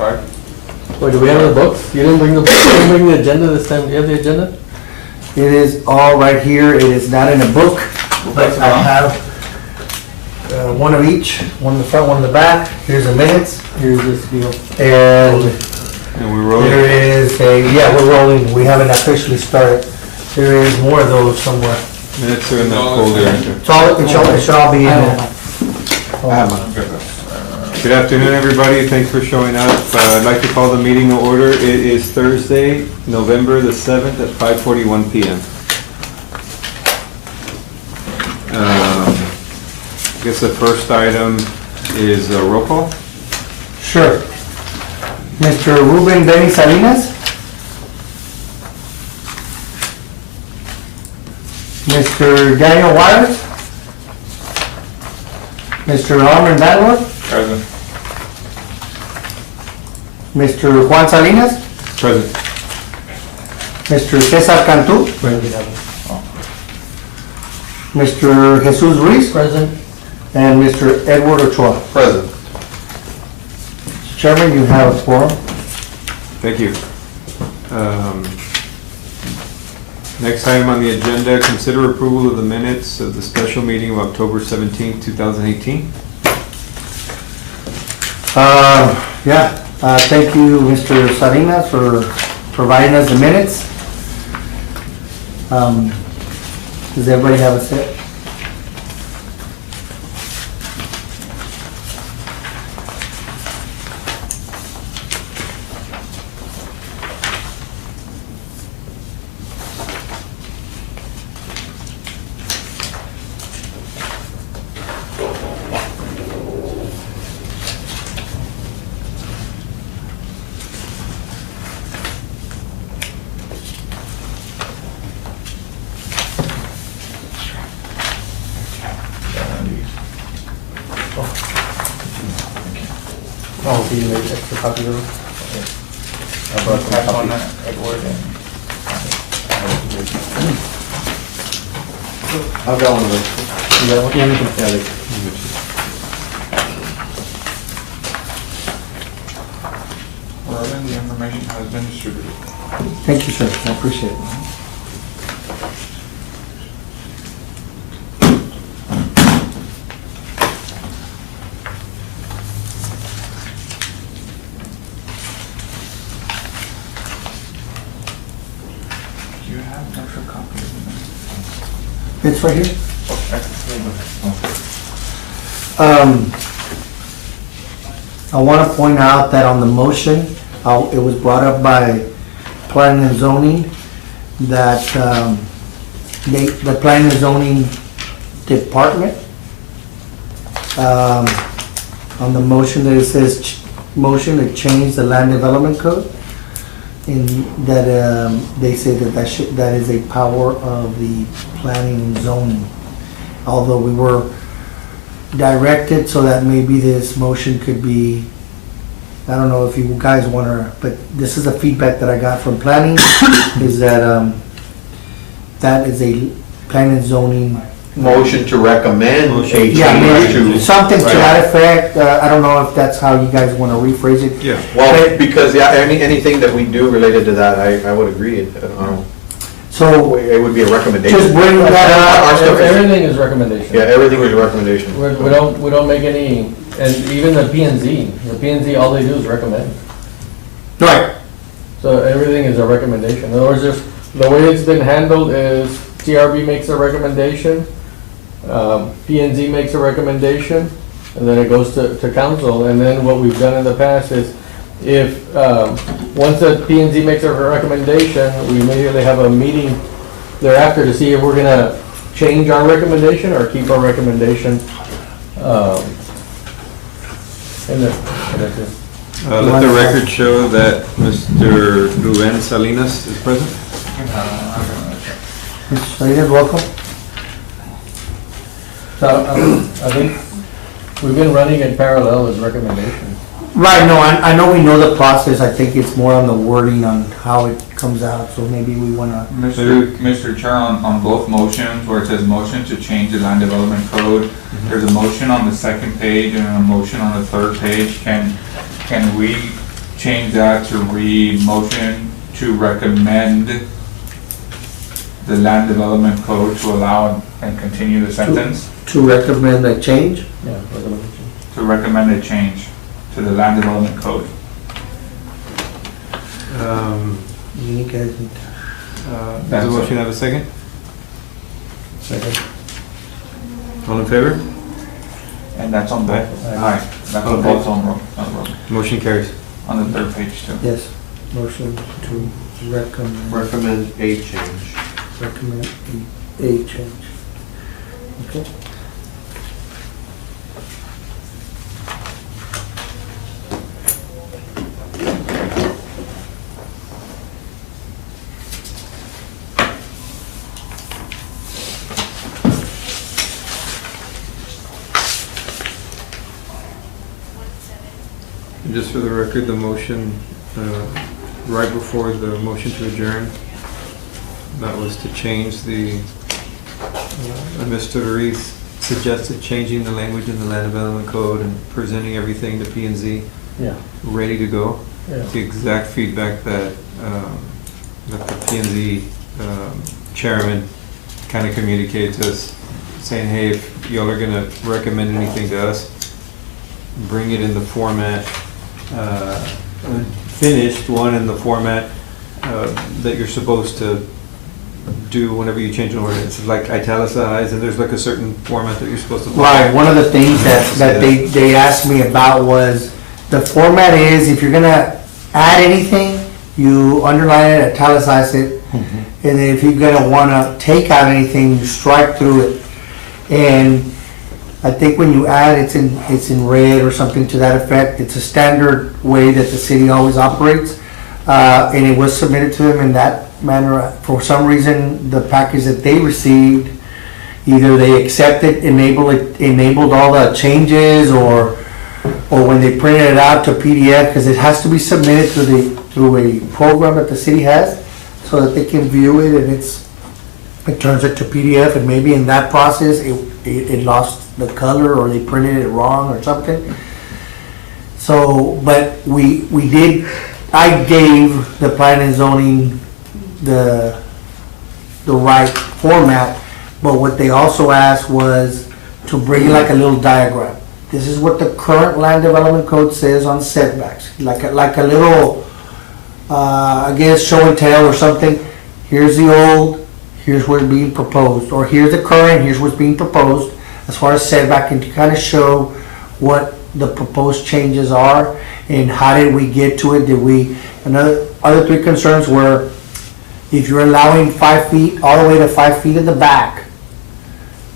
Wait, do we have the books? You didn't bring the books? You didn't bring the agenda this time? Do you have the agenda? It is all right here. It is not in a book, but I have one of each, one in the front, one in the back. Here's the minutes. Here's this deal. And we're rolling. there is yeah, we're rolling. We haven't officially started. There is more of those somewhere. Minutes are in that folder. It should all be in there. Good afternoon, everybody. Thanks for showing up. I'd like to call the meeting to order. It is Thursday, November the 7th at 5:41 p.m. I guess the first item is a roll call. Sure. Mr. Ruben Denny Salinas. Mr. Daniel Wires. Mr. Armin Badler. Present. Mr. Juan Salinas. Present. Mr. Cesar Cantu. Mr. Jesus Ruiz. Present. And Mr. Edward Ochoa. Present. Mr. Chairman, you have a quorum. Thank you. Next item on the agenda, consider approval of the minutes of the special meeting of October 17th, 2018. Thank you, Mr. Salinas, for providing us the minutes. Does everybody have a set? Oh, so you made extra copies of them? I brought some copies. I've got one of those. You got one? Yeah, The information has been distributed. Thank you, sir. I appreciate it. Do you have an extra copy of the minutes? It's right here. I want to point out that on the motion, it was brought up by planning and zoning that the planning and zoning department, on the motion that it says motion to change the land development code, in that they say that is a power of the planning and zoning. Although we were directed so that maybe this motion could be, I don't know if you guys want to, but this is the feedback that I got from planning, is that that is a planning and zoning. Motion to recommend a change Yeah, maybe to, something to that effect. I don't know if that's how you guys want to rephrase it. Yeah. well, because anything that we do related to that, I would agree. So It would be a recommendation. just bring that Our up. stuff is- Everything is recommendation. Yeah, everything is a recommendation. We don't make any, and even the P and Z, all they do is recommend. Right. So everything is a recommendation. In other words, just the way it's been handled is TRB makes a recommendation, P and Z makes a recommendation, and then it goes to council. And then what we've done in the past is, if, once the P and Z makes a recommendation, we immediately have a meeting thereafter to see if we're gonna change our recommendation or keep our recommendation. Let the record show that Mr. Ruben Salinas is present. Mr. Salinas, welcome. So, I think we've been running in parallel as recommendations. Right, no, I know we know the process. I think it's more on the wording on how it comes out, so maybe we want to. Mr. Chair, on both motions, where it says motion to change the land development code, there's a motion on the second page and a motion on the third page. Can we change that to read motion to recommend the land development code to allow and continue the sentence? To recommend a change? Yeah, recommendation. To recommend a change to the land development code. You guys need Does the motion have a second? Second. All in favor? And that's on both. Aye. Aye. That's on both on roll, Motion carries. on the third page too. Yes, motion to recommend, Recommend a change. recommend a change. Okay. And just for the record, the motion, right before the motion to adjourn, that was to change Mr. Ruiz suggested changing the language in the land development code and presenting everything to P and Z Yeah, ready to go. yeah. The exact feedback that the P and Z chairman kind of communicated to us, saying, hey, if y'all are gonna recommend anything to us, bring it in the format, finished one in the format that you're supposed to do whenever you change an ordinance, like italicized, and there's like a certain format that you're supposed to. Right, one of the things that they asked me about was, the format is, if you're gonna add anything, you underline it, italicize it, and then if you're gonna wanna take out anything, you strike through it. And I think when you add, it's in red or something to that effect. It's a standard way that the city always operates. And it was submitted to them in that manner. For some reason, the package that they received, either they accepted, enabled all the changes, or when they printed it out to PDF, because it has to be submitted through a program that the city has, so that they can view it, and it turns it to PDF, and maybe in that process, it lost the color, or they printed it wrong or something. So, but I gave the plan and zoning the right format, but what they also asked was to bring like a little diagram. This is what the current land development code says on setbacks, like a little, I guess, show and tell or something. Here's the old, here's what's being proposed, or here's the current, here's what's being proposed as far as setback, and to kind of show what the proposed changes are and how did we get to it. Other three concerns were, if you're allowing 5 feet, all the way to 5 feet in the back,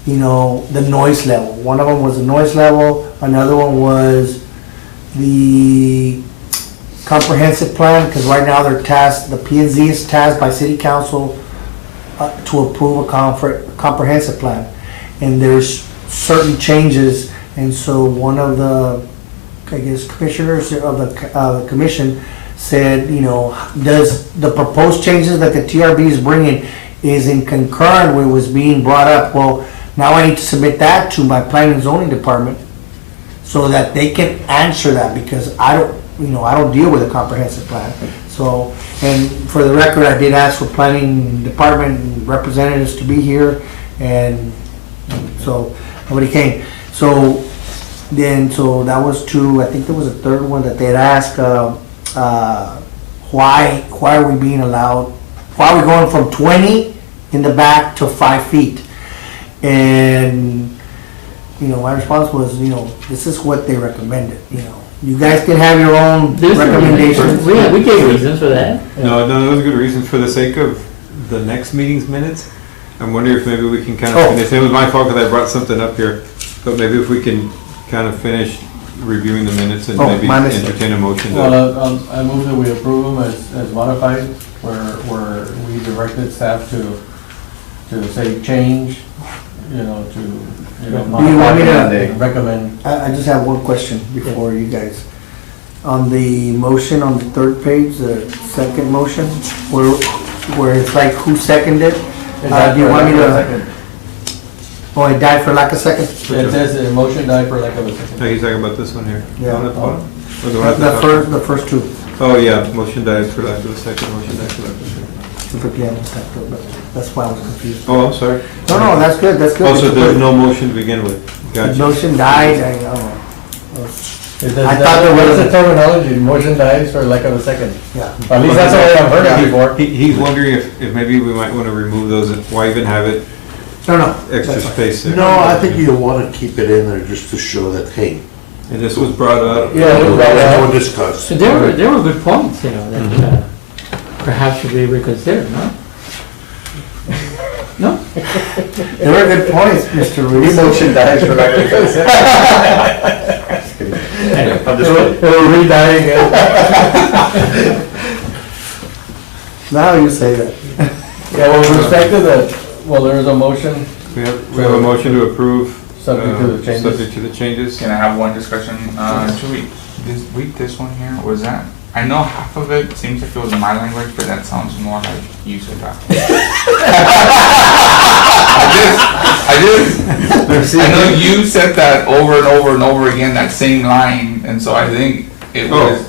the noise level. One of them was the noise level, another one was the comprehensive plan, because right now they're tasked, the P&Z is tasked by city council to approve a comprehensive plan. And there's certain changes, and so one of the, I guess, commissioners of the commission said, does the proposed changes that the TRB is bringing is in concurrent with what's being brought up? Well, now I need to submit that to my planning and zoning department so that they can answer that, because I don't deal with a comprehensive plan. So, and for the record, I did ask for planning department representatives to be here, and so nobody came. So that was two. I think there was a third one that they had asked, why are we being allowed, why are we going from 20 in the back to 5 feet? And, my response was, this is what they recommended, You guys can have your own recommendations. We gave reasons for that. No, those are good reasons. For the sake of the next meeting's minutes, I'm wondering if maybe we can kind of finish. It was my fault because I brought something up here, but maybe if we can kind of finish reviewing the minutes and maybe entertain a motion. Well, I move that we approve them as modified, where we directed staff to say change, modify. Do you want me to recommend? I just have one question before you guys. On the motion on the third page, the second motion, where it's like who seconded? Do you want me to? Oh, it died for lack of second? It says motion died for lack of a second. He's talking about this one here. Yeah. The one at the bottom? Or the one at the top? The first two. Oh, yeah, motion died for lack of a second, motion died for lack of a second. But that's why I was confused. Oh, I'm sorry. No, that's good, that's good. Oh, so there's no motion to begin with? The Gotcha. motion died, I know. I thought there was- That's the terminology, motion dies for lack of a second. Yeah. At least that's the way I've heard it before. He's wondering if maybe we might want to remove those, why even have it No, extra that's fine. space there? No, I think you want to keep it in there just to show that, hey. And this was brought up. Yeah, it was brought up. We'll discuss. So there were good points, you know, that perhaps should be reconsidered, no? No? There were good points, Mr. Ruiz. Motion dies for lack of a second. I'm just kidding. It'll re-die again. Now you say that. Yeah, well, with respect to the, well, there is a motion, We have a motion to approve. Subject to the changes. Subject to the changes. Can I have one discussion? Should we, this one here, was that? I know half of it seems like it was my language, but that sounds more like you said that. I know you said that over and over and over again, that same line, and so I think it was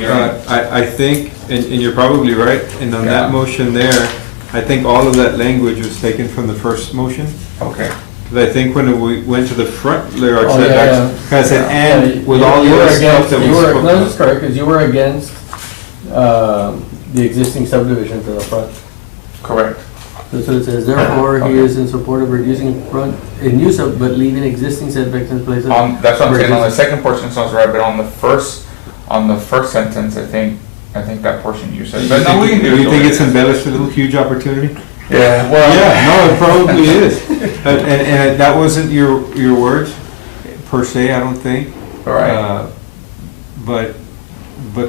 your. I think, and you're probably right, and on Yeah. that motion there, I think all of that language was taken from the first motion. Okay. Because I think when we went to the front lyric Oh, yeah, setbacks, because I said, and with all you the were other stuff against, that we you were, spoke no, that's about. correct, because you were against, the existing subdivision to the front. Correct. That's what it says, therefore, he Okay. is in support of reducing front, in use of, but leaving existing setbacks in place of. That's what I'm saying, on the second portion sounds right, but on the first sentence, I think that portion you said, but no, we can do it. Do you think the way it's it is. embellished a little huge opportunity? Yeah, well. Yeah, no, it probably is. And that wasn't your words per se, I don't think. All right. But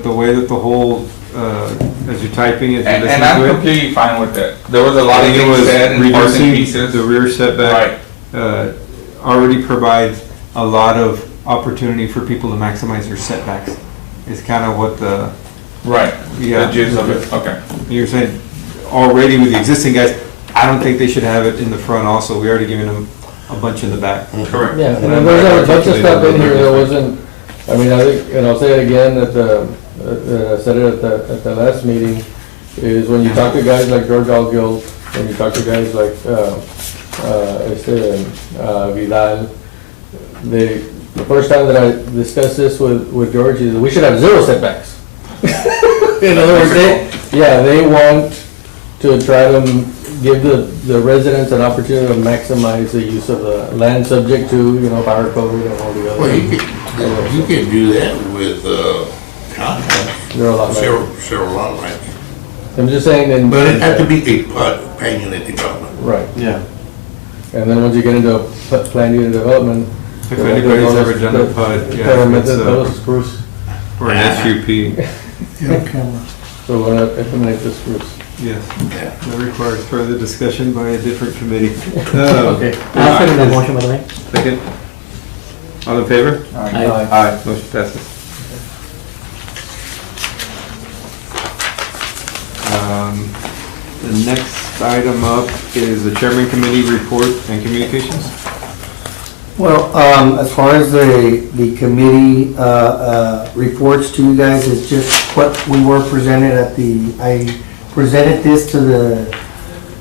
the way that the whole, as you're typing it, And listen I'm to it, completely fine with it. There was a I lot of think it things was said in parts and reducing pieces. the rear setback, Right. already provides a lot of opportunity for people to maximize their setbacks. Is kind of what the, Right. yeah. The gist of it, okay. You're saying already with the existing guys, I don't think they should have it in the front also. We already given them a bunch in the back. Correct. Yeah, and there's a bunch of stuff in here that wasn't, I mean, I think, and I'll say it again, I said it at the last meeting, is when you talk to guys like George Algill, when you talk to guys like, Vidal, the first time that I discussed this with George is, we should have zero setbacks. In other words, they want to try to give the residents an opportunity to maximize the use of the land subject to, fire code and all the Well, other. you can do that with, contracts, There are a lot of. several lot lines. I'm just saying then. But it had to be a pan unit development. Right, Yeah. and then once you get into planned unit development. If anybody's ever done a PUD, yeah, it's, Those screws, or an SUP, so we're gonna eliminate the screws. yes. Yeah. That requires further discussion by a different committee. Okay. I'll second that motion, by the way. Second. All in favor? Aye. Aye. Motion passes. The next item up is the chairman committee report and communications. Well, as far as the committee reports to you guys, it's just what we were presented I presented this to the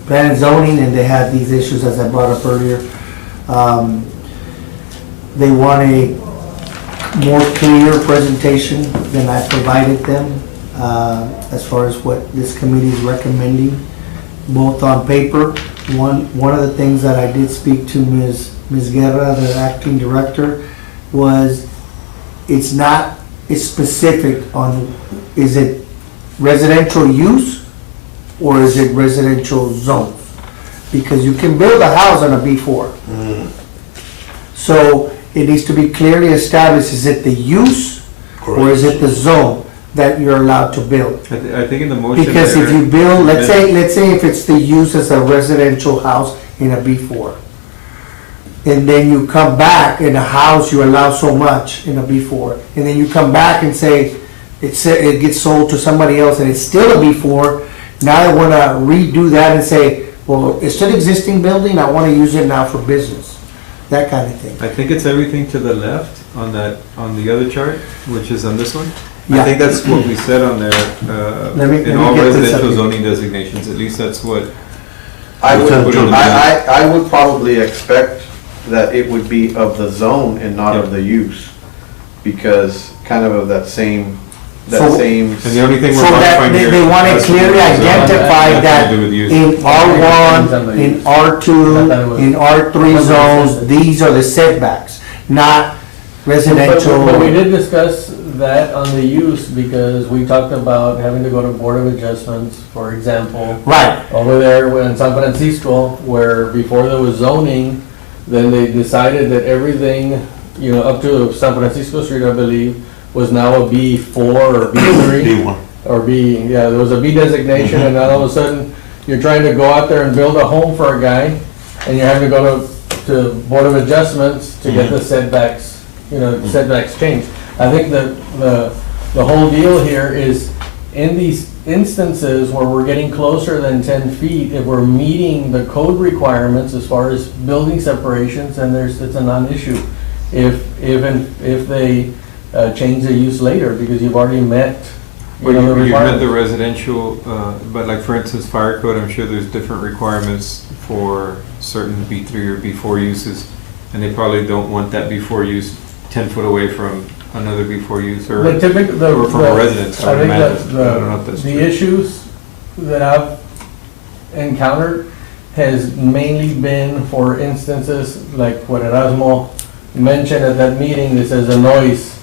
plan and zoning, and they had these issues as I brought up earlier. They want a more clear presentation than I provided them, as far as what this committee is recommending, both on paper. One of the things that I did speak to Ms. Guerra, the acting director, was it's specific on, is it residential use or is it residential zones? Because you can build a house on a B4. So it needs to be clearly established, is it the use or is it the zone that you're allowed to build? I think in the motion. Because if there- you build, let's say if it's the use as a residential house in a B4, and then you come back in a house, you allow so much in a B4, and then you come back and say, it gets sold to somebody else and it's still a B4, now I wanna redo that and say, well, it's an existing building, I wanna use it now for business, that kind of thing. I think it's everything to the left on the other chart, which is on this one. Yeah. I think that's what we said on there, Let me in all get this up residential here. zoning designations, at least that's what. I would, Put it in the I would probably expect that it would be of the zone and not of the use, because kind of that same, So- same. And the only thing So we're that modifying here. they want to has to do clearly with zone. identify Nothing that to do with use. in R1, in R2, in R3 zones, these are the setbacks, not residential. But we did discuss that on the use, because we talked about having to go to Board of Adjustments, for example. Right, Over there in San Francisco, where before there was zoning, then they decided that everything, you know, up to San Francisco Street, I believe, was now a B4 or B3. B1. Or B, yeah, there was a B designation, and now all of a sudden, you're trying to go out there and build a home for a guy, and you're having to go to Board of Adjustments to get the setbacks, you know, setbacks changed. I think the whole deal here is, in these instances where we're getting closer than 10 feet, if we're meeting the code requirements as far as building separations, then it's a non-issue. If they change the use later, because you've already met, you Well, know, the you've met the requirements. residential, but like for instance, fire code, I'm sure there's different requirements for certain B3 or B4 uses, and they probably don't want that B4 use 10 foot away from another B4 use or The typical, or from a residence, I I would think imagine. that I don't know if that's the true. issues that I've encountered has mainly been for instances like what Erasmo mentioned at that meeting, this is a noise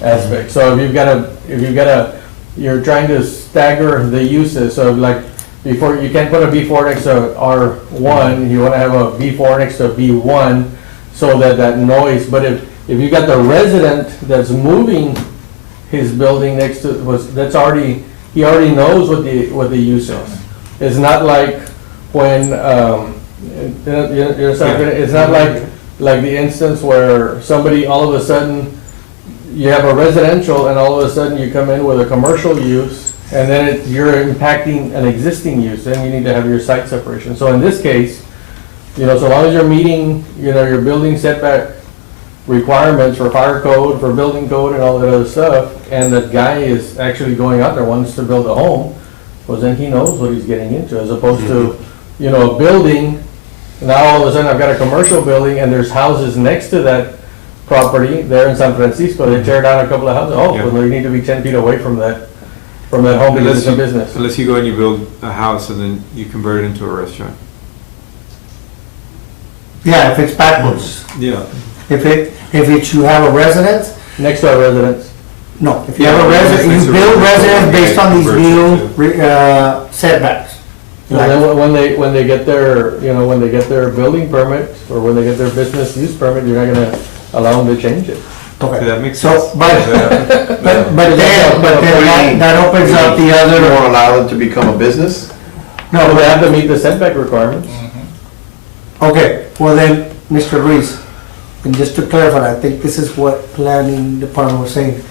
aspect. So if you've got a, you're trying to stagger the uses, so like before, you can't put a B4 next to R1, you wanna have a B4 next to B1, so that noise, but if you got the resident that's moving his building next to, that's already, he already knows what the use is. It's not like when, it's not like the instance where somebody, all of a sudden, you have a residential and all of a sudden you come in with a commercial use, and then you're impacting an existing use, then you need to have your site separation. So in this case, you know, so long as you're meeting, you know, your building setback requirements for fire code, for building code and all that other stuff, and that guy is actually going out there, wants to build a home, well then he knows what he's getting into, as opposed to, you know, a building, now all of a sudden I've got a commercial building and there's houses next to that property there in San Francisco, they tear down a couple of houses, oh, Yeah. well, you need to be 10 feet away from that home because it's a business. Unless you go and you build a house and then you convert it into a restaurant. yeah, if it's backwards. Yeah. If you have a residence, Next to our residence. no, if you have a Yeah, residence, it's you a build residential, residence based on these convert it new setbacks. And then when they get their, you know, when they get their building permit, or when they get their business use permit, you're not gonna allow them to change it. Okay, Okay, that makes so, sense. but then that opens up the You other, won't allow them to become a business? No, no, they have to meet the setback requirements. okay, well then, Mr. Ruiz, and just to clarify, I think this is what planning department was saying.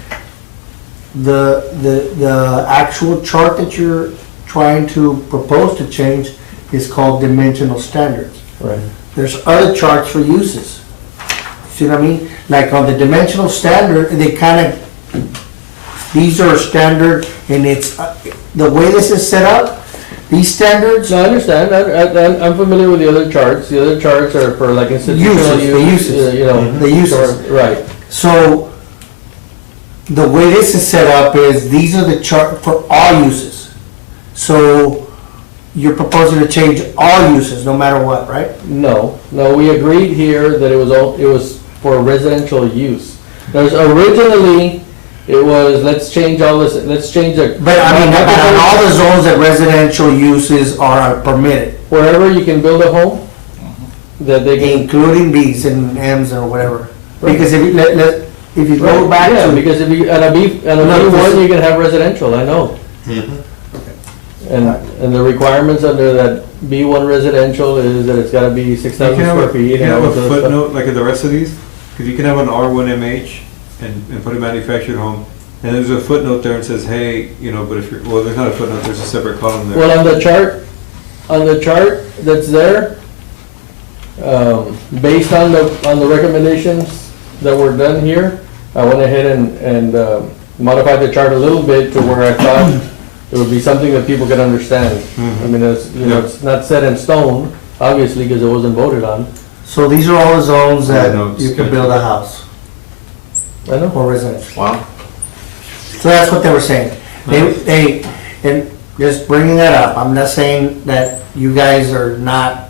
The actual chart that you're trying to propose to change is called dimensional standards. Right. There's other charts for uses. See what I mean? Like on the dimensional standard, they kind of, these are standard, and it's, the way this is set up, these standards, So I understand, I'm familiar with the other charts. The other charts are for like institutional Uses, the use, uses. you know. The uses. Right. so the way this is set up is, these are the chart for all uses. So you're proposing to change all uses, no matter what, right? No, we agreed here that it was for residential use. There's originally, it was, let's change all this, let's change the. But I mean, but on all the zones that residential uses are permitted, Wherever you can build a home, that they can. including Bs and Ms or whatever. Because if you, if you go back Yeah, to, because if you, at a No, B1, you can have residential, I know. Mhm. And the requirements under that B1 residential is that it's gotta be You 6,000 can have square a, feet. you can and have all a this other stuff. footnote, like in the rest of these, because you can have an R1MH and put a manufactured home, and there's a footnote there and says, hey, you know, but if you're, well, there's not a footnote, there's a separate column there. Well, on the chart that's there, based on the recommendations that were done here, I went ahead and modified the chart a little bit to where I thought it would be something that people could understand. I mean, it's, you know, it's not set in stone, obviously, because it wasn't voted on. So these are all the zones that No, it's you can good. build a house I know. or residential. Wow. So that's what they were saying. And just bringing that up, I'm not saying that you guys are not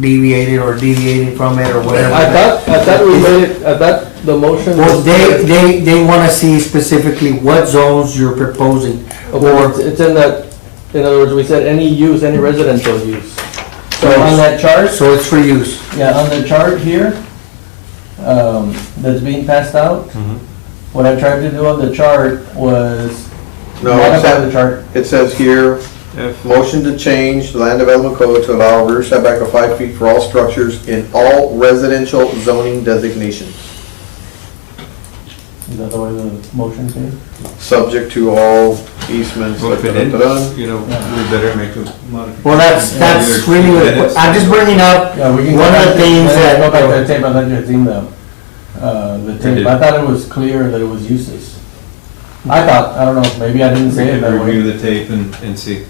deviating from it or whatever. I thought we made it, I thought the motion Well, was. they wanna see specifically what zones you're proposing. Or it's in that, in other words, we said any use, any residential use. So on that chart, So it's for use. yeah, on the chart here, that's being passed out, what I tried to do on the chart was No, modify the chart. it says here, F. motion to change the land development code to allow a rear setback of 5 feet for all structures in all residential zoning designations, Is that the way the motion came? subject to all easements. Well, if it is, da-da-da-da. you know, we better make a modification. Well, that's Either really, minutes I'm just bringing up, Yeah, we can. one of the things Go back to the that, tape, I thought you had seen the tape, did. I thought it was clear that it was useless. I thought, I don't know, maybe I didn't We say it can that review way. the tape and see,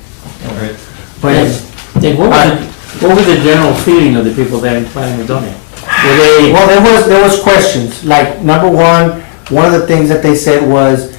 right? but Dave, what was the general feeling of the people there in planning and zoning? Were they, well, there was questions, like, number one of the things that they said was,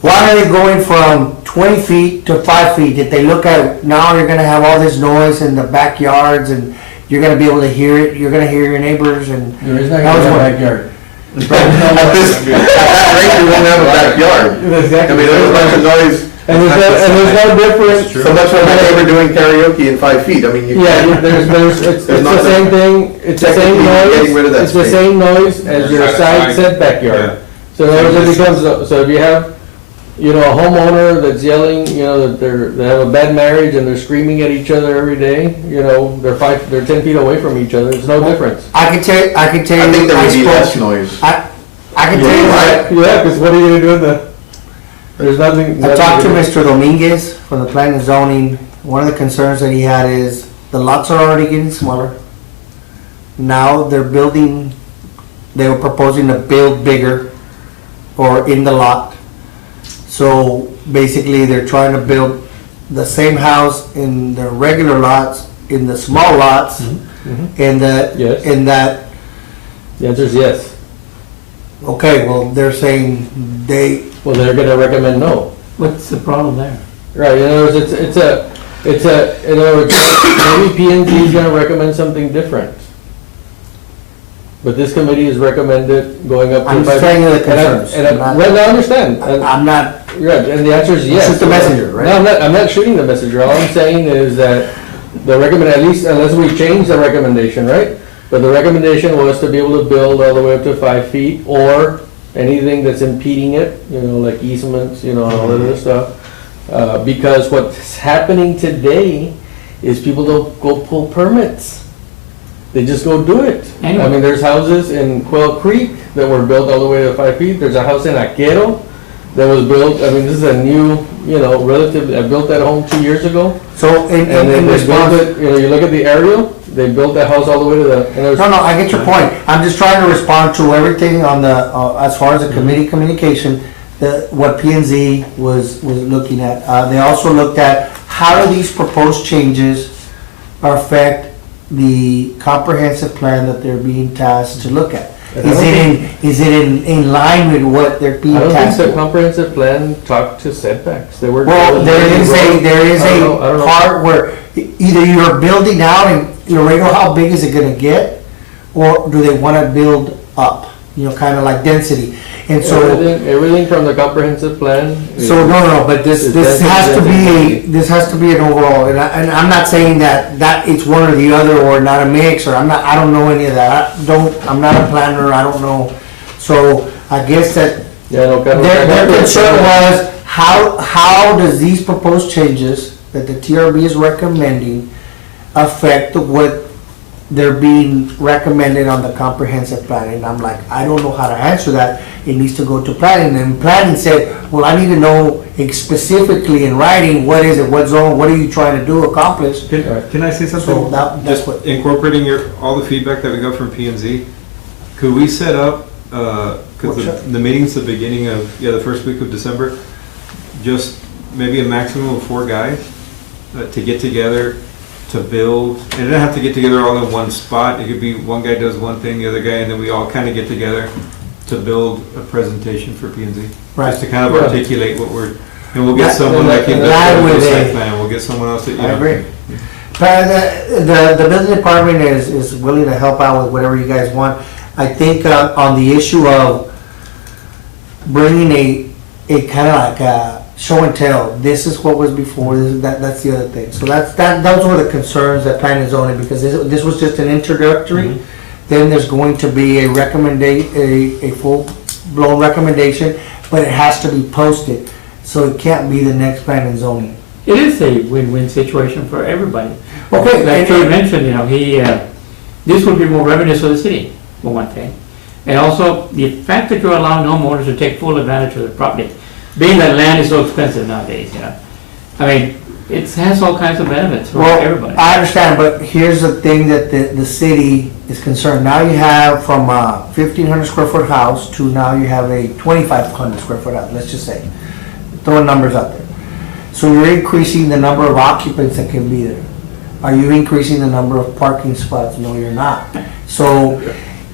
why are they going from 20 feet to 5 feet? Did they look at, now you're gonna have all this noise in the backyards and you're gonna be able to hear it, you're gonna hear your neighbors and. There is not That was gonna be a one. backyard. At this, at that rate, you won't have a backyard. I mean, there's a bunch of noise, And there's no difference. so much for my neighbor doing karaoke in 5 feet, I mean, you Yeah, can't. it's the nothing- same thing, it's the same Technically, you're getting rid of noise, that it's the space. same noise as your side setback Yeah. yard. So in other words, it becomes, so if you have, you know, a homeowner that's yelling, you know, that they have a bad marriage and they're screaming at each other every day, you know, they're 10 feet away from each other, there's no difference. I can tell you, I think there would be less noise. I can tell you, Yeah, because what are you gonna do in the, there's nothing. I talked to Mr. Dominguez from the planning and zoning. One of the concerns that he had is the lots are already getting smaller. Now they're building, they were proposing to build bigger or in the lot. So basically, they're trying to build the same house in the regular lots, in the small lots, and Yes. in that, The answer is yes. okay, well, they're saying they, Well, they're gonna recommend no. what's the problem there? Right, in other words, in other words, maybe P and Z is gonna recommend something different. But this committee has recommended going up to. I'm five- saying the and I- concerns. and I- Well, I understand, and, I'm not, right, and the answer is yes. Shoot the messenger, right? No, I'm not shooting the messenger, all I'm saying is that the recommend, at least unless we change the recommendation, right? But the recommendation was to be able to build all the way up to 5 feet, or anything that's impeding it, you know, like easements, you know, and all that other stuff. Because what's happening today is people don't go pull permits. They just go do it. Anyway. I mean, there's houses in Quail Creek that were built all the way to 5 feet. There's a house in Aquero that was built, I mean, this is a new, you know, relatively, I built that home 2 years ago. so in And then they built response. it, you know, you look at the aerial, they built that house all the way to the, and there's. No, I get your point. I'm just trying to respond to everything on the, as far as the committee communication, what P and Z was looking at. They also looked at how do these proposed changes affect the comprehensive plan that they're being tasked to look at? Is it in line with what they're being I don't think tasked the with? comprehensive plan talked to setbacks, they were. Well, there is I don't a know. part where either you're building out in Laredo, how big is it gonna get? Or do they wanna build up, you know, kinda like density? And so, Everything from the comprehensive plan. so no, but this It's has to density. this has to be an overall, and I'm not saying that it's one or the other or not a mix, or I don't know any of that. I'm not a planner, I don't know. So I guess that Yeah, no, their concern was, how does these proposed changes that the TRB is recommending affect what they're being recommended on the comprehensive plan? And I'm like, I don't know how to answer that. It needs to go to planning. And planning said, well, I need to know specifically in writing, what is it, what zone, what are you trying to do, accomplish? Can I say So something? that's Just what, incorporating all the feedback that we got from P and Z, could we set up because the meeting's the beginning of, the first week of December, just maybe a maximum of 4 guys to get together, to build, and it doesn't have to get together all in one spot. It could be one guy does one thing, the other guy, and then we all kind of get together to build a presentation for P&Z. Right. Just to kind of Yeah. articulate what we're, and we'll get Yeah, someone and like that- in that the way site they- plan, we'll get someone else that, you I know. agree. But the building department is willing to help out with whatever you guys want. I think on the issue of bringing a kind of like a show and tell, this is what was before, that's the other thing. So those were the concerns that planning and zoning, because this was just an introductory. Then there's going to be a full-blown recommendation, but it has to be posted. So it can't be the next planning and zoning. It is a win-win situation for everybody. Okay, Like and- Troy mentioned, this would be more revenues for the city, for one thing. And also, the fact that you're allowing homeowners to take full advantage of the property, being that land is so expensive nowadays, I mean, it has all kinds of benefits for Well, everybody. I understand, but here's the thing that the city is concerned. Now you have from a 1,500 square foot house to now you have a 2,500 square foot house, let's just say. Throwing numbers out there. So you're increasing the number of occupants that can be there. Are you increasing the number of parking spots? No, you're not. So,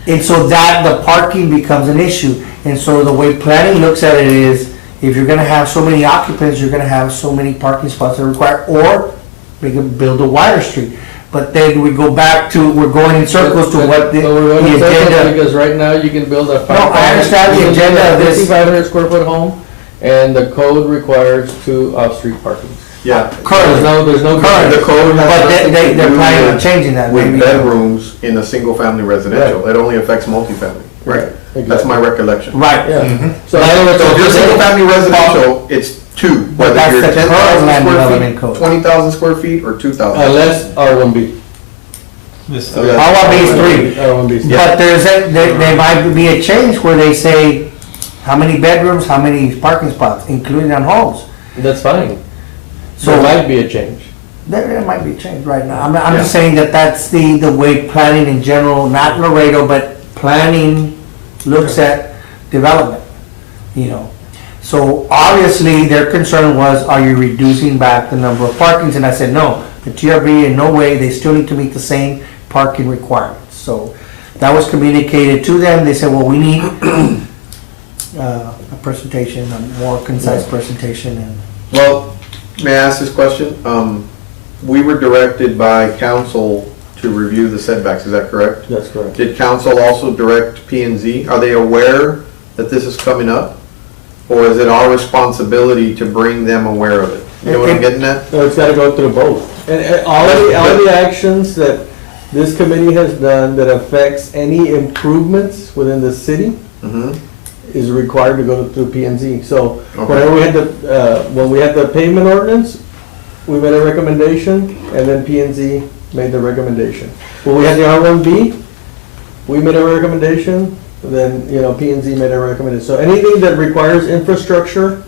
and so that, the parking becomes an issue. And so the way planning looks at it is, if you're gonna have so many occupants, you're gonna have so many parking spots that are required, or we can build a wider street. But then we go back to, we're going in circles to what the So we're going in circles agenda. because right now you can build a. I understand the agenda of this. 5,500 square foot home, and the code requires 2 off-street parkings. Yeah. There's no. Current. The code has But nothing to they're do planning on with- changing that. with maybe. bedrooms in a single-family residential. It only affects multifamily. Right. That's my recollection. Right. Yeah. Mhm. So in other words, So if you're if single-family residential, it's 2. But Whether that's you're the current 10,000 land square development feet, code. 20,000 square feet, or 2,000. unless R1B. Just, Okay. R1B is 3. R1B. But there might be a change where they say, how many bedrooms, how many parking spots, including on homes. That's fine. So There might be a change. there might be a change right now. I'm just saying that that's the way planning in general, not Laredo, but planning looks at development, So obviously, their concern was, are you reducing back the number of parkings? And I said, no, the TRB in no way, they still need to meet the same parking requirements. So that was communicated to them. They said, well, we need a presentation, a more concise presentation. And Well, may I ask this question? We were directed by council to review the setbacks, is that correct? That's correct. Did council also direct P&Z? Are they aware that this is coming up? Or is it our responsibility to bring them aware of it? You know what I'm getting at? So it's gotta go through both. And all the actions that this committee has done that affects any improvements within the city Mhm. is required to go through P and Z. So Okay. whenever when we had the payment ordinance, we made a recommendation, and then P and Z made the recommendation. When we had the R1B, we made a recommendation, then, P and Z made a recommendation. So anything that requires infrastructure,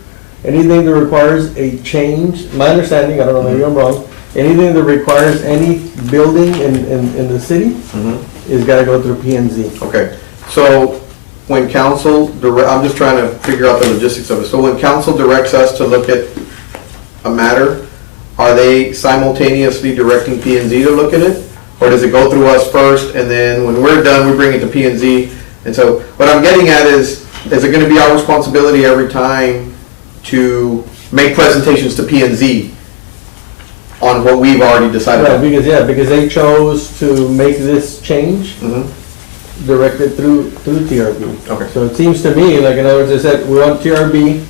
anything that requires a change, my understanding, I don't know, maybe I'm wrong, anything that requires any building in the city Mhm. is gotta go through P and Z. Okay, so when council, I'm just trying to figure out the logistics of it. So when council directs us to look at a matter, are they simultaneously directing P and Z to look at it? Or does it go through us first, and then when we're done, we bring it to P and Z? And so what I'm getting at is it gonna be our responsibility every time to make presentations to P and Z on what we've already decided Right, on? because they chose to make this change Mhm. directed through TRB. Okay. So it seems to me, like, in other words, they said, we want TRB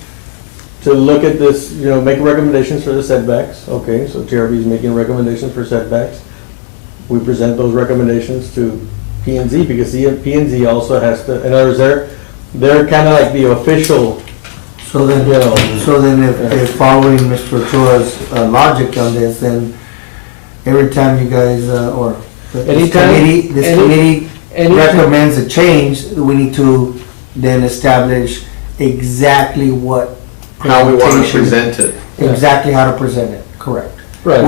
to look at this, make recommendations for the setbacks. Okay, so TRB is making recommendations for setbacks. We present those recommendations to P and Z, because P and Z also has to, in other words, they're kind of like the official, so then, if following Mr. Ochoa's logic on this, then every time you guys, or this Anytime- committee anytime- recommends a change, we need to then establish exactly what How we want to presentation- present it. Exactly how to present it, correct. right.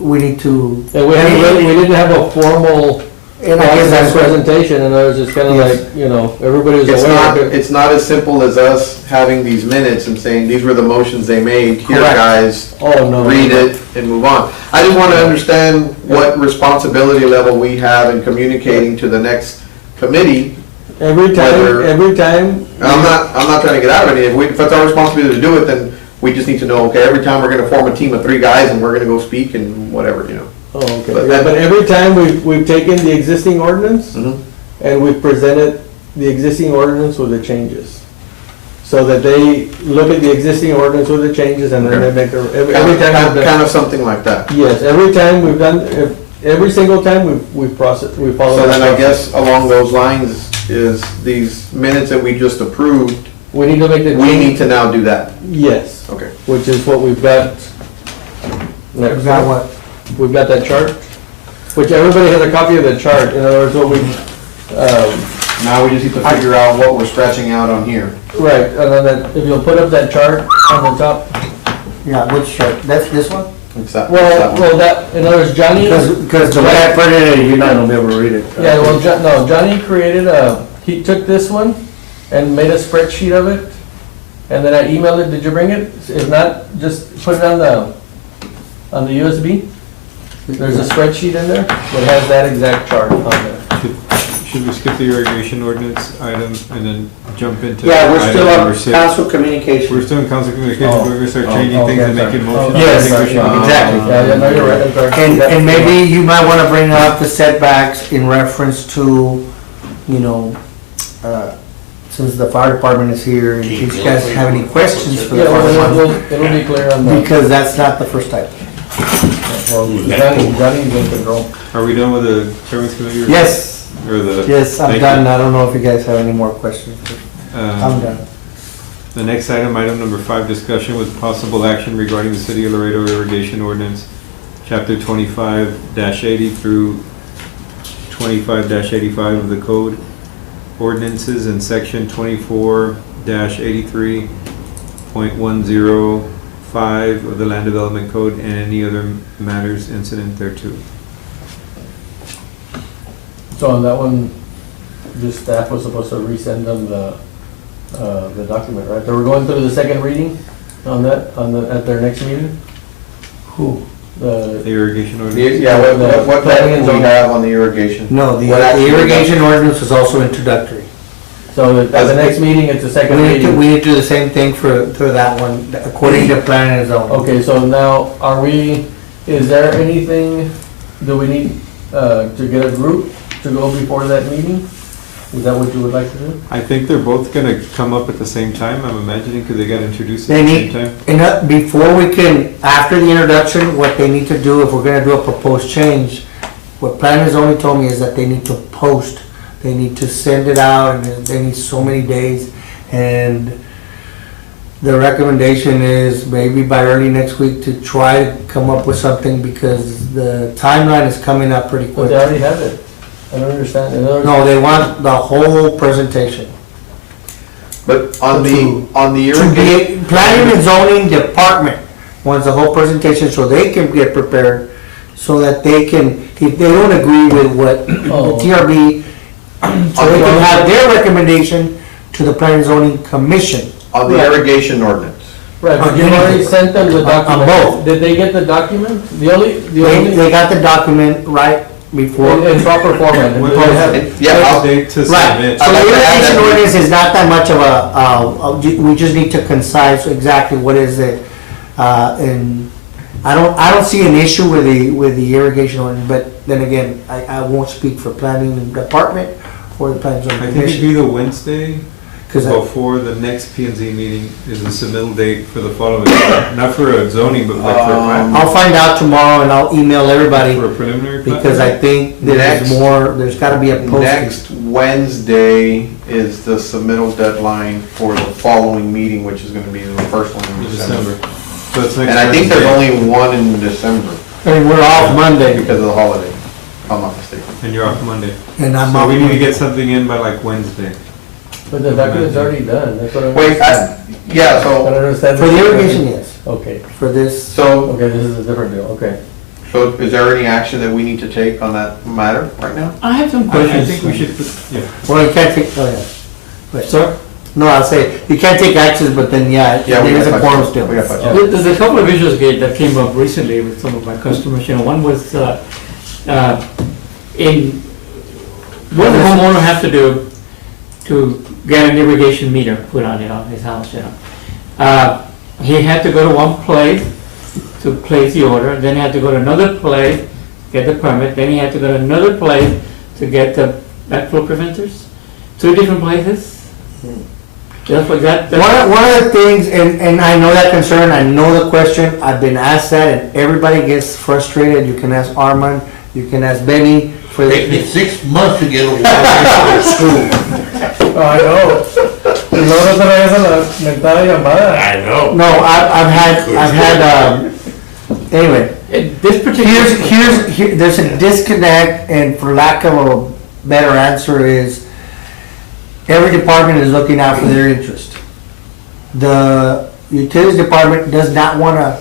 We need to. And we didn't have a formal And I guess process that's what, presentation, and I was just kinda Yes. like, you know, everybody was It's aware not, of it. it's not as simple as us having these minutes and saying, these were the motions they made, here Correct. guys, Oh, no. read it and move on. I just want to understand what responsibility level we have in communicating to the next committee. Every Whether- time, And I'm not trying to get out of it. If it's our responsibility to do it, then we just need to know, okay, every time we're gonna form a team of 3 guys and we're gonna go speak and whatever, you know. oh, okay, But yeah, that- but every time we've taken the existing ordinance, Mhm. and we've presented the existing ordinance with the changes. So that they look at the existing ordinance with the changes, and then they make their, every time we've done. Kind of something like that. Yes, every time we've done, every single time we've processed, we follow. So that then I process. guess along those lines is these minutes that we just approved, We need to make the. we need to now do that. Yes, Okay. which is what we've got. is that what? We've got that chart, which everybody has a copy of the chart, in other words, what we, Now we just need to figure out what we're scratching out on here. right, and then that, if you'll put up that chart on the top. Yeah, which chart? That's this one? It's that, Well, that, in other words, Johnny, Because the way I put it, you're not gonna be able to read it. yeah, well, no, Johnny created he took this one and made a spreadsheet of it, and then I emailed it, did you bring it? If not, just put it on the USB. There's a spreadsheet in there that has that exact chart on there. Should we skip the irrigation ordinance item and then jump into? Yeah, we're item still number on 6? council communication. We're still in council communication, Oh. we're gonna start Oh, changing oh, things and okay, making sorry. motions. Oh, Yes, I think we should- exactly. Yeah, no, you're right, I'm sorry. And maybe you might wanna bring up the setbacks in reference to, you know, since the fire department is here, in case you guys have any questions for the Yeah, fire well, department. it'll be clear on that. Because that's not the first time. Well, Johnny's in control. Are we done with the chairman's committee? or- Yes, Or the? yes, I'm Thank done. you. I don't know if you guys have any more questions. Um, I'm done. The next item, item number 5, discussion with possible action regarding the City of Laredo irrigation ordinance, chapter 25-80 through 25-85 of the code, ordinances in section 24-83.105 of the land development code, and any other matters incident thereto. So on that one, just staff was supposed to resend them the document, right? They were going through the second reading on that, at their next meeting? Who? The, The irrigation ordinance? Yeah, what planning do we have on the irrigation? No, the What action we got? irrigation ordinance is also introductory. so at the next meeting, it's the second We reading? need to do the same thing for that one, according to plan and zone. Okay, so now, is there anything, do we need to get a group to go before that meeting? Is that what you would like to do? I think they're both gonna come up at the same time, I'm imagining, because they got introduced They at the need- same time. And before we can, after the introduction, what they need to do, if we're gonna do a proposed change, what plan has only told me is that they need to post, they need to send it out, and they need so many days. And the recommendation is maybe by early next week to try to come up with something, because the timeline is coming up pretty But quick. they already have it. I don't understand. In other words- No, they want the whole presentation. But on the To irrigation, be, planning and zoning department wants the whole presentation so they can get prepared, so that they can, if they don't agree with what the Oh. TRB, so they can have their recommendation to the planning and zoning commission. on the Right. irrigation ordinance. Right, but you already sent them the document. both. Did they get the document? The only, They got the document right before. in proper format. Did What they was have- it? Yeah, I'll- Date to Right, submit. so I'd the like to add irrigation that. ordinance is not that much of we just need to concise exactly what is it. And I don't see an issue with the irrigation ordinance, but then again, I won't speak for planning department or the planning I zone think it'd commission. be the Wednesday Because before the next P and Z meeting is the submittal date for the following, not for a zoning, but like for a plan. I'll find out tomorrow and I'll email everybody, For a preliminary plan? because I think Next- there's gotta be a posting. Next Wednesday is the submittal deadline for the following meeting, which is gonna be the first one in In December. December. So it's next And I think there's Wednesday. only one in December I mean, we're off Monday because of the holiday, if I'm not mistaken. And you're off Monday. and I'm So off. we need to Monday. get something in by like Wednesday. But the document's already done, that's what I'm. Wait, yeah, I don't so, understand. For the irrigation, yes, Okay, for this, so okay, this is a different deal, okay. So is there any action that we need to take on that matter right now? I have some I questions. think we should, yeah. Well, you can't take, oh, yeah. Wait. Sir? No, I'll say, you can't take actions, but then, yeah, Yeah, we there is got a five quorum minutes. still. We got 5 Yeah. minutes. There's a couple of issues that came up recently with some of my customers. One was, what does the homeowner have to do to get an irrigation meter put on, his house, he had to go to one place to place the order, then he had to go to another place, get the permit, then he had to go to another place to get the backflow preventers. 2 different places. That's what that. One of the things, and I know that concern, I know the question, I've been asked that, and everybody gets frustrated. You can ask Armand, you can ask Benny for Take me the. 6 months to get a water school. I know. Y luego otra vez a la mentada llamada. I know. No, I've had, anyway, This particular. there's a disconnect, and for lack of a better answer is, every department is looking out for their interest. The utilities department does not want to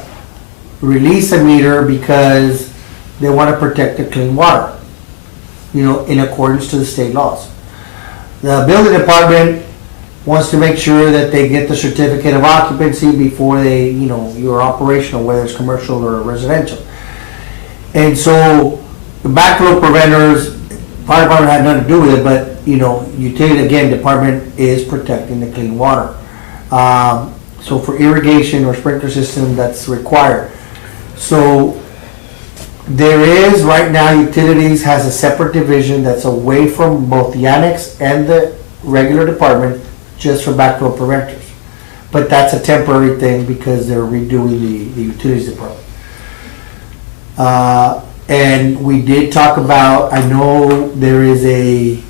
release a meter because they want to protect the clean water, in accordance to the state laws. The building department wants to make sure that they get the certificate of occupancy before they, you're operational, whether it's commercial or residential. And so the backflow preventers, fire department had nothing to do with it, but, utility, again, department is protecting the clean water. So for irrigation or sprinkler system, that's required. So there is, right now, utilities has a separate division that's away from both the annex and the regular department, just for backflow preventers. But that's a temporary thing because they're redoing the utilities department. And we did talk about, I know there is a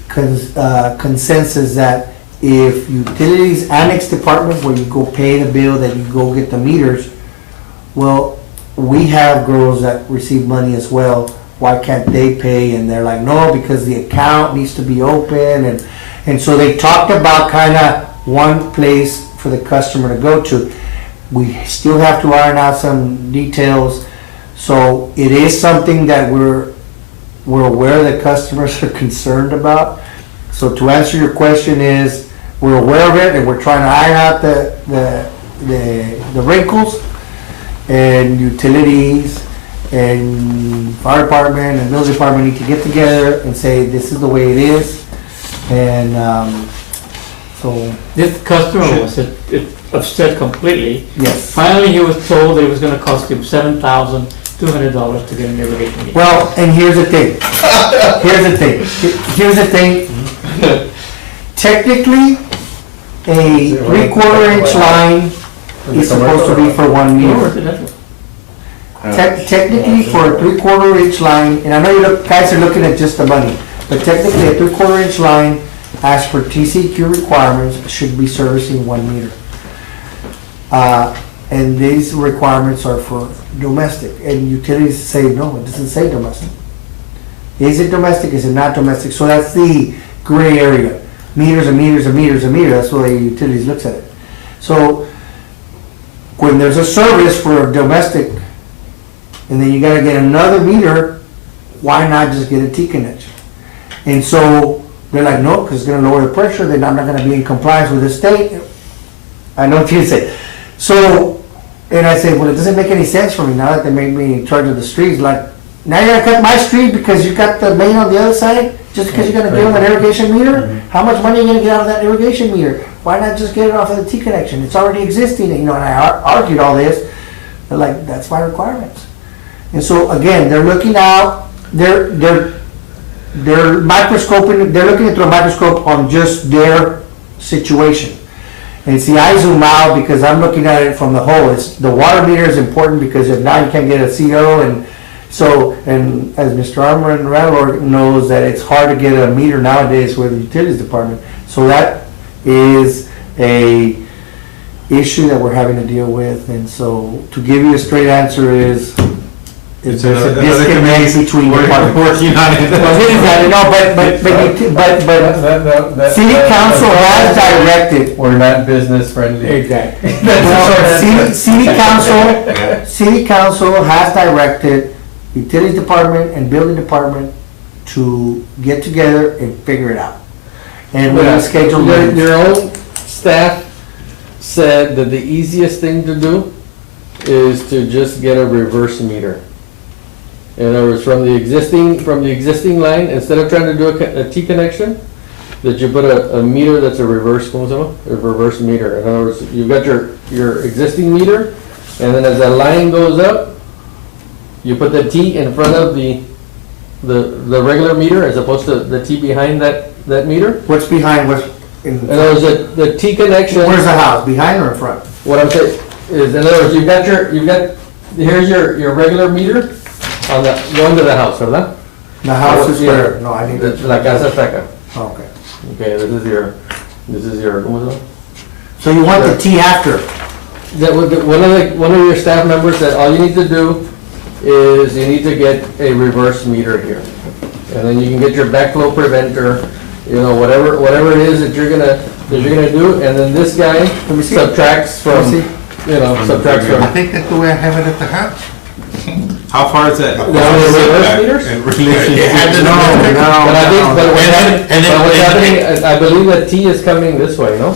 consensus that if utilities annex department, where you go pay the bill, that you go get the meters, well, we have girls that receive money as well. Why can't they pay? And they're like, no, because the account needs to be open. And so they talked about kind of one place for the customer to go to. We still have to iron out some details. So it is something that we're aware that customers are concerned about. So to answer your question is, we're aware of it and we're trying to iron out the wrinkles, and utilities and fire department and building department need to get together and say, this is the way it is. And so, This customer was upset completely. yes. Finally, he was told that it was gonna cost him $7,200 to get an irrigation meter. Well, and here's the thing. Here's the thing. Technically, a 3/4 inch line is supposed to be for 1 No, meter. residential. Technically, for a 3/4 inch line, and I know you guys are looking at just the money, but technically, a 3/4 inch line, as per TCQ requirements, should be servicing 1 meter. And these requirements are for domestic, and utilities say, no, it doesn't say domestic. Is it domestic, is it not domestic? So that's the gray area. Meters and meters and meters and meters, that's the way utilities looks at it. So, when there's a service for a domestic, and then you gotta get another meter, why not just get a T connection? And so, they're like, no, because it's gonna lower the pressure, then I'm not gonna be in compliance with the state. I know what you say. So, and I say, well, it doesn't make any sense for me now that they made me in charge of the streets. Like, now you're gonna cut my street because you got the main on the other side? Just because you're gonna give them an irrigation meter? How much money are you gonna get out of that irrigation meter? Why not just get it off of the T connection? It's already existing, and I argued all this. They're like, that's my requirements. And so, again, they're looking out, they're microscoping, they're looking through a microscope on just their situation. And see, I zoom out because I'm looking at it from the whole. It's, the water meter is important because if not, you can't get a CO. And so, and as Mr. Armand Randall knows, that it's hard to get a meter nowadays with the utilities department. So that is a issue that we're having to deal with. And so, to give you a straight answer is, there's a disconnect between departments. Working on it. Well, it is that, no, but city council has directed. We're not business friendly. Exactly. Well, city council has directed utilities department and building department to get together and figure it out. And we're gonna schedule Your meetings. your own staff said that the easiest thing to do is to just get a reverse meter. In other words, from the existing line, instead of trying to do a T connection, that you put a meter that's a reverse, ¿cómo se llama? A reverse meter. In other words, you've got your existing meter, and then as that line goes up, you put the T in front of the regular meter as opposed to the T behind that meter. What's behind, what's in In other words, the T connection. Where's the house, behind or in front? What I'm saying is, in other words, here's your regular meter on going to the house, ¿verdad? The house is where, no, I need to. La casa está acá. Okay. Okay, this is your, ¿cómo se llama? So you want the T after? One of your staff members said, all you need to do is you need to get a reverse meter here. And then you can get your backflow preventer, whatever it is that you're gonna do, and then this guy subtracts from, subtracts I from. think that's the way I have it at the house. How far is that? reverse meters? In relation It had to- to- But I think, but what's And happening, I believe that T is coming this way, no?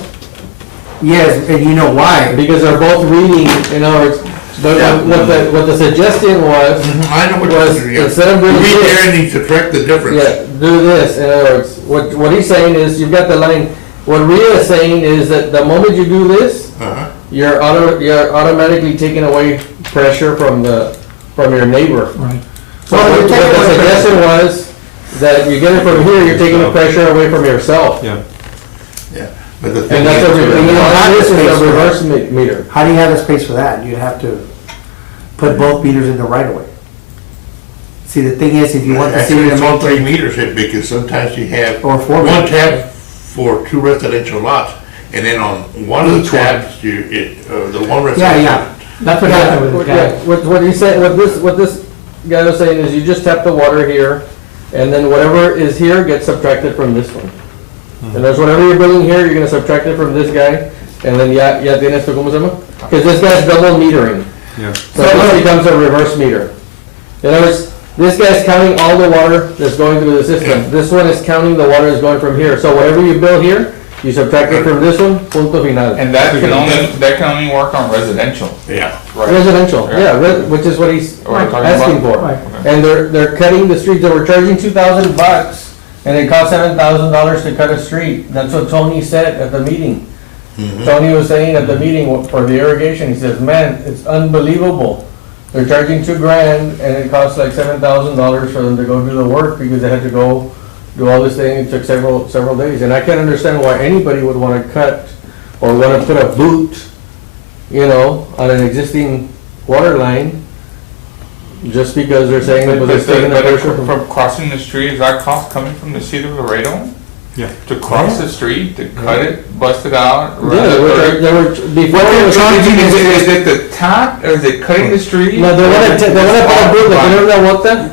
Yes, and you know why? Because they're both reading, in other words, what the suggestion was, I know what was you're doing. instead of You doing read this, there and you subtract the difference. yeah, do this, in other words, what he's saying is, you've got the line, what Rhea is saying is that the moment you do this, Uh-huh. you're automatically taking away pressure from your neighbor. Right. So Well, what you're taking the away suggestion was, that you get it from here, you're taking the pressure away from yourself. Yeah. Yeah. But the thing And that's is, this is a reverse meter. How do you have the space for that? You'd have to put both meters in the right of way. See, the thing is, if you want the city actually, to it's all 3 maintain, meters here, because sometimes you have or 4 one meters. tap for 2 residential lots, and then on one of the Each one. taps, the one Yeah, residential. yeah. That's what happened with the Yeah, guy. what he's saying, what this guy was saying is you just tap the water here, and then whatever is here gets subtracted from this one. And there's whatever you're building here, you're gonna subtract it from this guy, and then ya tienes tu, ¿cómo se llama? Because this guy's double metering, Yeah. so this becomes a reverse meter. In other words, this guy's counting all the water that's going through the system. This one is counting the water that's going from here. So whatever you build here, you subtract it from this one, punto final. And that can only work on residential, Yeah. right? Residential, Yeah. yeah, which is what he's What we're talking asking about? for. Right. And they're cutting the streets, they were charging $2,000, and it cost $7,000 to cut a street. That's what Tony said at the meeting. Tony was saying at the meeting for the irrigation, he says, man, it's unbelievable. They're charging $2,000, and it costs like $7,000 for them to go do the work, because they had to go do all this thing, it took several days. And I can't understand why anybody would wanna cut, or wanna put a boot, on an existing water line, just because they're saying that it's taking the pressure from. From crossing the street, is that cost coming from the city of Laredo? Yeah. To cross the street, to cut it, bust it out? run Yeah, the they dirt? were, before they were charging. Is it the tap, or is it cutting the street? No, they wanna put a boot, like, you know la bota?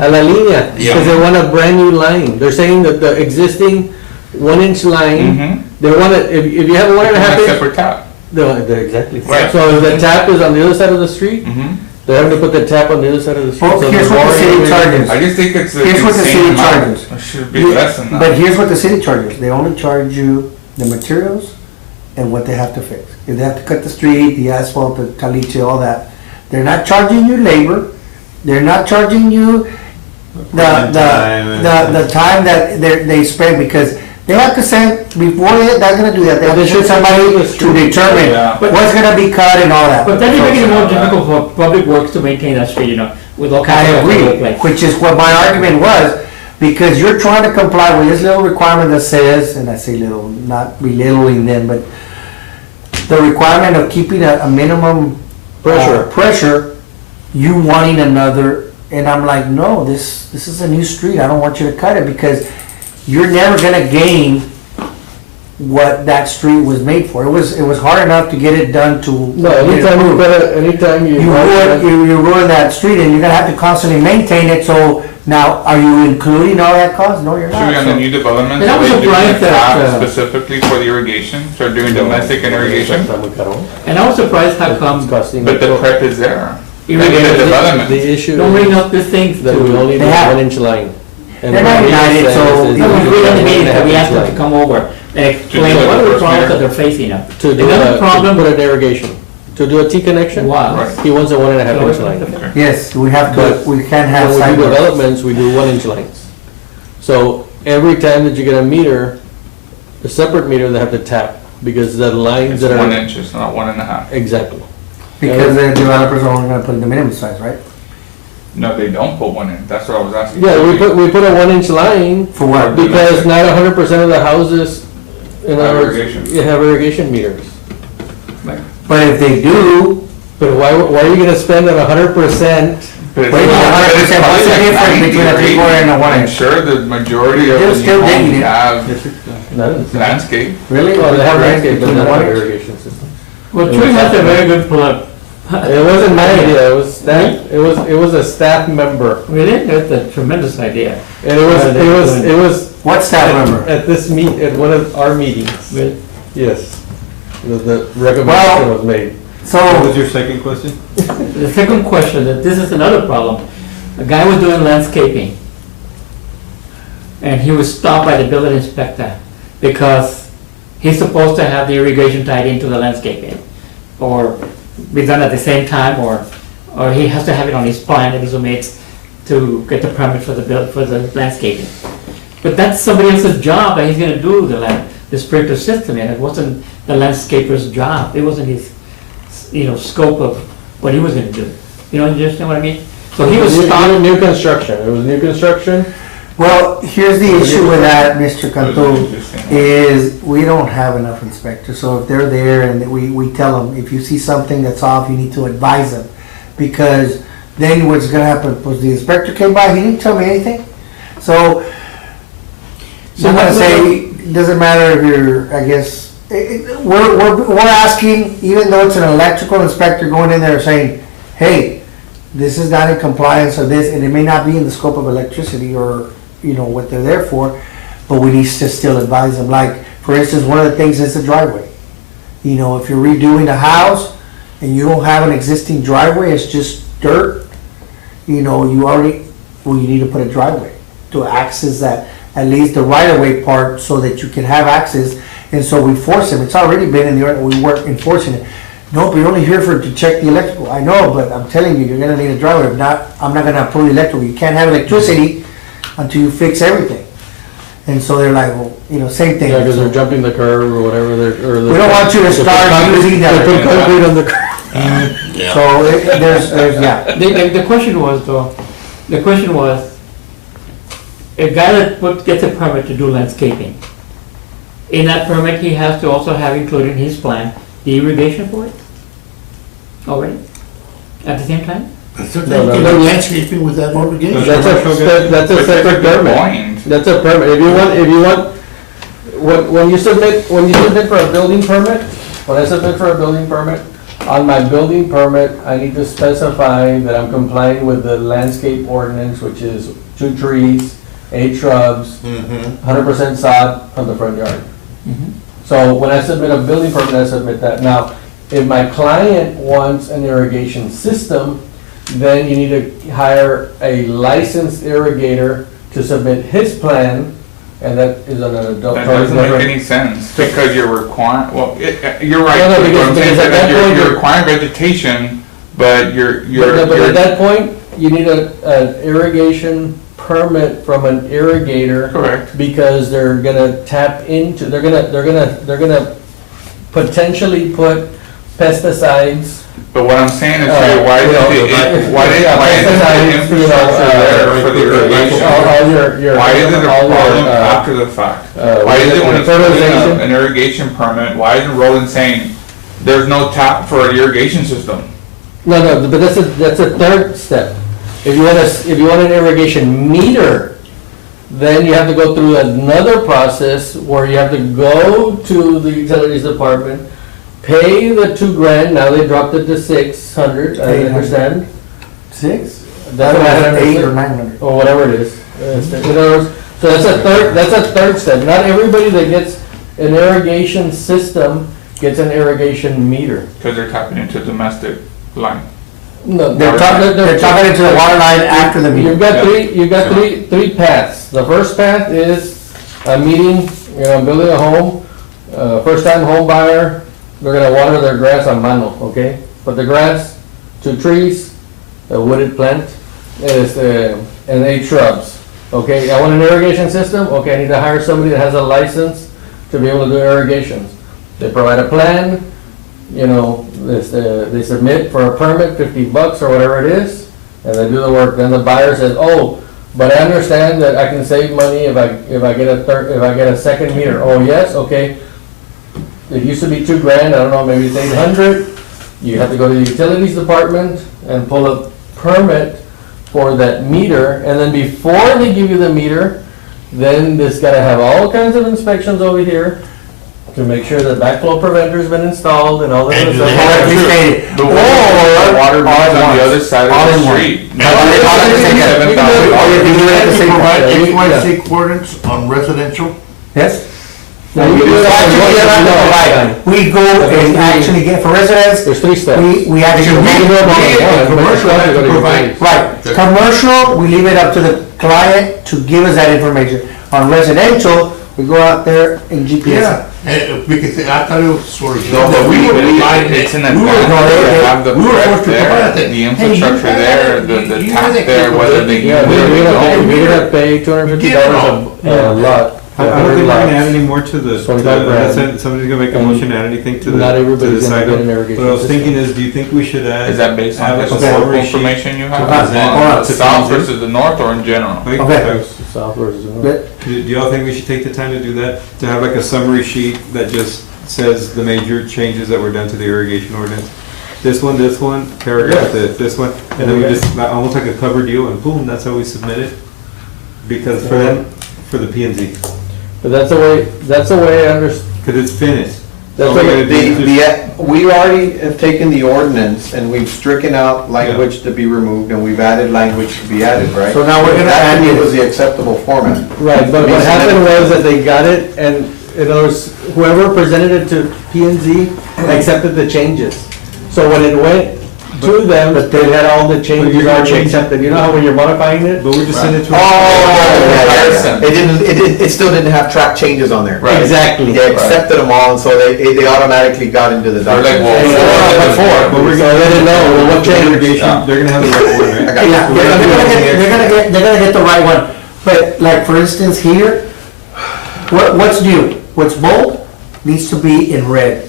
A la línea, Yeah. because they want a brand new line. They're saying that the existing 1-inch line, Mm-hmm. they want it, if you have a 1.5 inch. Separate tap. Exactly. Right. So if the tap is on the other side of the street, Mm-hmm. they have to put the tap on the other side of the street. Well, So here's the what the city boring- charges. I just think it's Here's what the insane city amount. charges. It should be less than that. But here's what the city charges. They only charge you the materials and what they have to fix. If they have to cut the street, the asphalt, the caliche, all that, they're not charging you labor. They're not charging you the time that they spend, because they have to send, before they're gonna do that, they have to send somebody to determine Yeah. what's gonna be cut and all that. But that is making it more difficult for public works to maintain that street, with all I kinds of all over the agree, place. which is what my argument was, because you're trying to comply with this little requirement that says, and I say little, not belittling them, but the requirement of keeping a minimum pressure, you wanting another, and I'm like, no, this is a new street, I don't want you to cut it, because you're never gonna gain what that street was made for. It was hard enough to get it done to. No, anytime you. You ruin that street, and you're gonna have to constantly maintain it, so now, are you including all that cost? No, you're Should be on the not. new developments, And I are was they doing surprised a that, tap specifically for the irrigation? So doing domestic and irrigation? And I was surprised how come, But the prep is there. irrigators. development. The issue Don't bring is up these things that we to. only do They have- 1 inch line. And They're what not we united, said so- is No, we do in the meeting, 1.5 we asked inch them to line. come over and explain do the what are the first problems meter? that they're facing now. To do Another to problem put an irrigation, to do a T connection, was. Right. he wants a 1.5 inch line. Okay. Yes, we have to, But we can't have When we do sidewalks. developments, we do 1 inch lines. So every time that you get a meter, a separate meter, they have to tap, because the lines It's that are. 1 inch, it's not 1.5. Exactly. Because the developers are only gonna put in the minimum size, right? No, they don't put 1 in, that's what I was asking. Yeah, we put a 1 inch line, For what? because not 100% of the houses, in Have other words, irrigation. you have irrigation meters. But if they do, But why are you gonna spend on 100%? But it's Wait, not- 100%, but what's the it's difference 90 between a or 3/4 and a 1 I'm inch? sure the majority of They're the still new digging homes it. have landscape. really? Well, they have landscape, but Between they the don't have 1 inch? irrigation system. Well, Troy has a very good plug. It wasn't my idea, it was staff, it was a staff member. Really? That's a tremendous idea. And it was What staff member? at this at one of our meetings, Really? yes. The recommendation was made. What So, was your second question? The second question, that this is another problem. A guy was doing landscaping, and he was stopped by the building inspector because he's supposed to have the irrigation tied into the landscaping, or be done at the same time, or he has to have it on his plan that he submits to get the permit for the landscaping. But that's somebody else's job, and he's gonna do the sprinkler system, and it wasn't the landscaper's job. It wasn't his, scope of what he was gonna do. You understand what I mean? So he was stopped. New construction, it was new construction. well, here's the issue with that, Mr. Cantu, is we don't have enough inspectors. So if they're there and we tell them, if you see something that's off, you need to advise them. Because then what's gonna happen, was the inspector came by, he didn't tell me anything. So, I'm gonna say, it doesn't matter if you're, I guess, we're asking, even though it's an electrical inspector going in there saying, hey, this is not in compliance or this, and it may not be in the scope of electricity or, what they're there for, but we need to still advise them. Like, for instance, one of the things is the driveway. If you're redoing a house and you don't have an existing driveway, it's just dirt, you need to put a driveway to access that, at least the right-of-way part, so that you can have access. And so we force them, it's already been in the, we work enforcing it. No, but you're only here to check the electrical. I know, but I'm telling you, you're gonna need a driveway. If not, I'm not gonna approve electrical. You can't have electricity until you fix everything. And so they're like, well, same thing. Yeah, because they're jumping the curb or whatever, We don't want you to start using They put that. concrete on the curb. Yeah. So there's, yeah. The question was, though, a guy that gets a permit to do landscaping, in that permit, he has to also have included in his plan the irrigation for it? Already? At the same time? I thought No, they no, did no. landscaping with that irrigation. That's a separate permit. Point. That's a permit. If you want, when you submit for a building permit, when I submit for a building permit, on my building permit, I need to specify that I'm complying with the landscape ordinance, which is 2 trees, 8 shrubs, Mm-hmm. 100% sod from the front yard. So when I submit a building permit, I submit that. Now, if my client wants an irrigation system, then you need to hire a licensed irrigator to submit his plan, and that is on an adult. That doesn't make any sense, because you're requiring, you're right, No, no, what I'm because saying is at that that point you're requiring vegetation, but But at that point, you need an irrigation permit from an irrigator. Correct. Because they're gonna tap into, they're gonna potentially put pesticides. But what I'm saying is, why you know, isn't the infrastructure there for the irrigation? Why is it a problem after the fact? Why is it when it's putting an irrigation permit, why isn't Roland saying, there's no tap for an irrigation system? No, but that's a third step. If you want an irrigation meter, then you have to go through another process where you have to go to the utilities department, pay the $2,000, now they dropped it to 600, I 800. understand. 6? That's what I Eight understand. or 900. Or whatever it is. In other words, so that's a third step. Not everybody that gets an irrigation system gets an irrigation meter. Because they're tapping into domestic line. No, They're talking into the water line after the meeting. You've got three paths. The first path is a meeting, building a home, first time home buyer, they're gonna water their grass on mano, okay? But the grass, 2 trees, a wooded plant, and 8 shrubs. Okay, I want an irrigation system, okay, I need to hire somebody that has a license to be able to do irrigations. They provide a plan, they submit for a permit, $50 or whatever it is, and they do the work. Then the buyer says, oh, but I understand that I can save money if I get a second meter. Oh, yes, okay. It used to be $2,000, I don't know, maybe it's $800. You have to go to the utilities department and pull a permit for that meter, and then before they give you the meter, then this gotta have all kinds of inspections over here to make sure that backflow preventer's been installed and all this other stuff. Correctly stated. The water meter's on the other side of the street. XYZ coordinates on residential? Yes? Now, you can do that on We go and actually get, for residents, There's 3 steps. we actually. Commercial has to provide. Right, commercial, we leave it up to the client to give us that information. On residential, we go out there and GPS. Yeah, because I thought it was sort of. No, but it's an advantage to have the prep there, the infrastructure there, the tap there, whether they use Yeah, it or they don't. we're gonna pay $250 a lot. I don't think we're gonna add any more to the, $25,000. somebody's gonna make a motion to add anything to the. Not to everybody's this gonna get item. an irrigation What I was system. thinking is, do you think we should add? Is that based on have like a historical summary sheet information you have? present On the to south P&Z? versus the north or in general? Okay. South versus north. But Do y'all think we should take the time to do that? To have like a summary sheet that just says the major changes that were done to the irrigation ordinance? This one, paragraph, this one, and then we just, almost like a cover deal, and boom, that's how we submit it? Because for them, for the P and Z, But that's the way I understand. because it's finished. That's So the we're way- gonna do- We already have taken the ordinance and we've stricken out language to be removed and we've added language to be added, right? So now we're gonna That to add me it. was the acceptable format. Right, but what happened was that they got it, and in other words, whoever presented it to P and Z accepted the changes. So when it went to them, they had all the changes you're gonna already change it. accepted. You know how when you're modifying it? But we're just sending it to. It still didn't have track changes on there. Right. Exactly. They accepted them all, and so they automatically got into the They're like, document. well, But we're So gonna, they didn't know what changed. irrigation, they're gonna have the right one, right? I got you. yeah, they're gonna get the right one. But like, for instance, here, what's new? What's bold needs to be in red.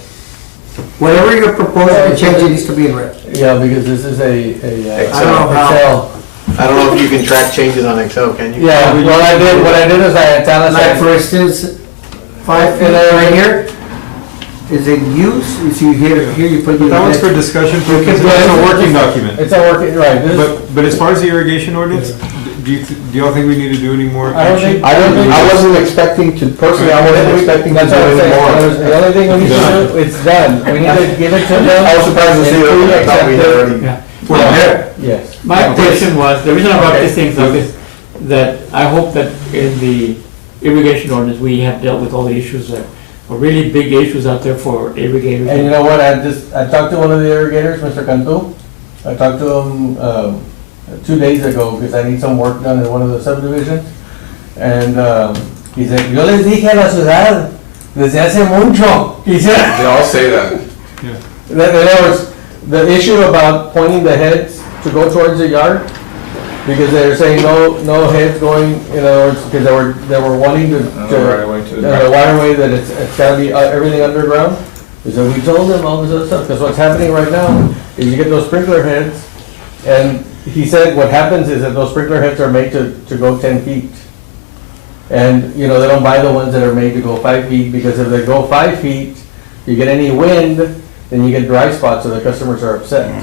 Whatever you're proposing to change, it needs to be in red. Yeah, because this is a I don't know how. Excel. I don't know if you can track changes on Excel, can you? Yeah, what I did is I Like, italicized. for instance, 5 feet right here is in use. You see here you put. But that one's for discussion purposes, Yeah, it's a working document. It's a working, right. This is- But as far as the irrigation ordinance, do y'all think we need to do any more I don't action? think- I wasn't expecting to, personally, I wasn't expecting to That's do what I'm any saying. more. The only thing we need to do, it's done. We need to give it to them. I was surprised to see that, I thought we had already. Yeah. Yeah. Yes. My question was, the reason I brought Okay. these things up is that I hope that in the irrigation ordinance, we have dealt with all the issues that are really big issues out there for irrigators. And you know what, I talked to one of the irrigators, Mr. Cantu. I talked to him, 2 days ago, because I need some work done in one of the subdivisions. And, he said, yo les dije a la ciudad, desde hace mucho. He said, They all say that. in other words, the issue about pointing the heads to go towards the yard, because they're saying no heads going, in other words, because they were wanting to, Right away to the the waterway, that it's gotta be everything underground. So we told them all this other stuff, because what's happening right now is you get those sprinkler heads, and he said what happens is that those sprinkler heads are made to go 10 feet. And, they don't buy the ones that are made to go 5 feet, because if they go 5 feet, you get any wind, then you get dry spots, so the customers are upset.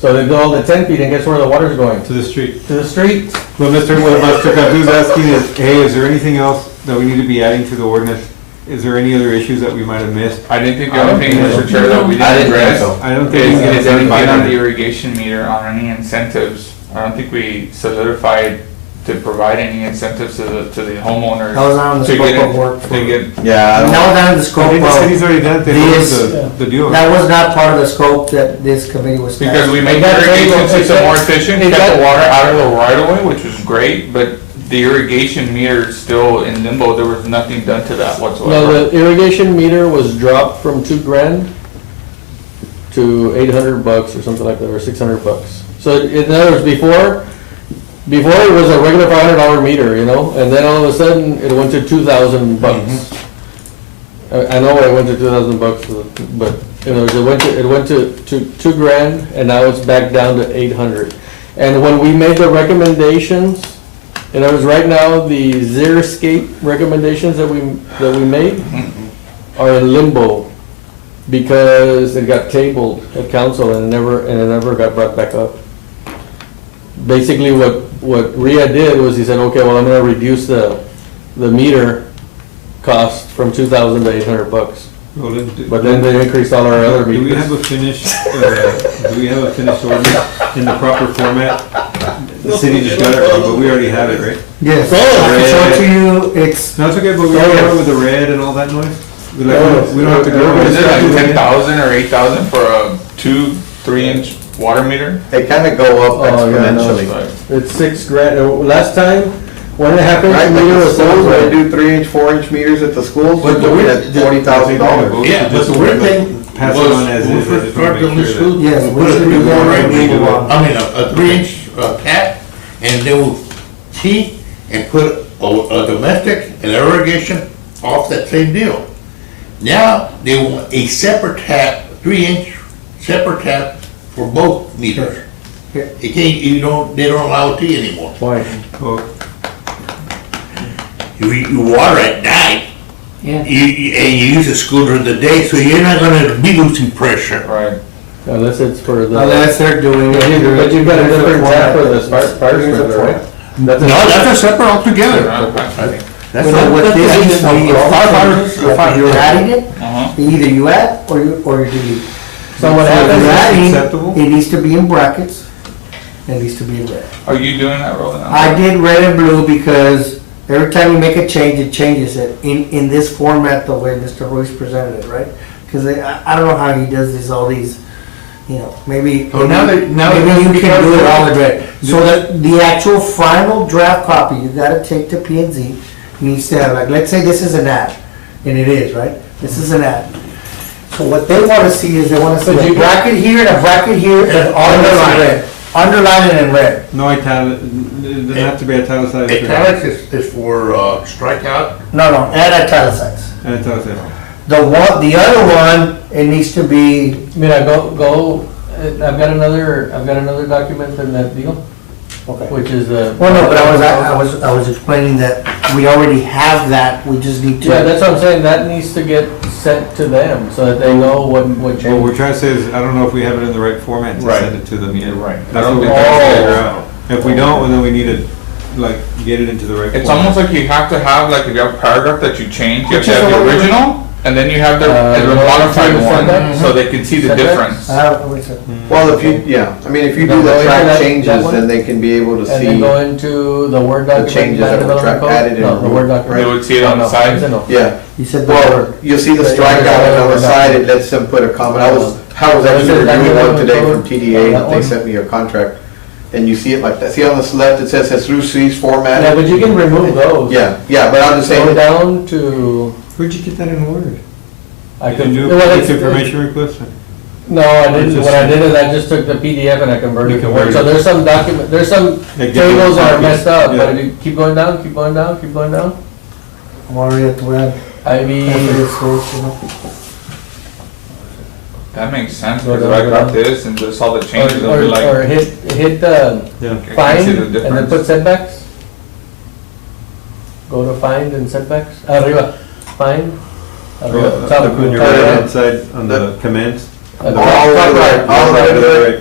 So they go all the 10 feet, and guess where the water's going? To the street. To the street. What Mr. Cantu's asking is, hey, is there anything else that we need to be adding to the ordinance? Is there any other issues that we might have missed? I didn't think the only thing, Mr. Chair, that we didn't address I don't think. is anything on the the irrigation meter on any incentives. I don't think we solidified to provide any incentives to the homeowners. That was not on the to scope get of work. To get, Yeah, I That don't- was not in the I scope think the city's of, already done it, they this- closed the deal. that was not part of the scope that this committee was. because we made got the irrigation table- system more efficient, it kept got- the water out of the right of way, which was great, but the irrigation meter is still in limbo, there was nothing done to that No, whatsoever. the irrigation meter was dropped from $2,000 to $800 or something like that, or $600. So in other words, before it was a regular $500 meter, you know, and then all of a sudden it went to $2,000. I know it went to $2,000, but you know, it went to $2,000, and now it's back down to 800. And when we made the recommendations, in other words, right now, the Xeriscape recommendations that we made are in limbo because it got tabled at council and it never got brought back up. Basically, what Ria did was he said, okay, well, I'm gonna reduce the meter cost from $2,000 to $800. But then they increased all our other Do we have meters. a finished, ordinance in the proper format? The city just got it wrong, but we already have it, right? Yes, I can show it to you, it's, No, it's okay, but we already have it with the red and all that noise? We don't have to go. Is it like 10,000 or 8,000 for a 2-3-inch water meter? they kind of go up Oh, yeah, no, exponentially. It's $6,000. Last time, 1.5 Right, inch like meter the was schools, when they $7,000. do 3-inch, 4-inch meters at the schools, But we're the looking weird- at $40,000. Yeah, but the weird thing Pass it was, on as when we is, I first just wanna started make on the sure that- school. yes, we we put should a be new going one, and right? move on. I mean, a 3-inch tap, and they will heat and put a domestic and irrigation off that same deal. Now, they want a separate tap, 3-inch separate tap for both meters. Here. You can't, they don't allow it to you anymore. Why? Well, You water at night, Yeah. and you use the school during the day, so you're not gonna be losing pressure. Right. Unless it's for the. unless they're doing it. But you've got a different tap for the fire sprinkler, right? That's a- That's a separate altogether. You know, what this is, if you're adding it, Uh-huh. either you add or you delete. So what So if happens you're is- adding, acceptable? it needs to be in brackets, it needs to be in red. Are you doing that, Roland? I did red and blue because every time you make a change, it changes it in this format, the way Mr. Royce presented it, right? Because I don't know how he does this, all these, you know, maybe, So now maybe you can do it all in red. So that the actual final draft copy, you gotta take to P and Z, needs to have, like, let's say this is an ad, and it is, right? This is an ad. So what they wanna see is they wanna see But a you- bracket here and a bracket here, and all in red. Underline it in red. no italic, it doesn't have to be italicized. Italics is for strikeout. No, add italicized. Italicized. The other one, it needs to be, Mira, I've got another document in that deal, which is the. well, no, but I was explaining that we already have that, we just need to. Yeah, that's what I'm saying, that needs to get sent to them, so that they know what What change. we're trying to say is, I don't know if we have it in the right format to Right. send it to them yet. Right. That's what we're trying to figure out. If we don't, well, then we need to, like, get it into the right format. It's almost like you have to have, like, if you have a paragraph that you change, you have Which to is have the what we- original, and then you have the the modified setback? one, so they can see the Setbacks? difference. Wait a second. Well, if you, yeah, I mean, if you do Go the into track that changes, one? then they can be able to And then see, go into the Word the document. changes land that were development code? added in No, the Word document. They would see it on the No, side? no. yeah. You said the Well, word. you'll see the strikeout and on the side, it lets them put a comment. I was actually reviewing one today from TDA, that they sent me a contract, and you see it like that. See on this left, it says Jesus Ruiz Yeah, format? but you can remove those. Yeah, but I'm just Go saying, down to, Where'd you get that in Word? I Did could. you do well, a it's- information request? No, I didn't, Just- what I did is I just took the PDF and I converted it to You Word, so converted it. there's some document, there's some Yeah, give me tables that are copies. messed up, but Yeah. if you keep going down, keep going down, keep going down, I'm already at the red. IV, After this source, you know. That makes sense, Go because down, if I go got down. this and just all the changes, it'll or be like, hit Yeah. I can find, see the and then difference. put setbacks. Go to find and setbacks, arriba, find, arriba, top, Up on your top right right. hand side, on the commands. Uh, all the way to the right, all the way to the right,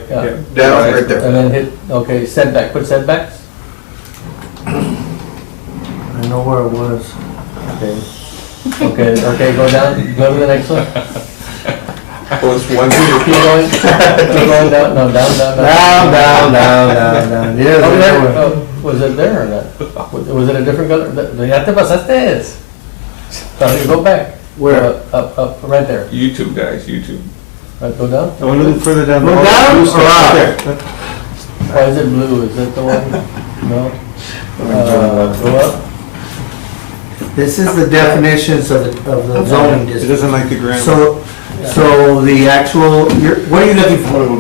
Yeah. down right there. And then hit, okay, setback, put setbacks, I know where it was. okay, go down, go to the next one. Was one, Keep going down, no, down. Down. Yeah, Oh, there there, we go. Was it there or not? Was it a different color? Ya te pasaste. Go back. Where? Up, right there. YouTube, guys, YouTube. Right, go down. I want to look further down. Go Oh, down blue or stuff up? right there. Why is it blue? Is that the one? No? Go up. This is the definitions of the zoning It district. doesn't like the grand. So the actual, what are you looking for?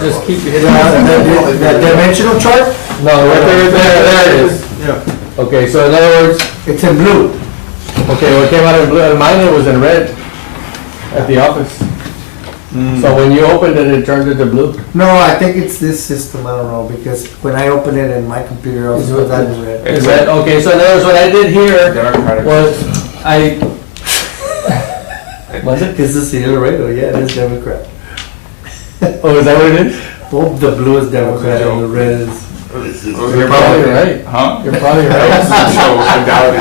Just keep hitting The dimensional chart? No, right there it is. Yeah. Okay, so in other words, It's in blue. okay, what came out in blue, and mine it was in red at the office. So when you opened it, it turned into blue. No, I think it's this system, I don't know, because when I open it in my computer, I was Is it- that in red. Is that, okay, so in other words, what I did here Democratic. was, I, was it? It's the city of Laredo, yeah, it is Democrat. Oh, is that what it is? Oh, the blue is Democrat and the red is. You're probably right. Huh? You're probably right. So, I doubt it.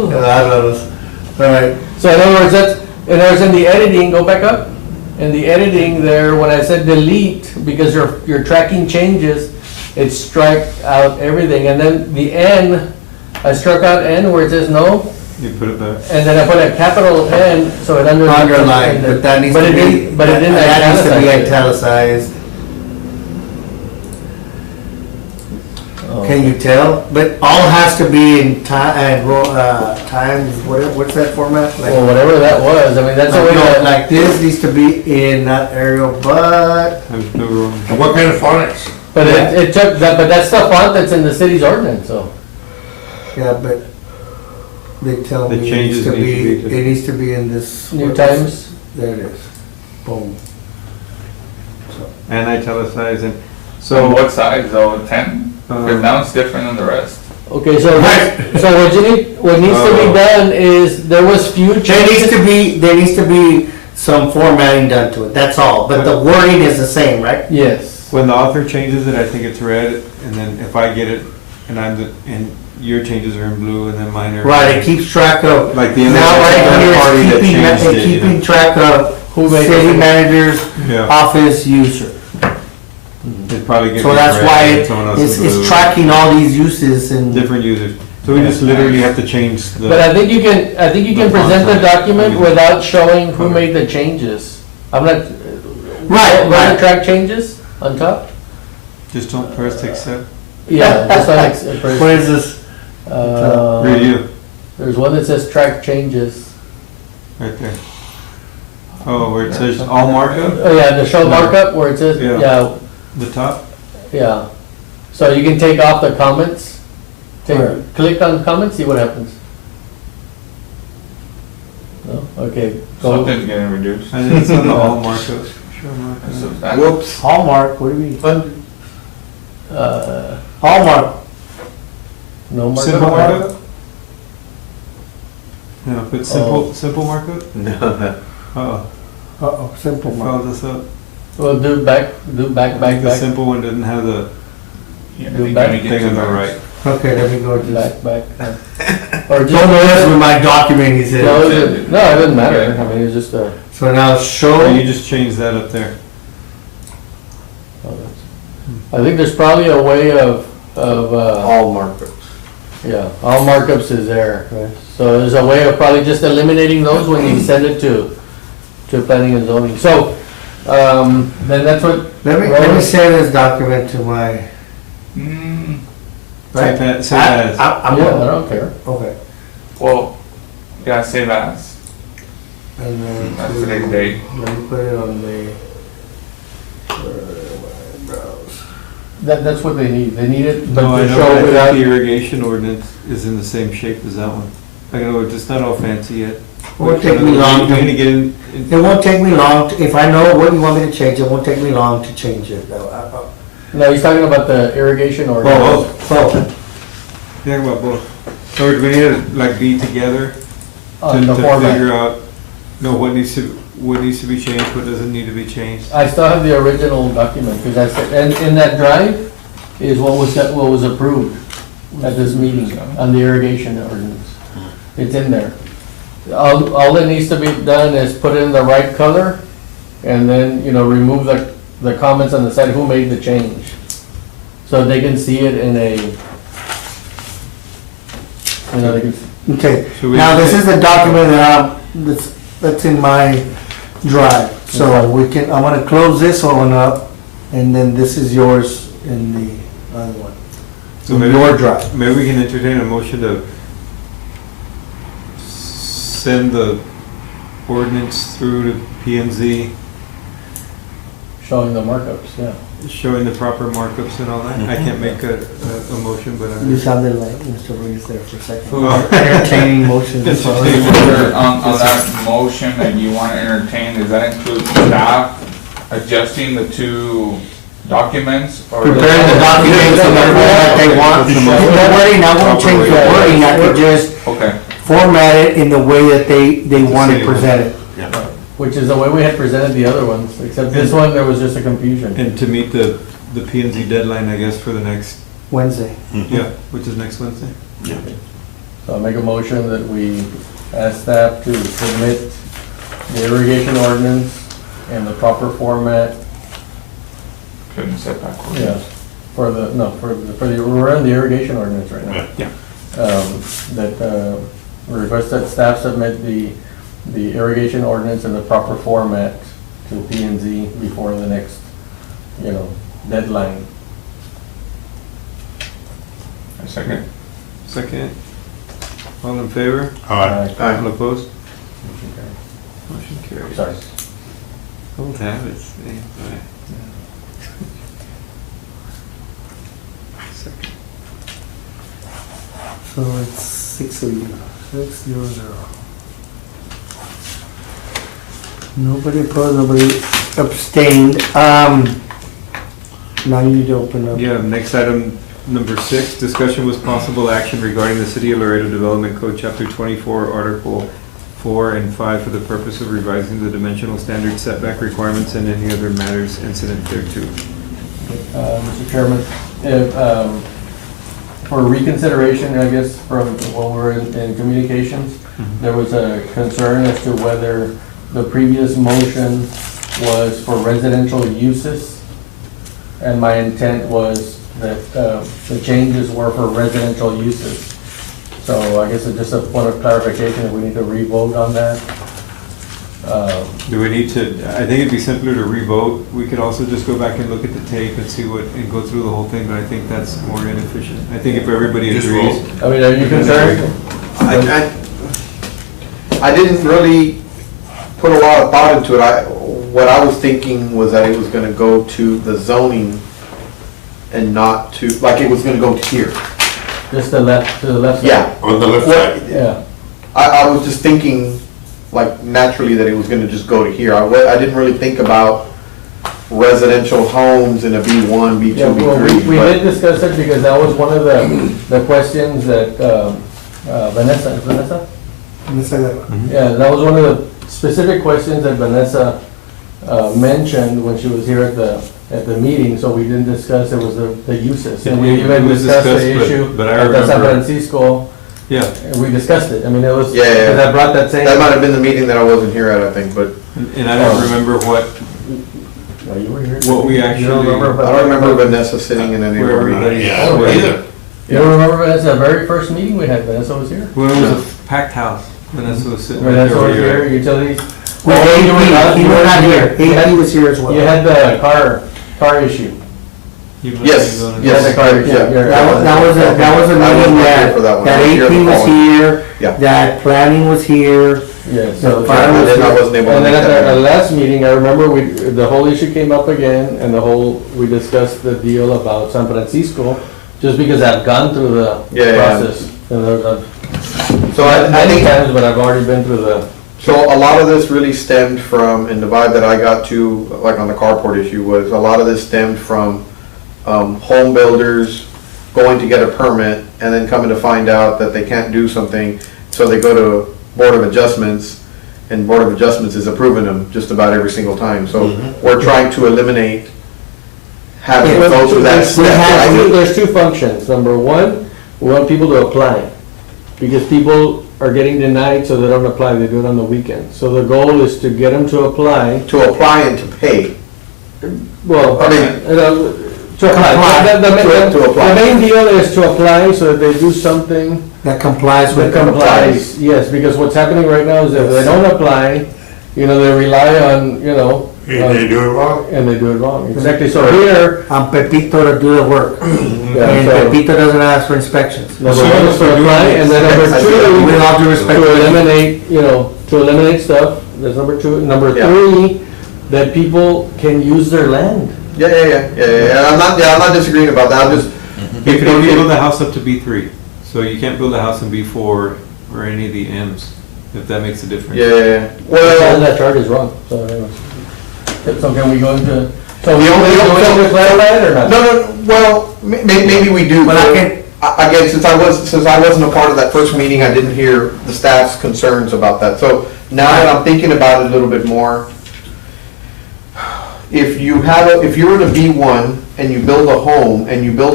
I don't know. All right. So in other words, in the editing, go back up. In the editing there, when I said delete, because you're tracking changes, it struck out everything. And then the N, I struck out N where it says no, You put it back. and then I put a capital N, so it Underlined, but that needs to be. But it didn't That needs to be italicize it. italicized. Oh. Can you tell? But all has to be in times, what's that format? Like, Well, whatever that was, I mean, that's the way no, that, like this needs to be in, not Arial, but, There's no room. What kind of phonics? but it took, that. But that's the font that's in the city's ordinance, so. yeah, but they tell The me it changes needs to need to be, be just- it needs to be in this. New Times. There it is. Boom. And italicize and, So so, what size though, 10? Because now it's different than the rest. Okay, so, what needs to be done is, there was few changes. There needs to be some formatting done to it, that's all, but the wording is the same, right? Yes. when the author changes it, I think it's red, and then if I get it, and your changes are in blue, and then mine are. Right, it keeps track of, Like the now right party here, that changed it's it, you keeping know. track of Who made city it? manager's Yeah, office user. it's probably getting. So that's red why and someone else is blue. it's tracking all these uses and. Different users, so we just literally have to change the. But I think you can The present the font size. document without showing who made the changes. I'm not. Right, Right, right. track changes on top? Just don't press accept. Yeah, just What is this? Review, There's one that says track changes. right there. Oh, where it says all markup, Oh, yeah, the show No. markup where it says, Yeah. yeah, the top. yeah. So you can take off the comments. Right. Click on comments, see what happens. No, okay. Go. Something's getting reduced. And it's on the all markup. Show So markup. that- Whoops. Hallmark, what do you mean? Hallmark. No markup. Simple markup? No, put simple markup? No. Uh-oh, Uh-oh, simple it mark. follows us up. Well, do back, I think the simple one doesn't have the Yeah, I Do think back when you get thing to on the those- right. Okay, let me go to this. back. Or Don't just. mess with my document, he No, said. it doesn't matter. I mean, it's just a. So now Oh, show, you just change that up there. I think there's probably a way of, All markups. yeah, all markups is there, right? So there's a way of probably just eliminating those when you send it to planning and zoning. So, then that's what. let me send this document to my, Mm, right? Save as. I'm Yeah, I gonna, don't care. okay. well, yeah, save as. And then That's to- today's date. Let me put it on the, browse. That's what they need. They need it, but No, I to know, show but I think without. the irrigation ordinance is in the same shape as that one. I know, it's not all fancy yet. Won't take me long We're gonna to, get in. it won't take me long, if I know what you want me to change, it won't take me long to change it. No, he's talking about the irrigation or. Oh, Yeah, about both. So we need to like be together to On the format. figure out, what needs to be changed, what doesn't need to be changed. I still have the original document, because I said, and in that drive is what was approved at this meeting on the irrigation ordinance. It's in there. All that needs to be done is put it in the right color, and then, remove the comments on the side, who made the change. so they can see it in a, they can, Okay, Should we now this say- is the document that's in my drive. So we can, I'm gonna close this one up, and then this is yours in the other one. So In maybe, your drive. maybe we can entertain a motion to send the ordinance through to P and Z, showing the markups, yeah. showing the proper markups and all that. I can't make a motion, but You I'm. sounded like Mr. Ruiz there for a second. Oh. Entertaining motions. On that motion that you want to entertain, does that include staff adjusting the two documents? Or Preparing the documents in the way that they want. The wording, I won't change the wording, I could just Okay, format it in the way that they want it presented. Which is the way we had presented the other ones, except this one, there was just a confusion. And to meet the P and Z deadline, I guess, for the next, Wednesday. yeah, which is next Wednesday. So I'll make a motion that we ask staff to submit the irrigation ordinance in the proper format, couldn't setback. yeah, for the, we're in the irrigation ordinance right now. Yeah. That, request that staff submit the irrigation ordinance in the proper format to P and Z before the next, deadline. A second. Second. All in favor? Aye. All opposed? Motion carries. Sorry. Old habits. eh, boy. Second. So it's 600. Nobody opposed, nobody abstained. Now you need to open up. Yeah, next item, number 6, discussion with possible action regarding the City of Laredo Development Code, Chapter 24, Article 4 and 5 for the purpose of revising the dimensional standard setback requirements and any other matters incident thereto. Mr. Chairman, if, for reconsideration, I guess, from when we were in communications, there was a concern as to whether the previous motion was for residential uses. And my intent was that the changes were for residential uses. So I guess it's just a point of clarification if we need to re-vote on that. Do we need to, I think it'd be simpler to re-vote. We could also just go back and look at the tape and see what, and go through the whole thing, but I think that's more inefficient. I think if everybody Just agrees. I mean, are you concerned? I didn't really put a lot of thought into it. What I was thinking was that it was gonna go to the zoning and not to, like it was gonna go to here. Just to the left side? Yeah. On the left side. Yeah. I was just thinking, like, naturally that it was gonna just go to here. I didn't really think about residential homes in a B1, B2, Yeah, well, B3. we but- did discuss it because that was one of the questions that Vanessa, yeah, that was one of the specific questions that Vanessa mentioned when she was here at the meeting, so we didn't discuss, it was the uses. And we even It was discussed the discussed, issue but I at the San remember- Francisco, Yeah, and we discussed it. I mean, it was, Yeah, yeah. because I brought that same. That might have been the meeting that I wasn't here at, I think, but and I don't remember what, No, you were here. what we You don't actually. remember? I don't remember Vanessa sitting in any of Where our meetings. everybody. Yeah, Oh, either. You don't remember Vanessa, the very first meeting we had, Vanessa was here? When it was a packed house, Vanessa was sitting right Vanessa there. was where you're here, at. utilities. Well, Oh, you were not- he you was were not here. You had- He was here as well. You had the car issue. You must Yes, be going to- You had the car issue. Yeah. You're- That was a I was meeting not here that, for that one. that I was here AP the was following. here, Yeah. that planning was here. Yeah, so. The fire And then I wasn't able to And then make at that the meeting. last meeting, I remember the whole issue came up again, and we discussed the deal about San Francisco, just because I've gone through the Yeah, yeah. process. And So I many think, times, but I've already been through the, so a lot of this really stemmed from, and the vibe that I got to, like on the carport issue, was a lot of this stemmed from home builders going to get a permit and then coming to find out that they can't do something, so they go to Board of Adjustments, and Board of Adjustments is approving them just about every single time. So we're trying to eliminate having to go through that step. right? there's two functions. Number one, we want people to apply, because people are getting denied, so they don't apply, they do it on the weekend. So the goal is to get them to apply. To apply and to pay. Well, I mean- To apply. To apply. The main deal is to apply so that they do something That complies with. that complies. Yes, because what's happening right now is if they don't apply, they rely on, And they do it wrong. and they do it wrong. Exactly, so here, On Pepito to do the work. yeah, And so Pepito doesn't ask for inspections. number one is to apply, and then number two, With all due respect. to eliminate, to eliminate stuff, that's number two. Number Yeah. three, that people can use their land. Yeah, I'm not disagreeing about that, I'm just. You can only build a house up to B3, so you can't build a house in B4 or any of the Ms, if that makes a difference. Yeah, Well, well, that chart is wrong, so anyways. So can we go into, so we The only- to clarify it or not? no, well, maybe we do. But I can- Again, since I wasn't a part of that first meeting, I didn't hear the staff's concerns about that. So now that I'm thinking about it a little bit more, if you were in a B1 and you build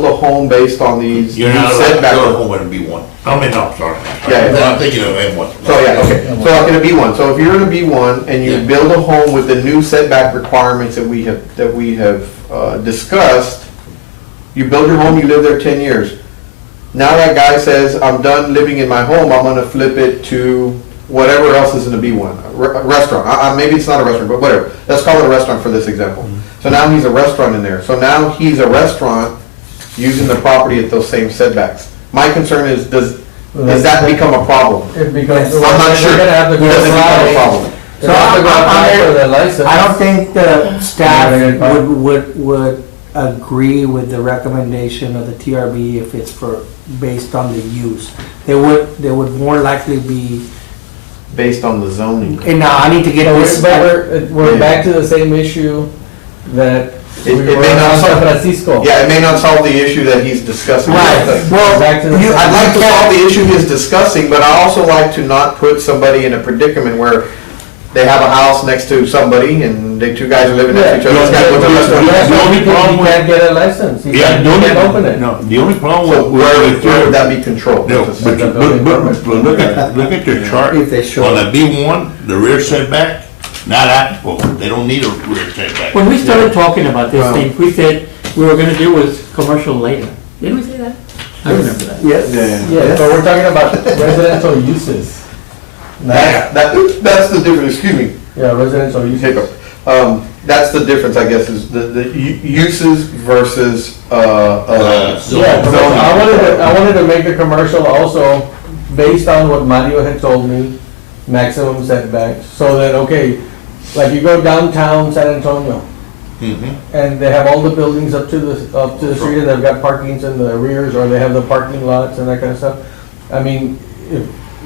a home based on these You're not allowed to setback. build a home in a B1. I mean, no, I'm sorry. Yeah. I'm thinking of M1. So, yeah, okay, so like in a B1, so if you're in a B1 and you Yeah. build a home with the new setback requirements that we have discussed, you build your home, you live there 10 years. Now that guy says, I'm done living in my home, I'm gonna flip it to whatever else is in a B1, a restaurant, maybe it's not a restaurant, but whatever, let's call it a restaurant for this example. So now he's a restaurant in there, so now he's a restaurant using the property at those same setbacks. My concern is, does that become a problem? It becomes, I'm not sure. we're gonna have to go Does it become a apply. problem? They have to go apply for the license. I don't think the staff Yeah, would agree with the recommendation of the TRB if it's based on the use. They would more likely be, Based on the zoning. and now I need to get But this. we're back to the same issue that we It were may not on San solve- Francisco. Yeah, it may not solve the issue that he's discussing. Right, well, Back to the- you- I'd like to solve the issue he's discussing, but I also like to not put somebody in a predicament where they have a house next to somebody and they two guys are living next to each other. This guy puts a restaurant. That's why only he problem with- can't get a license. He Yeah, can't the only, open it. no, the only problem So with. where would that be controlled? No, but look at the chart, If they show. on a B1, the rear setback, not applicable, they don't need a rear setback. When we started talking about this Wow. thing, we said we were gonna do with commercial later. Didn't we say that? I remember that. Yes. Yeah, but we're talking about residential uses. That's the difference, excuse me, Yeah, residential uses. hiccup. That's the difference, I guess, is the uses versus, Yeah, so I wanted to make the commercial also based on what Mario had told me, maximum setbacks, so that, okay, like you go downtown San Antonio, Mhm. and they have all the buildings up to the street, and they've got parkings in the rears, or they have the parking lots and that kind of stuff. I mean, if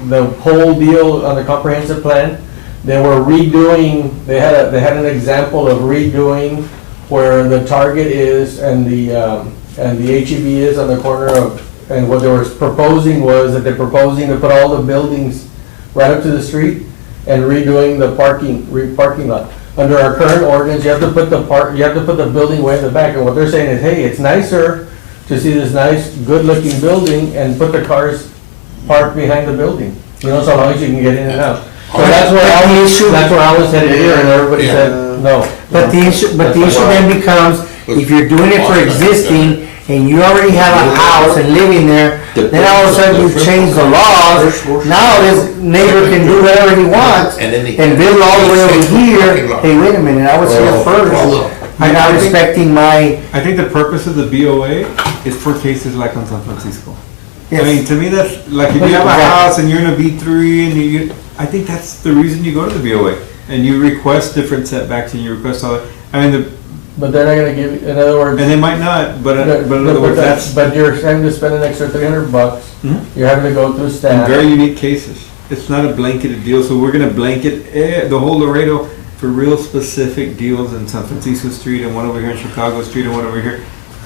the whole deal on the comprehensive plan, they were redoing, they had an example of redoing where the Target is and the H-E-B is on the corner of, and what they were proposing was that they're proposing to put all the buildings right up to the street and redoing the parking lot. Under our current ordinance, you have to put the building way in the back, and what they're saying is, hey, it's nicer to see this nice, good-looking building and put the cars parked behind the building, so long as you can get in and out. So that's where I was headed here, and everybody said, no. But the issue then becomes, if you're doing it for existing, and you already have a house and living there, then all of a sudden you change the laws, now this neighbor can do whatever he wants, and build all the way over here, hey, wait a minute, I was here first, I'm not respecting my, I think the purpose of the BOA is for cases like on San Francisco. I mean, to me, that's, like, if you have a house and you're in a B3 and I think that's the reason you go to the BOA. And you request different setbacks and you request all that. I mean, But they're not gonna give, you in other words. and they might not, but in other words, that's But you're having to spend an extra $300, Mhm. you're having to go through in staff. very unique cases. It's not a blanketed deal, so we're gonna blanket the whole Laredo for real specific deals in San Francisco Street and one over here in Chicago Street and one over here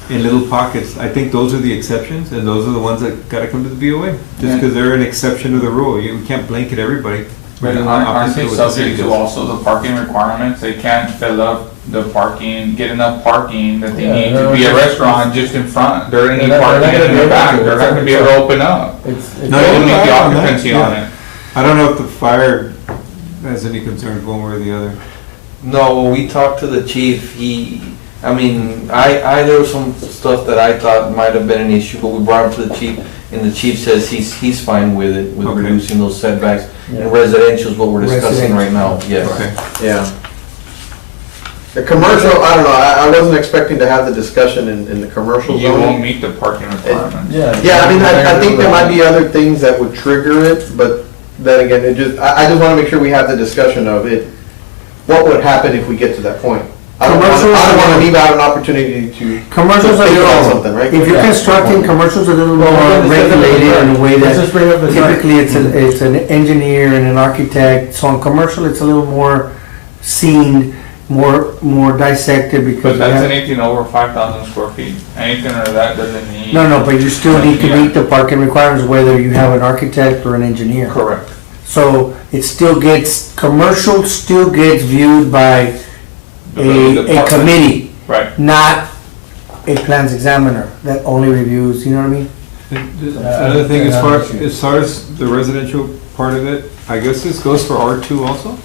in little pockets. I think those are the exceptions and those are the ones that gotta come to the BOA, just because they're an exception to the rule. We can't blanket everybody. We're But doing the aren't opposite they of what the city subject to does. also the parking requirements? They can't fill up the parking, get enough parking that they Yeah, need they're to be a just- restaurant just in front. They're gonna need They're not parking gonna in be the able back, to. they're not gonna be able to open up. It's No, They you're don't need right the on that, occupancy yeah. on it. I don't know if the fire has any concerns one way or the other. No, when we talked to the chief, I mean, there was some stuff that I thought might have been an issue, but we brought it to the chief, and the chief says he's fine with it, with Okay. reducing those setbacks. And residential is what we're discussing right now, yes. Okay. Yeah. The commercial, I don't know, I wasn't expecting to have the discussion in the commercial You won't zone. meet the parking requirements. Yeah, I mean, I think there might be other things that would trigger it, but then again, I just wanna make sure we have the discussion of it. What would happen if we get to that point? I don't wanna leave out an opportunity to. Commercials are think about little, something, right? if you're constructing, commercials are a little more regulated in a way Let's that just bring up the chart. typically it's an engineer and an architect. So on commercial, it's a little more seen, more dissected But because. that's anything over 5,000 square feet. Anything under that doesn't need. No, but you still need to meet the parking requirements whether you have an architect or an engineer. Correct. So it still gets, commercial still gets viewed by The building a department. committee, Right. not a plans examiner that only reviews, you know what I mean? Another thing, as far as the residential part of it, I guess this goes for R2 also?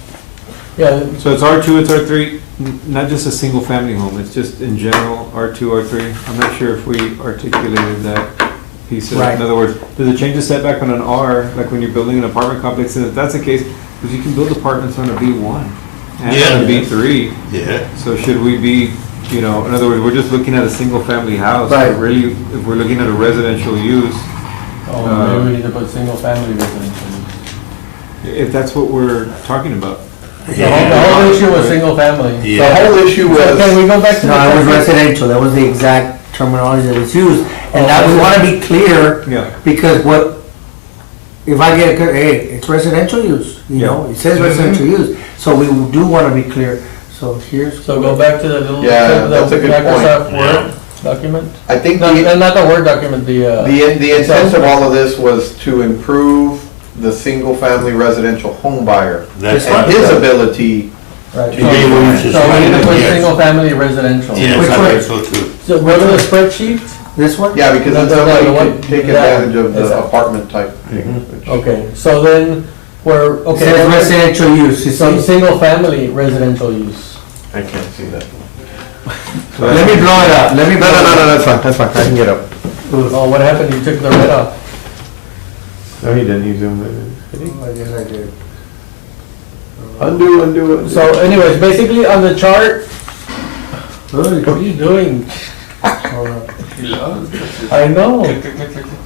Yeah, So it's R2, it's R3, not just a single family home, it's just in general, R2, R3. I'm not sure if we articulated that piece of it. Right. In other words, does it change the setback on an R, like when you're building an apartment complex? And if that's the case, because you can build apartments on a B1 and on a B3. Yeah. So should we be, in other words, we're just looking at a single family house. Right. But really, if we're looking at a residential use, maybe we need to put single family residential. if that's what we're talking about. The whole issue was single family. The whole issue So can was, we go back to the? No, it was residential, that was the exact terminology that was used. And now we wanna be clear, Yeah. because if I get, hey, it's residential use, it says residential use, so we do wanna be clear. So here's. So go back to the little, Yeah, the that's a good Microsoft point. Word document? I think Not the the Word document, the. intent of all of this was to improve the single-family residential home buyer That's and right. his ability. Right. To be able to use this So we need to put right. single family residential. Yes, Which I one? think so too. So go to the spreadsheet. This one? Yeah, because then No, somebody the can one- take yeah, advantage of the exactly. apartment type thing. which- Okay, so then we're, It okay. says residential use, you Some see? single family residential use. I can't see that. Let me blow it up, let me. No, that's fine, I can get up. Oh, what happened? You took the red off. No, he didn't, he zoomed in. I guess I did. Undo. So anyways, basically on the chart, what are you doing? I know. Click, click, click, click, click.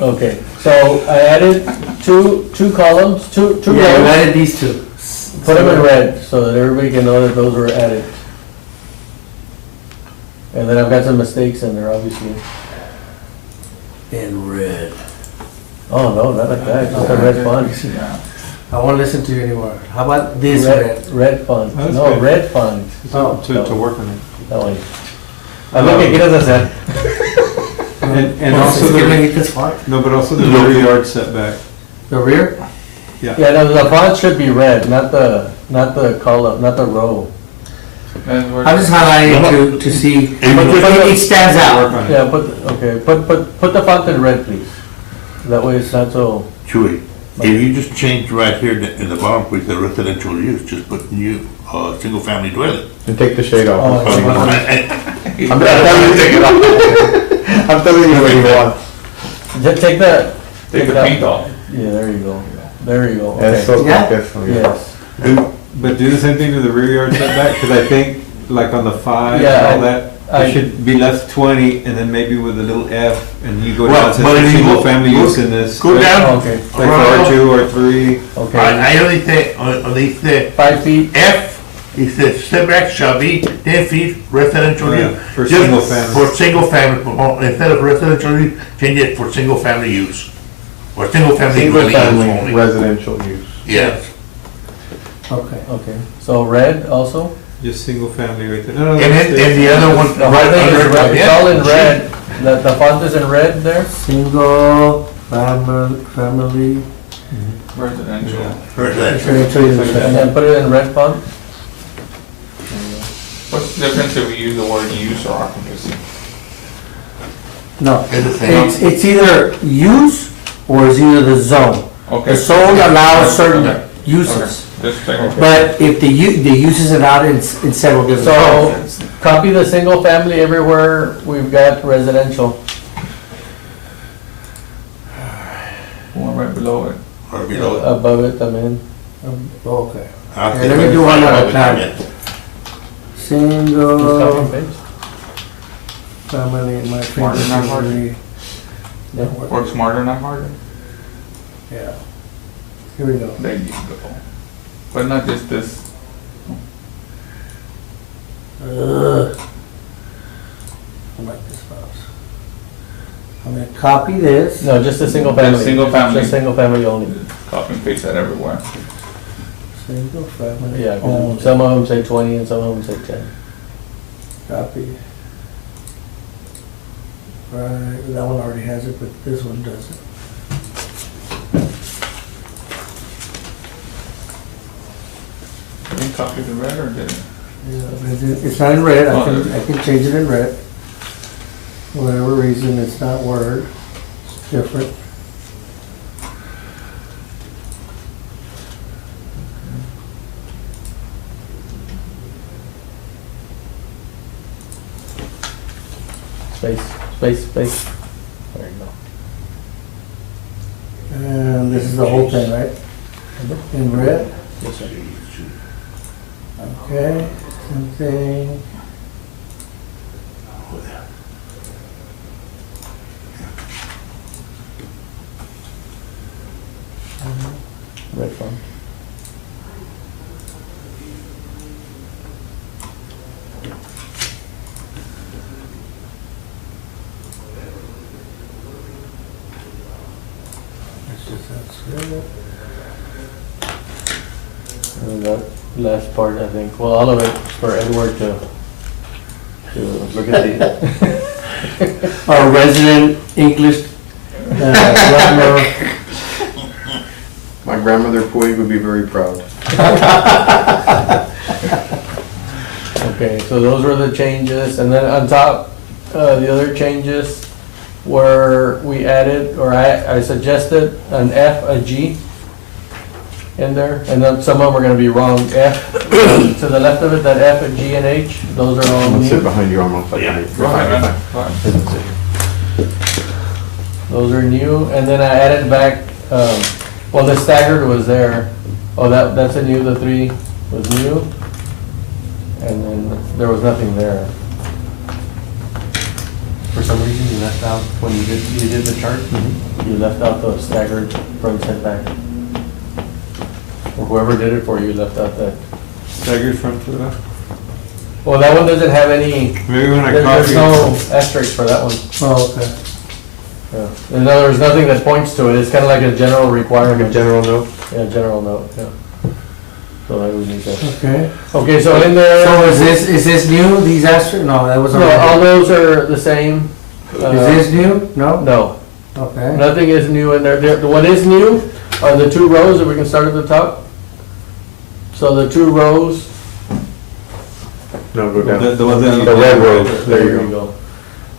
Okay, so I added two columns, two Yeah, we rows, added these two. put them in red so that everybody can know that those were added. And then I've got some mistakes in there, obviously. In red. Oh, no, not like that, just a red font. I won't listen to you anymore. How about this red? Red font, That's no, good. red font, To work on it. that one. A ver qué quieres hacer. And also Can I the, get this font? no, but also the rear yard setback. The rear? Yeah, no, the font should be red, not the column, not the row. Then we're- I'm just highlighting to see, it stands out. Work on it. Yeah, put the font in red, please. That way it's not so, Chewy, if you just change right here in the bottom with the residential use, just put new, single-family dwelling. And take the shade oh, off. it's not- I'm telling you, take it off. I'm telling you what you want. Just take the paint off. Yeah, there you go. There you go. It's Okay. so Yeah. confusing. Yes. But do the same thing to the rear yard setback, because I think, like on the 5 Yeah, and all that, I- it should be left 20, and then maybe with a little F, and you go Well, down to but if you single go- family go- use in this. Go right? down. Okay, Like for R2 or 3. okay. I only think, on the 5 feet. F, it says setback shall be 10 feet residential Yeah, use. for Just single family. For single family, instead of residential use, change it for single family use. Or single family Single dwelling use family only. residential use. Yes. Okay. Okay, so red also? Just single family right there. No, And then, and the other one, The whole right thing is under red, it. it's all in red. The font is in red there? Single family. Residential. Residential. And then put it in red font? What's the difference if we use the word use or occupancy? No, It's the same. it's either use or it's either the zone. Okay. The zone allows certain uses. Just checking. But if the uses it out in several different So, zones. copy the single family everywhere we've got residential. One right below it. Or below. Above it, I mean. Okay. Okay, let me do one at a time. Yeah. Just Single copy and paste. family, my Smarter, not harder. favorite. Yeah. Work smarter, not harder. Yeah. Here we go. There you go. But not just this. Ugh. I like this mouse. I'm gonna copy this. No, just a single family. Just single family. Just single family only. Copy and paste that everywhere. Single family. Yeah, 'cause only. some of them say 20 and some of them say 10. Copy. Right, that one already has it, but this one doesn't. You can copy the red or did it? Yeah, it's not in red, I can change it in red. For whatever reason, it's not Word, it's different. Space, space, space. There you go. And this is the whole thing, right? In red, Yes, sir. okay, same thing. Red font. That's just, that's red. And that last part, I think, well, all of it for Edward to look at the. Our resident English grammar. My grandmother Puig would be very proud. Okay, so those were the changes, and then on top, the other changes were we added, or I suggested an F, a G in there, and then some of them are gonna be wrong. F, to the left of it, that F, a G, and H, those are all new. behind you almost like Yeah. Go ahead, man. Go ahead. Those are new, and then I added back, well, the staggered was there. Oh, that's a new, the 3 was new. And then there was nothing there. For some reason, you left out, when you did the chart, you left out the staggered front setback. Or whoever did it for you left out that. Staggered front to the, Well, that one doesn't have any, maybe when I there's copy. no asterisk for that one. Oh, okay. Yeah. In other words, nothing that points to it, it's kind of like a general requirement. General note. Yeah, general note, yeah. So I would need that. Okay. Okay, so in there. So is this new, these asterisks? No, that was No, all already. those are the same. Is this new? No? No, Okay. nothing is new in there. What is new are the 2 rows, if we can start at the top. So the 2 rows. No, go down. The one that you. The red road, there you go.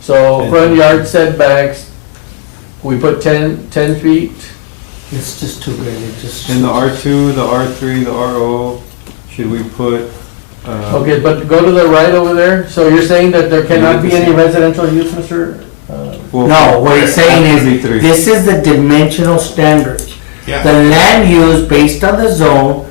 So front yard setbacks, we put 10 feet. It's just too big, it just. In the R2, the R3, the RO, should we put, Okay, but go to the right over there. So you're saying that there cannot be any residential use, Mr.? well, No, what he's saying is, RV3. this is the dimensional standards. Yeah. The land use based on the zone,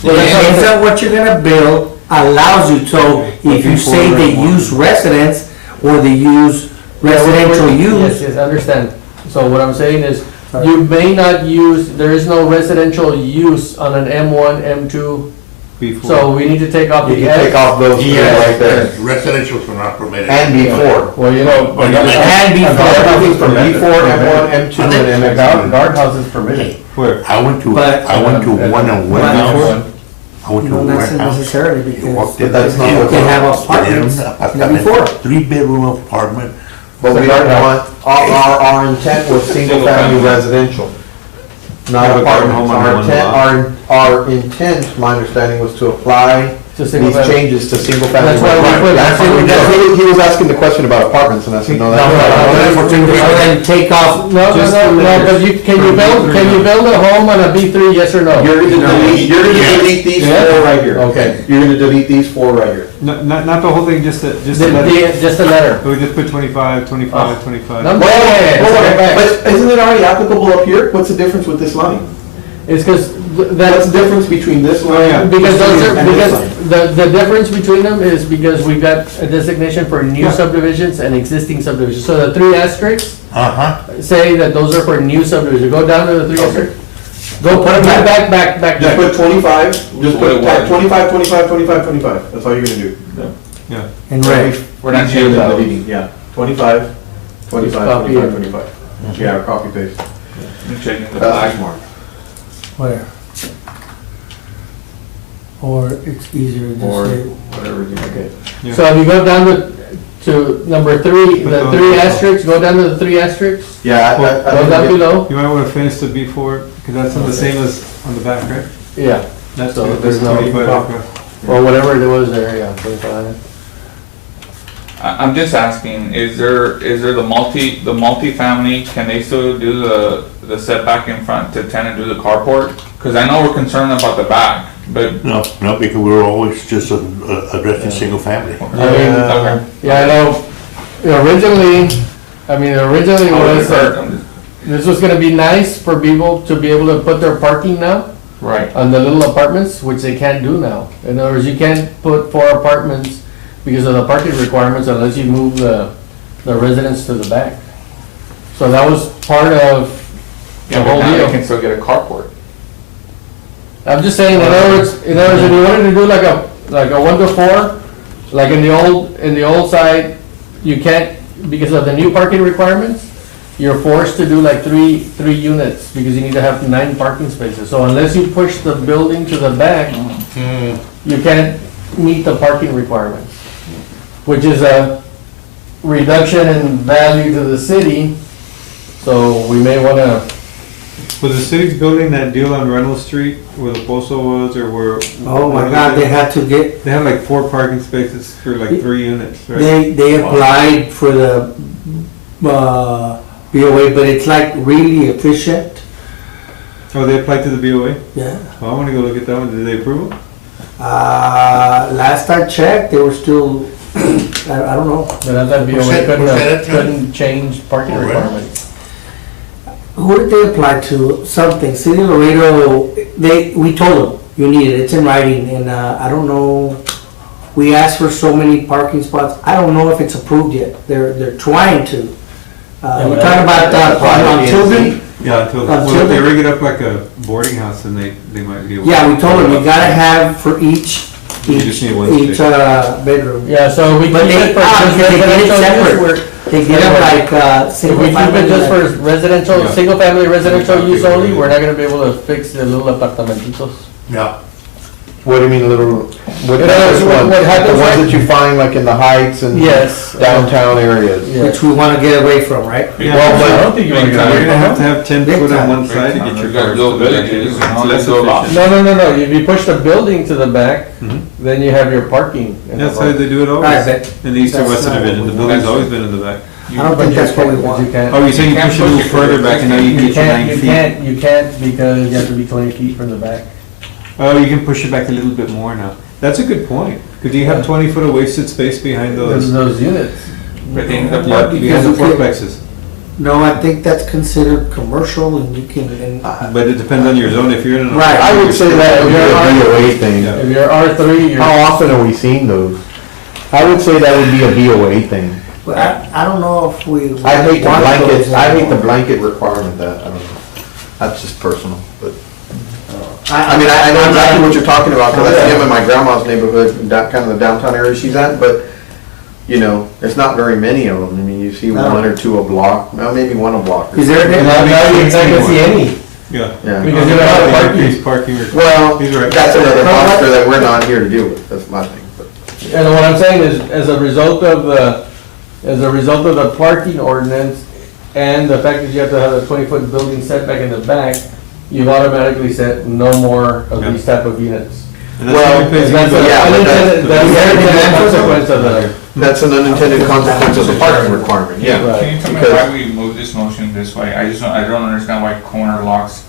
depends on what you're gonna build, allows you, so if you say they use residence, or they use residential Yes, use, yes, I understand. So what I'm saying is, you may not use, there is no residential use on an M1, M2, before. so we need to take off You the can take F. off those 3 right there. Residentials are not permitted. And before. Well, you know, and before. Everything's from before, M1, M2, and And MX. guardhouse is permitted. Where? I went to But- one and one house. I went to not a warehouse. necessarily, You because walked in, That's not you what- can have apartments in the before. 3-bedroom apartment. But we don't want, our intent was single-family residential, not Have a garden apartments. home on one lot. Our intent, my understanding, was to apply To single these family. changes to single family. That's why we put- That's why we did. He was asking the question about apartments, and I said, no, No, that's. and then take off. No, but can you build a home on a B3, yes or no? You're gonna delete these Yeah. four right here. Okay. You're gonna delete these four right here. Not the whole thing, just the Just a letter. We just put 25, 25, 25. No, Well, but isn't it already applicable up here? What's the difference with this line? It's because What's that's, the difference between this line? because those are, and this because line? the difference between them is because we've got a designation for new Yeah. subdivisions and existing subdivisions. So the 3 asterisks Uh-huh. say that those are for new subdivisions. Go down to the 3 Okay. asterisks. Go put them back. Just put 25, just put Wait. 25, 25, 25, 25. That's all you're gonna do. In red. We're not Easier changing than those. deleting, yeah. 25, 25, copy 25, it. 25. Yeah, copy paste. I'm changing the That's black. smart. Where? Or it's easier to Or say. whatever you, okay. Yeah. So if you go down to number 3, Put the those 3 up. asterisks, go down to the 3 asterisks. Yeah, Go down below. You might want to finish the B4, because that's on the same as on the back, right? Yeah. That's So that's there's no 25 problem. across. Or whatever it was there, yeah, 25. I'm just asking, is there the multi-family, can they still do the setback in front to 10 and do the carport? Because I know we're concerned about the back, but. No, because we're always just addressing single family. Okay. Yeah, I know, originally was, I'm just- this was gonna be nice for people to be able to put their parking now Right. on the little apartments, which they can't do now. In other words, you can't put 4 apartments because of the parking requirements unless you move the residents to the back. So that was part of the Yeah, but whole now they deal. can still get a carport. I'm just saying, in other words, if you wanted to do like a 1 to 4, like in the old side, you can't, because of the new parking requirements, you're forced to do like three units, because you need to have 9 parking spaces. So unless you push the building to the back, you can't meet the parking requirements, which is a reduction in value to the city, so we may wanna. Was the city's building that deal on Reynolds Street where the postal was, or where? Oh my God, they had to get, They have like 4 parking spaces for like 3 units, right? they applied for the, BOA, but it's like really efficient. Oh, they applied to the BOA? Yeah. Well, I want to go look at that one. Did they approve it? Last I checked, they were still, I don't know. But at that BOA What's that? couldn't change parking Oh, really? requirements. Who did they apply to? Something, City of Laredo, we told them, you need it, it's in writing, and, I don't know, we asked for so many parking spots, I don't know if it's approved yet, they're trying to. You're talking about, on Tilden? Yeah, until, Until well, if they the- rig it up like a boarding house, then they might be able. Yeah, we told them, you gotta have for each You just need one space. bedroom. Yeah, so we keep But it they, for they get it residential use, separate. we're- They get it like, if single we keep family. it just for like- residential, Yeah. single-family residential Yeah. use only, we're not gonna be able to fix the little apartamentitos. Yeah. What do you mean, little, what In other words, ones? what The happens ones like- that you find like in the heights and Yes. downtown areas. Yeah. Which we wanna get away from, right? Yeah, Well, but I don't think you wanna Big get time. away you're from gonna have to that. have 10 Big foot time. on one side to get You your gotta cars. build so that villages, it's you know, less they go lost. efficient. No, if you push the building to the back, Mhm. then you have your parking. in the That's how front. they do it Right, always. but In the east or that's west not what division, we the want. building's always been in the back. I don't think that's what we But want. you can't. Oh, you're saying you can't push it a little push it further back and now you You get your 9 can't, feet? you can't because you have to be 20 feet from the back. Oh, you can push it back a little bit more now. That's a good point. Could you have 20 foot of wasted space behind There's those? those units. But then the Yeah, parking, behind the Because you fourplexes. No, I think that's considered commercial and you can, and, But it depends on your zone. If you're in an. Right. I would say that would be a BOA thing. Yeah. If you're R3, you're. How often are we seeing those? I would say that would be a BOA thing. but I don't know if we. I hate the want blanket, those I hate the anymore. blanket requirement that, I don't know. That's just personal, but. I mean, I know exactly what you're talking about, because I see them in my grandma's neighborhood, kind of the downtown area she's at, but, you know, there's not very many of them. I mean, you see No. 1 or 2 a block, well, maybe 1 a block. Is there, Now you're not gonna see any. Yeah. Yeah. Because you don't have a parking. Increased parking requirements. Well, He's right. that's another monster that we're not here to deal with, that's my thing, but. And what I'm saying is, as a result of the parking ordinance and the fact that you have to have a 20-foot building setback in the back, you've automatically said no more of Yeah. these type of units. Well, That's yeah, but unintended consequence of the. that's an unintended consequence of the parking requirement, yeah. Right. Can you tell me Because- why we moved this motion this way? I don't understand why corner lots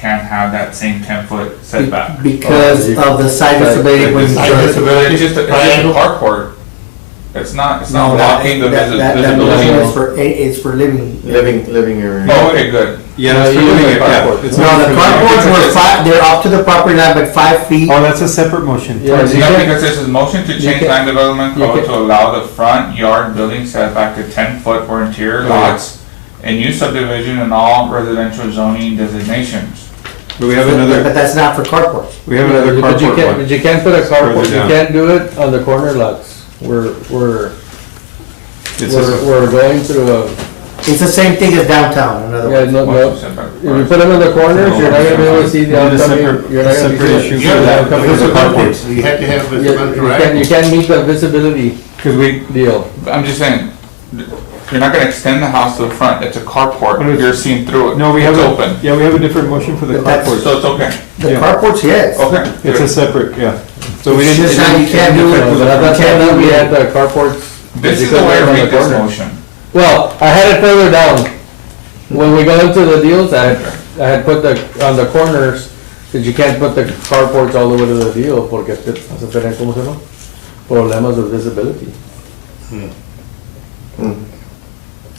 can't have that same 10-foot setback. Because of the side visibility when you Side turn. visibility. It's just a carport. It's not No, blocking the that visibility. motion is for, it's for living. Living area. Oh, okay, good. Yeah, that's for you living use it, the yeah. carport. It's No, not the for living. carports were they're up to the property line, but 5 feet. Oh, that's a separate motion. Yeah, See, you no, can't- because this is motion to you change can't- land development you code can't- to allow the front yard building setback to 10 foot for interior lots and new subdivision and all residential zoning designations. But we have But another, that's not for carports. we have another But you carport can't, one. but you can't put a carport, Further you down. can't do it on the corner lots. We're It's just a- going through a, It's the same thing as downtown, in other yeah, words. no, Motion no. setback If you requires- put them in the corners, you're not gonna be able to see the We need a oncoming, separate- you're not gonna be separate seeing issue the for that. oncoming Because of of the carport. carports, you have to have visibility, You right? can't meet the visibility Cause we, deal. I'm just saying, you're not gonna extend the house to the front, it's a carport, But it's- you're seeing through it. no, we have It's a, open. yeah, we have a different motion for the But that's- carport. So it's okay, The Yeah. carports, yes. okay. It's a separate, yeah. So we It's didn't. just how you can't do it. But that's why we had the carports. This you is the couldn't way put I on the read this corner. motion. Well, I had it further down. When we go into the deals, I had put on the corners, that you can't put the carports all the way to the deal, porque se tienen, ¿cómo se llama? Problemas of visibility.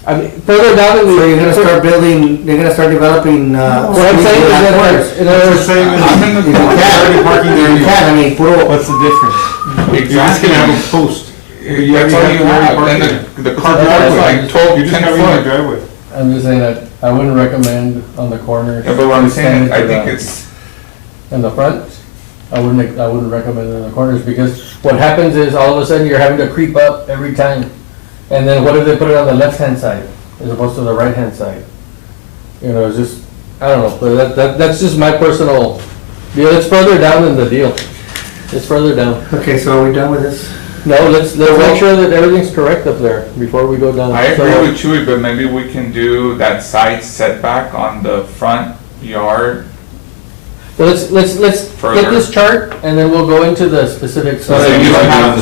I mean, further down in the. So you're gonna start building, they're gonna start developing, What I'm saying is that, in other words, Saying I'm in the If you can, parking if there, you can, I mean, puro, what's the difference? You're just gonna have a post. You That's all already you have have, parking and there. the It's a carport's driveway. like 12, You're just 10 having a foot. driveway. I'm just saying that I wouldn't recommend on the corners. Yeah, but what I'm saying, I extend it to think the- it's, In the front, I wouldn't recommend it in the corners, because what happens is all of a sudden you're having to creep up every time. And then what if they put it on the left-hand side as opposed to the right-hand side? You know, it's just, I don't know, but that's just my personal deal. It's further down in the deal. It's further down. okay, so are we done with this? No, let's make sure that everything's correct up there before we go down. I agree So- with Chewy, but maybe we can do that side setback on the front yard. Well, let's get Further. this chart, and then we'll go into the specifics. So you don't have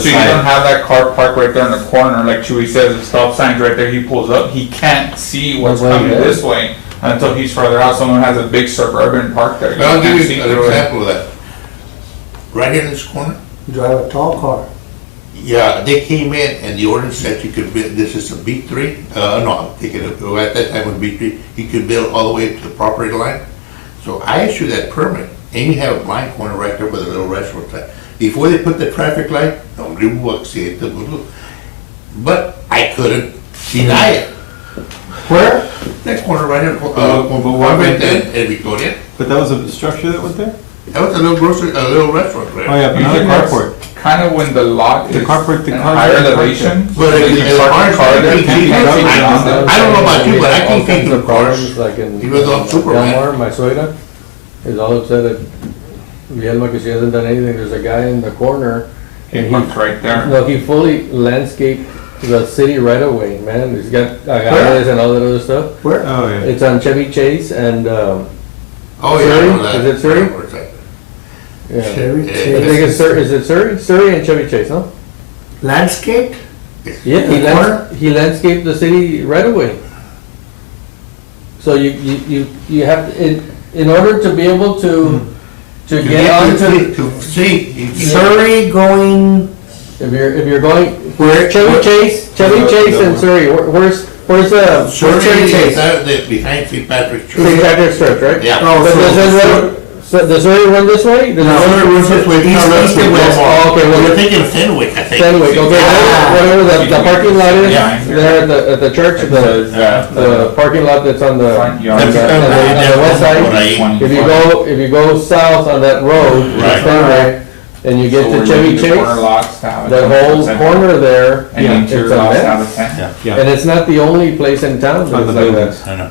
that car parked right there in the corner, like Chewy says, the stop sign's right there, he pulls up, he can't see what's What way coming it is. this way until he's further out, someone has a big suburban park there. You I'll can't give see you an through it. example of that. Right in this corner, Drive a tall car. yeah, they came in and the ordinance said you could build, this is a B3, no, I'm thinking of, at that time it was B3, you could build all the way to the property line. So I issued that permit, and you have a blind corner right there with a little restaurant sign. Before they put the traffic light, but I couldn't deny it. Where? That corner right here, but what right went there, in Victoria, But that was a structure that went there? that was a little grocery, a little restaurant right Oh, yeah, but You not a think that's carport. Kind of when the lot The is carport, the in cars higher are parked elevation. But you as park far a as car there, I you can can't see see, beyond it. I don't know about you, but I All can't see kinds through of cars. problems, like in Even though I'm Superman. Delmar, my suegra, is all upset at Villalba because she hasn't done anything. There's a guy in the corner, He and parks right there. no, he fully landscaped the city right away, man. He's got agaves and all that other stuff. Where? Oh, yeah. It's on Chevy Chase and, Oh, yeah, I Surrey? know that. Is it Surrey? Where it's at. yeah. Cherry, I Yeah. think it's Surrey, is it Surrey? Surrey and Chevy Chase, no? landscaped? Yeah, In the corner? he landscaped the city right away. So you have, in order to be able to To get onto, To see, you can- Surrey going, if you're going, where? Chevy Chase and Surrey, where's the, Surrey Cherry is Chase? behind St. Patrick's St. Church. Patrick's Church, right? Yeah. Oh, But so- does it run, so does Surrey run this way? Does it No, run- Surrey runs this way, east and west. Oh, okay, well, You're thinking of Fenwick, I think. Fenwick, okay, whatever the parking lot is, Yeah. there at the church, the parking lot that's on the, Front on yard. the on the west side. 20 If you go south on that road, Right. Fenway, and you get So to we're Chevy using the corner Chase, lots to have a that whole 10% corner there, And the it's interior a lots to have mess. a 10. Yeah. And it's not the only place in town On that's the like that. buildings. I know.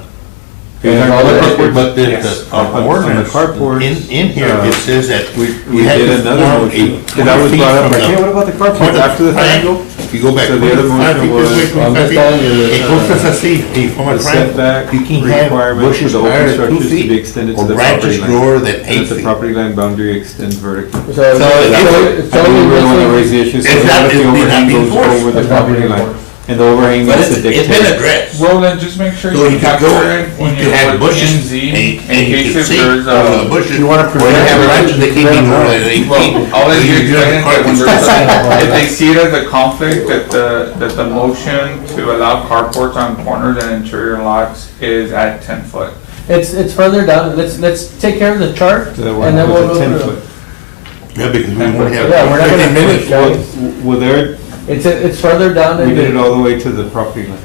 And all the- But the, Yes. our On the ordinance, carports, in here, it says that we you have did to another form motion. a That was 20 brought up, feet like, from hey, the what about the point carports of after the triangle triangle? if you go back So the other 25 feet motion this way, was, 25 feet, it goes as a safety for my the friend. setback You can have requirement for bushes the open higher than 2 structures to be feet extended to or the property branches line. lower than And 8 that the feet. property line boundary extends vertically. So So it's I think we really want to only raise the issue, so Is that- what if the is not overhang being goes enforced? over the It's not being property line? enforced. And the overhang But needs to it's been dictate. addressed. Well, then just make sure So you you can capture go, it when you you can have put bushes PNZ, and in you case can if see there's over the bushes. You wanna Or you prevent have it, branches that you can be prevent more it. than 8 feet. Well, I'll let you You're explain it, that when doing there's it. if they see it as a conflict, that the motion to allow carports on corners and interior lots is at 10 foot. It's further down, let's take care of the chart, So and then we'll go 10 through. foot. Yeah, because we won't have. Yeah, we're not gonna 15 minutes. finish, Well, there, It's further down we in did it the, all the way to the property line.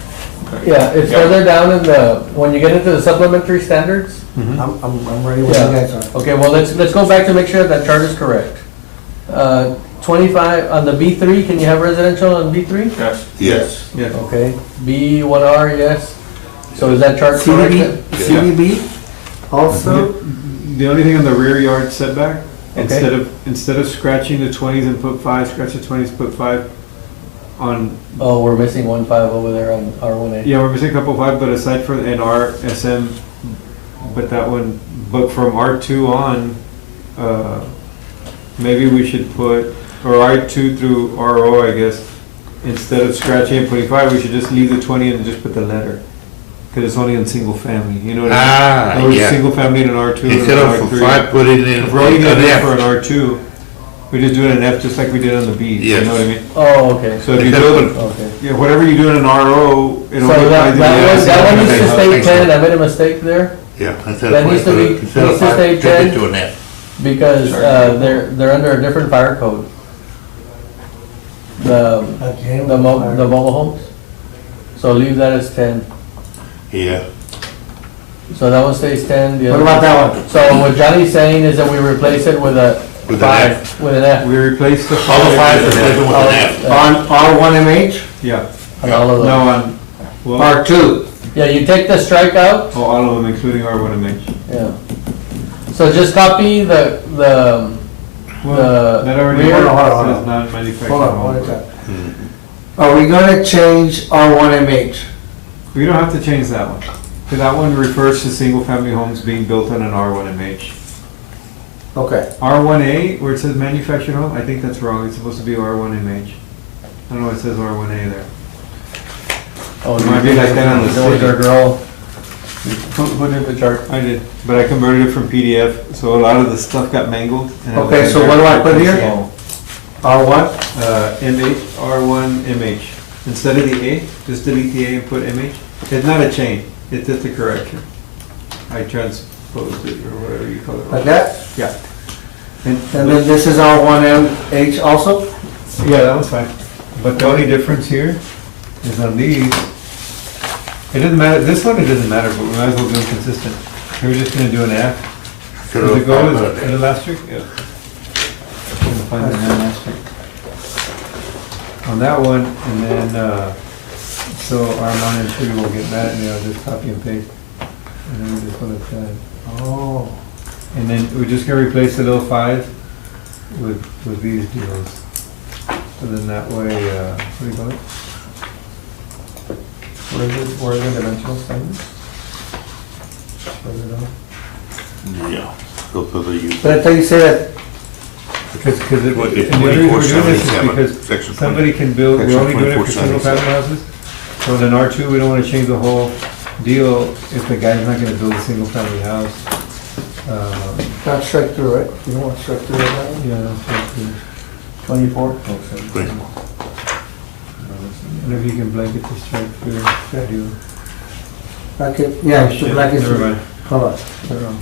yeah, it's Yeah. further down in the, when you get into the supplementary standards. I'm ready when you Yeah. guys are. Okay, well, let's go back to make sure that chart is correct. 25, on the B3, can you have residential on B3? Yes. Yes. Yeah. Okay, B1R, yes. So is that chart correct? CDB, then? CDB also, The only thing on the rear yard setback, Okay. instead of scratching the 20s and put 5, scratch the 20s, put 5 on, Oh, we're missing 1.5 over there on R1A. yeah, we're missing a couple 5, but aside from NR, SM, but that one, but from R2 on, maybe we should put, or R2 through RO, I guess, instead of scratching and putting 5, we should just leave the 20 and just put the letter. Because it's only in single family, you know what I mean? Or Yeah. single family in an R2 and Instead an of R3. 5, put it in. If we're only gonna do it for an F. R2, we just do it in F just like we did on the B, you Yes. know what I mean? Oh, okay, So if you Instead build of it, okay. yeah, whatever you do in an RO, it So only applies that to the that one needs to house. stay 10, I made a mistake there, Yeah, instead That of needs 5, to put be- it, instead of needs to 5, stay change it 10. to an F. because they're under a different fire code. again. The mobile homes. So leave that as 10. Yeah. So that one stays 10. The What other about that one? So what Johnny's saying is that we replace it with a With an 5, with an F. We replaced the. All the 5s are replaced with an F. On R1MH, Yeah, On all of no, them. on, well, R2. Yeah, you take the strikeout, oh, all of them, including R1 and H. yeah. So just copy the Well, that already rear- Hold on. says non-manufactured Hold on, home. hold on. Are we gonna change R1MH? We don't have to change that one. 'Cause that one refers to single-family homes being built on an R1 MH. Okay. R1A, where it says manufactured home, I think that's wrong, it's supposed to be R1 MH. I don't know, it says R1A there. Oh, It might be like that on the That was city. our girl. Who did the chart? I did, but I converted it from PDF, so a lot of the stuff got mangled. and Okay, was so in what do there. I put here? R1? MH, R1 MH. Instead of the A, just delete the A and put MH. It's not a change, it's just a correction. I transposed it, or whatever you call it. Like that? Yeah. And, And then this is R1MH also? yeah, that was fine. But the only difference here is on these, it doesn't matter, this one it doesn't matter, but we might as well do it consistent. We're just gonna do an F. Does it go with an elastic? Yeah. Gonna find an elastic. On that one, and then, so Armand and Shuey will get that, and they'll just copy and paste. And then we just put it there. Oh. And then we're just gonna replace the little 5 with these deals. So then that way, what do you call it? Where are the dimensional standards? Yeah. Go to the use. But I thought you said Because it, What, and it's the other reason we're doing this is 2477, because section 20. somebody can build, we're Section only doing it for single 2477. family houses. So in an R2, we don't wanna change the whole deal if the guy's not gonna build a single family house. not strike through, right? You don't want to strike through that? Yeah, that's right. 24? Great. And if you can blanket the strike through, that you. Like it, yeah, you should black it. Never mind. Hold on. They're wrong.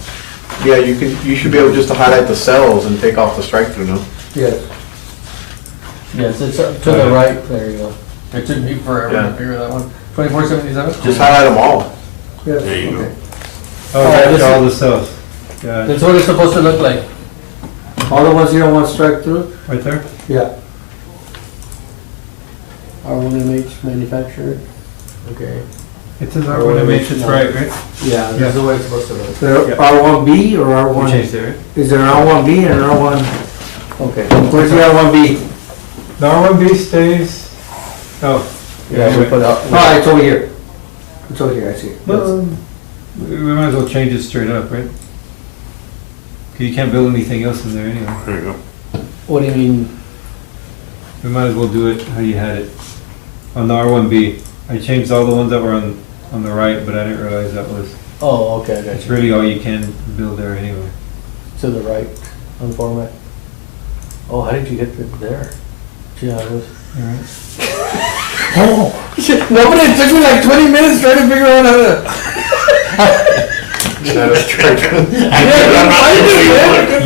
Yeah, you should be able just to highlight the cells and take off the strike through, no? Yes. Yes, it's up to the right, there you go. It took me forever Yeah. to figure that one. 2477? Just highlight them all. Yes. There you go. Okay. Oh, this that's is- all the cells. Yeah, That's what it's supposed to look like. All the ones you don't want to strike through? right there? Yeah. R1MH manufactured. Okay. It says R1 MH, it's right, right? Yeah, that's the way it's supposed to look. There Yeah. R1B or We R1? changed it, right? Is there an R1B and an R1? Okay. Where's the R1B? The R1B stays, Oh, Yeah, we put up. Oh, it's over here. It's over here, I see it. we might as well change it straight up, right? 'Cause you can't build anything else in there anyway. There you go. What do you mean? We might as well do it how you had it. On the R1B, I changed all the ones that were on the right, but I didn't realize that was, Oh, okay, I got it's you. really all you can build there anyway. To the right on the format. Oh, how did you get to there? Gee, I was. Oh, Nobody, it took me like 20 minutes trying to figure out how to. You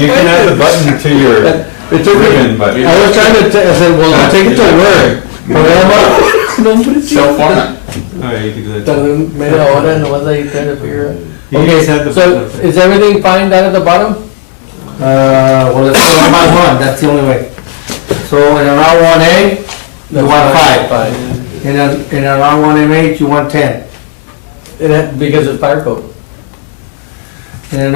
can add the button to your It took ribbon, me, but. I was trying to, I said, well, I'll take it to Word. Nobody's Cell format. Oh, yeah, you can do that. Media hora nomás ahí trying to figure out. You Okay, just had the so button up there. is everything fine down at the bottom? well, let's go one by one, that's the only way. So in an R1A, you want 5. Five. In an R1MH, you want 10. Because it's fire code. In an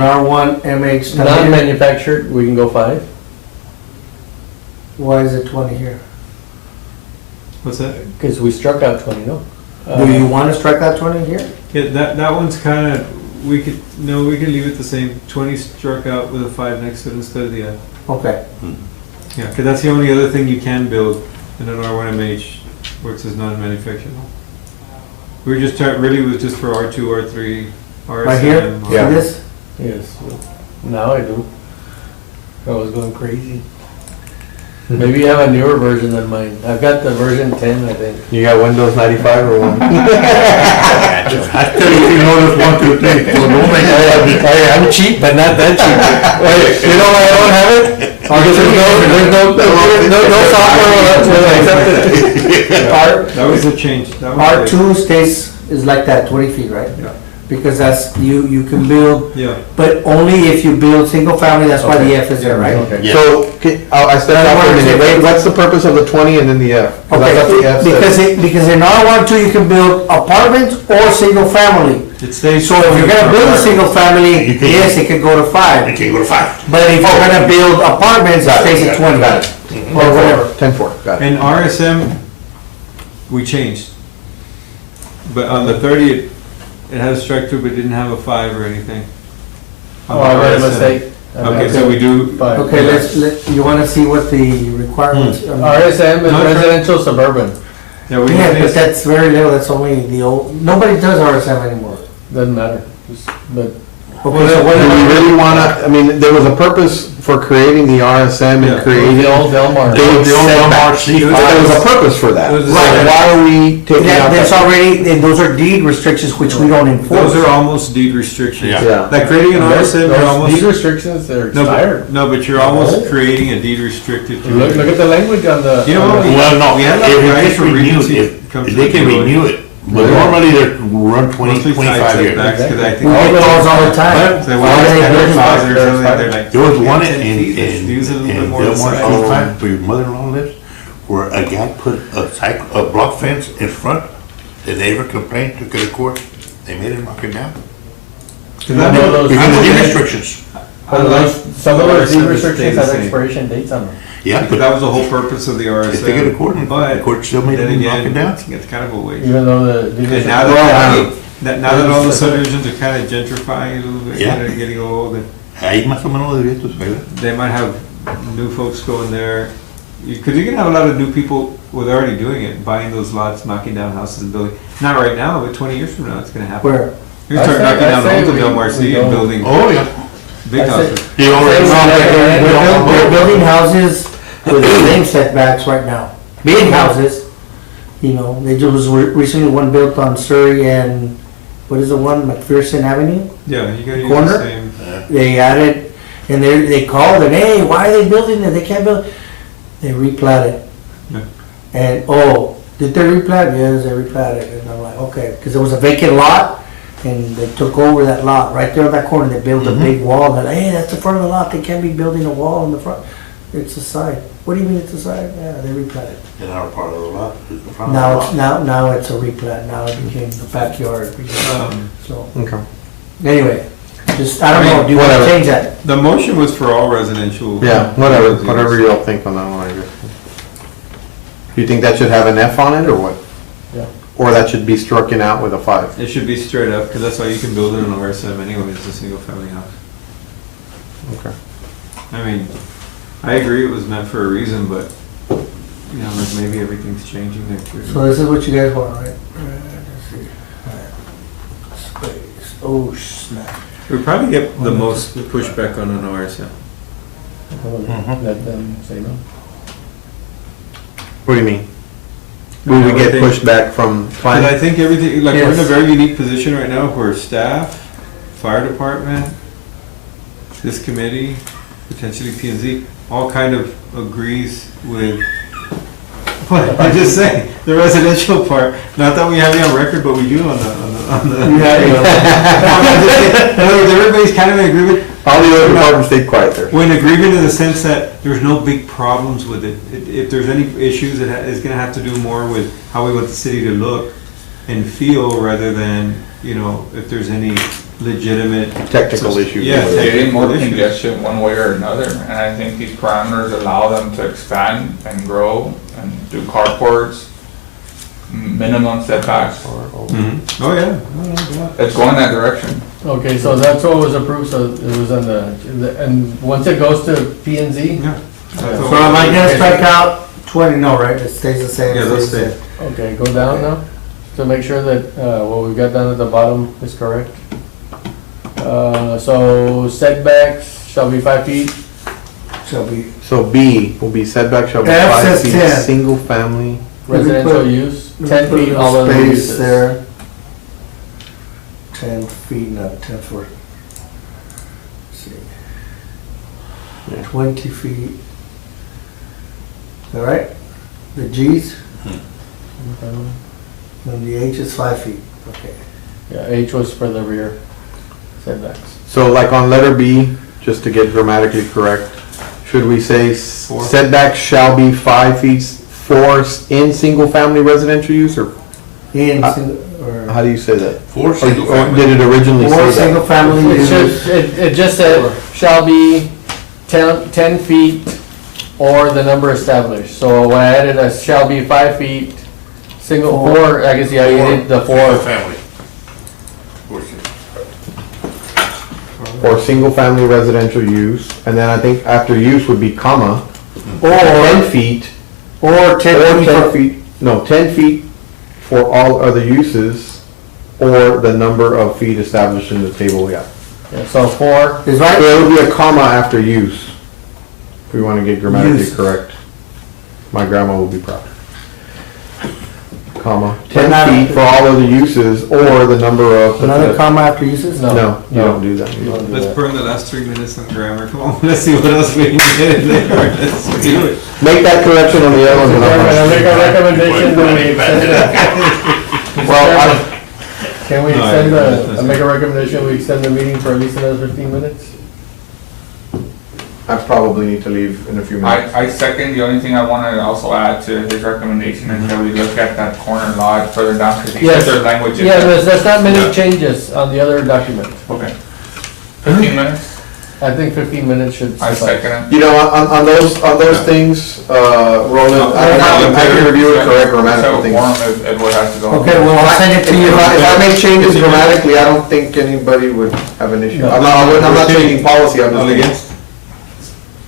R1MH, Non-manufactured, we can go 5. why is it 20 here? What's that? Because we struck out 20, no? Do you want to strike out 20 here? Yeah, that one's kinda, we could leave it the same, 20 struck out with a 5 next to it instead of the F. Okay. Yeah, cause that's the only other thing you can build in an R1MH where it says non-manufactured. We were just really was just for R2, R3, RSM. Right here? See or- this? Yes, now I do. I was going crazy. Maybe you have a newer version than mine. I've got the version 10, I think. You got Windows 95 or what? I tell you, you know this 1, 2, 3, so don't make I'm cheap, but not that cheap. Wait, you know why I don't have it? Because there's no software will accept it. That was the change. That was the- R2 is like that, 20 feet, right? Yeah. Because that's, you can build, Yeah. but only if you build single family, that's why the F is there, right? Okay. So, I stepped out for a minute, wait, what's the purpose of the 20 and then the F? 'Cause I thought the F Okay, said- because in R12, you can build apartments or single family. It stays. So if you're gonna build a single family, You can- yes, it could go to You 5. can't go to 5. But if you're gonna build apartments, it stays at 20. Got it. Or whatever. 10-4, got it. And RSM, we changed. But on the 30, it had a strike through, but didn't have a 5 or anything. On Oh, the I made a RSM. mistake. Okay, so we do, 5. Okay, you wanna see what the requirements? RSM is No, it's- residential suburban. yeah, we Yeah, but have that's very little, that's only the old, nobody does RSM anymore. Doesn't matter. But Okay, so Do what we do we really wanna, I mean, there was a purpose for creating the RSM Yeah. and creating the old Delmar. big The old Delmar setbacks. C5. There was a purpose for that. It was the So same. why are we taking out That's that? already, and those are deed restrictions which we don't enforce. those are almost deed restrictions. Yeah. Yeah. Like creating an RSM, you're These almost, restrictions, they're no, expired. but, no, but you're almost No. creating a deed restricted. Look at the language on the. You know on what? the- Well, no, We had if a it guy gets from renewed, Regency come to if they can the door. renew it, but normally they run 20, Mostly 25 side years. setbacks, 'cause I We think. get calls all the time. So they Why want are to they stand building their that? closet or something, they're like. There was one 10 feet, let's in use it a little bit more to the Delmar side. C5, where your mother-in-law lives, where a guy put a block fence in front, the neighbor complained, took it to court, they made him knock it down. Because I know those- Because of the restrictions. Some of those deed RSM restrictions stay the have same. expiration dates on them. Yeah, But but that was the whole purpose of the RSM. if they get a court, the But court still made then them knock again, it down. it's kind of a waste. Even though the. deed And now restrictions- now that all the subdivisions are kind of gentrifying a little bit, Yeah. getting old, and Ahí más o menos debería tu suegra. they might have new folks going there. Because you can have a lot of new people, well, they're already doing it, buying those lots, knocking down houses and building. Not right now, but 20 years from now, it's gonna happen. Where? You're gonna start I knocking down say homes in we- Del we Marcy and don't- building Oh, yeah. big I say- houses. They already, They're building houses with the same setbacks right now. Big houses, you know, they just recently one built on Surrey and, what is the one, McPherson Avenue? Yeah, you gotta use Corner? the same. They added, and they called and, hey, why are they building it? They can't build. They replatted. Yeah. And, oh, did they replat? Yes, they replatted. And I'm like, okay, because there was a vacant lot and they took over that lot right there on that corner. They built a big wall. They're like, hey, that's the front of the lot. They can't be building a wall in the front. It's the side. What do you mean it's the side? Yeah, they replatted. in our part of the lot, is the front of Now the it's, lot. now it's a replat. Now it became the backyard. So, Okay. anyway, just, I don't know, do you want to Whatever. change that? The motion was for all residential. Yeah, whatever you all think on that one, I guess. You think that should have an F on it, or what? Yeah. Or that should be stricken out with a 5? It should be straight up, because that's why you can build it in an RSM anyway, it's a single family house. Okay. I mean, I agree it was meant for a reason, but, you know, like maybe everything's changing next year. So this is what you guys want, right? Let's see. Space, oh snap. We probably get the most pushback on an RSM. Let them say no. What do you mean? Will we get Everything- pushed back from But planning? I think everything, like, we're in a Yes. very unique position right now where staff, fire department, this committee, potentially P and Z, all kind of agrees with, what, I just say, the residential part, not that we have it on record, but we do on the. In other words, everybody's kind of in agreement. All the other departments stayed quiet there. We're in agreement in the sense that there's no big problems with it. If there's any issues, it's gonna have to do more with how we want the city to look and feel rather than, you know, if there's any legitimate. Technical issues. Yeah, Getting more technical issues. congestion one way or another, and I think these parameters allow them to expand and grow and do carports, minimum setbacks. Mhm. Oh, yeah. It's going that direction. Okay, so that's what was approved, so it was on and once it goes to P and Z? Yeah. So am I gonna strike out 20? No, right? It stays the same. Yeah, it those stays the stay. same. Okay, go down now, to make sure that, what we've got down at the bottom is correct. So setbacks shall be 5 feet. Shall be. So B will be setback shall be F 5 says feet, 10. single family. Residential put- use, Let me 10 put feet, a all other space uses. there. 10 feet, not 10 for. Let's see. Yeah. 20 feet. All right? The G's, and the H is 5 feet. Okay. Yeah, H was for the rear setbacks. So like on letter B, just to get grammatically correct, should we say setbacks shall be 5 feet in single family residential use, or In, how or do you say that? For single Or family. did it originally or say single that? family It use. it just said, shall be 10 feet or the number established. So when I added a shall be 5 feet, single, four, I guess, yeah, you did the Single 4. family. For single- Or single family residential use, and then I think after use would be comma, Or, 10 feet, or or 10 feet. 10 feet, no, 10 feet for all other uses, or the number of feet established in the table we have. Yeah, so 4, Is So right? it would be a comma after use, if we want to get grammatically Use. correct. My grandma will be proud. Comma, But not 10 feet for all other uses, or the number of. Another comma after uses? No. No, you don't do that. you don't do Let's that. burn the last 3 minutes on grammar. Come on, let's see what else we can get in there. Let's do it. Make that correction on the other ones. Mr. and I'll- Chairman, I make a recommendation that we extend Well, Can we No, I extend agree. I make a recommendation, we extend the meeting for at least another 15 minutes? I probably need to leave in a few minutes. I second, the only thing I want to also add to his recommendation is that we look at that corner lot further down, because he said Yes. there's language in Yeah, there. there's not many Yeah. changes on the other document. Okay. 15 minutes, I think 15 minutes should I suffice. second it. You know, on those things, Roland, I can review it correct grammatical So things. quorum if Edward has to go. Okay, well, I'll send it to you. If I make changes grammatically, I don't think anybody would have an issue. No. I'm not changing policy, I'm All just. against?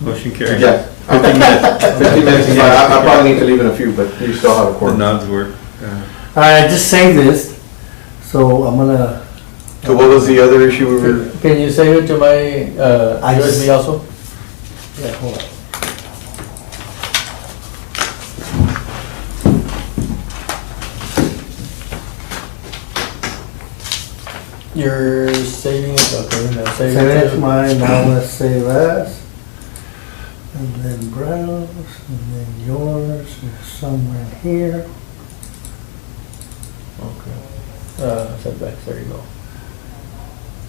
Motion carries. Yeah, 15 minutes, 15 minutes is fine. I probably need to leave in a few, but you still have a The quorum. nods work. All right, just save this. So I'm gonna, So what was the other issue we were? Can you save it to my I just- USB also? Yeah, hold on. You're saving it, okay, now save save it it to to. mine, now I'm gonna save as. And then browse, and then yours is somewhere in here. Okay. Setbacks, there you go.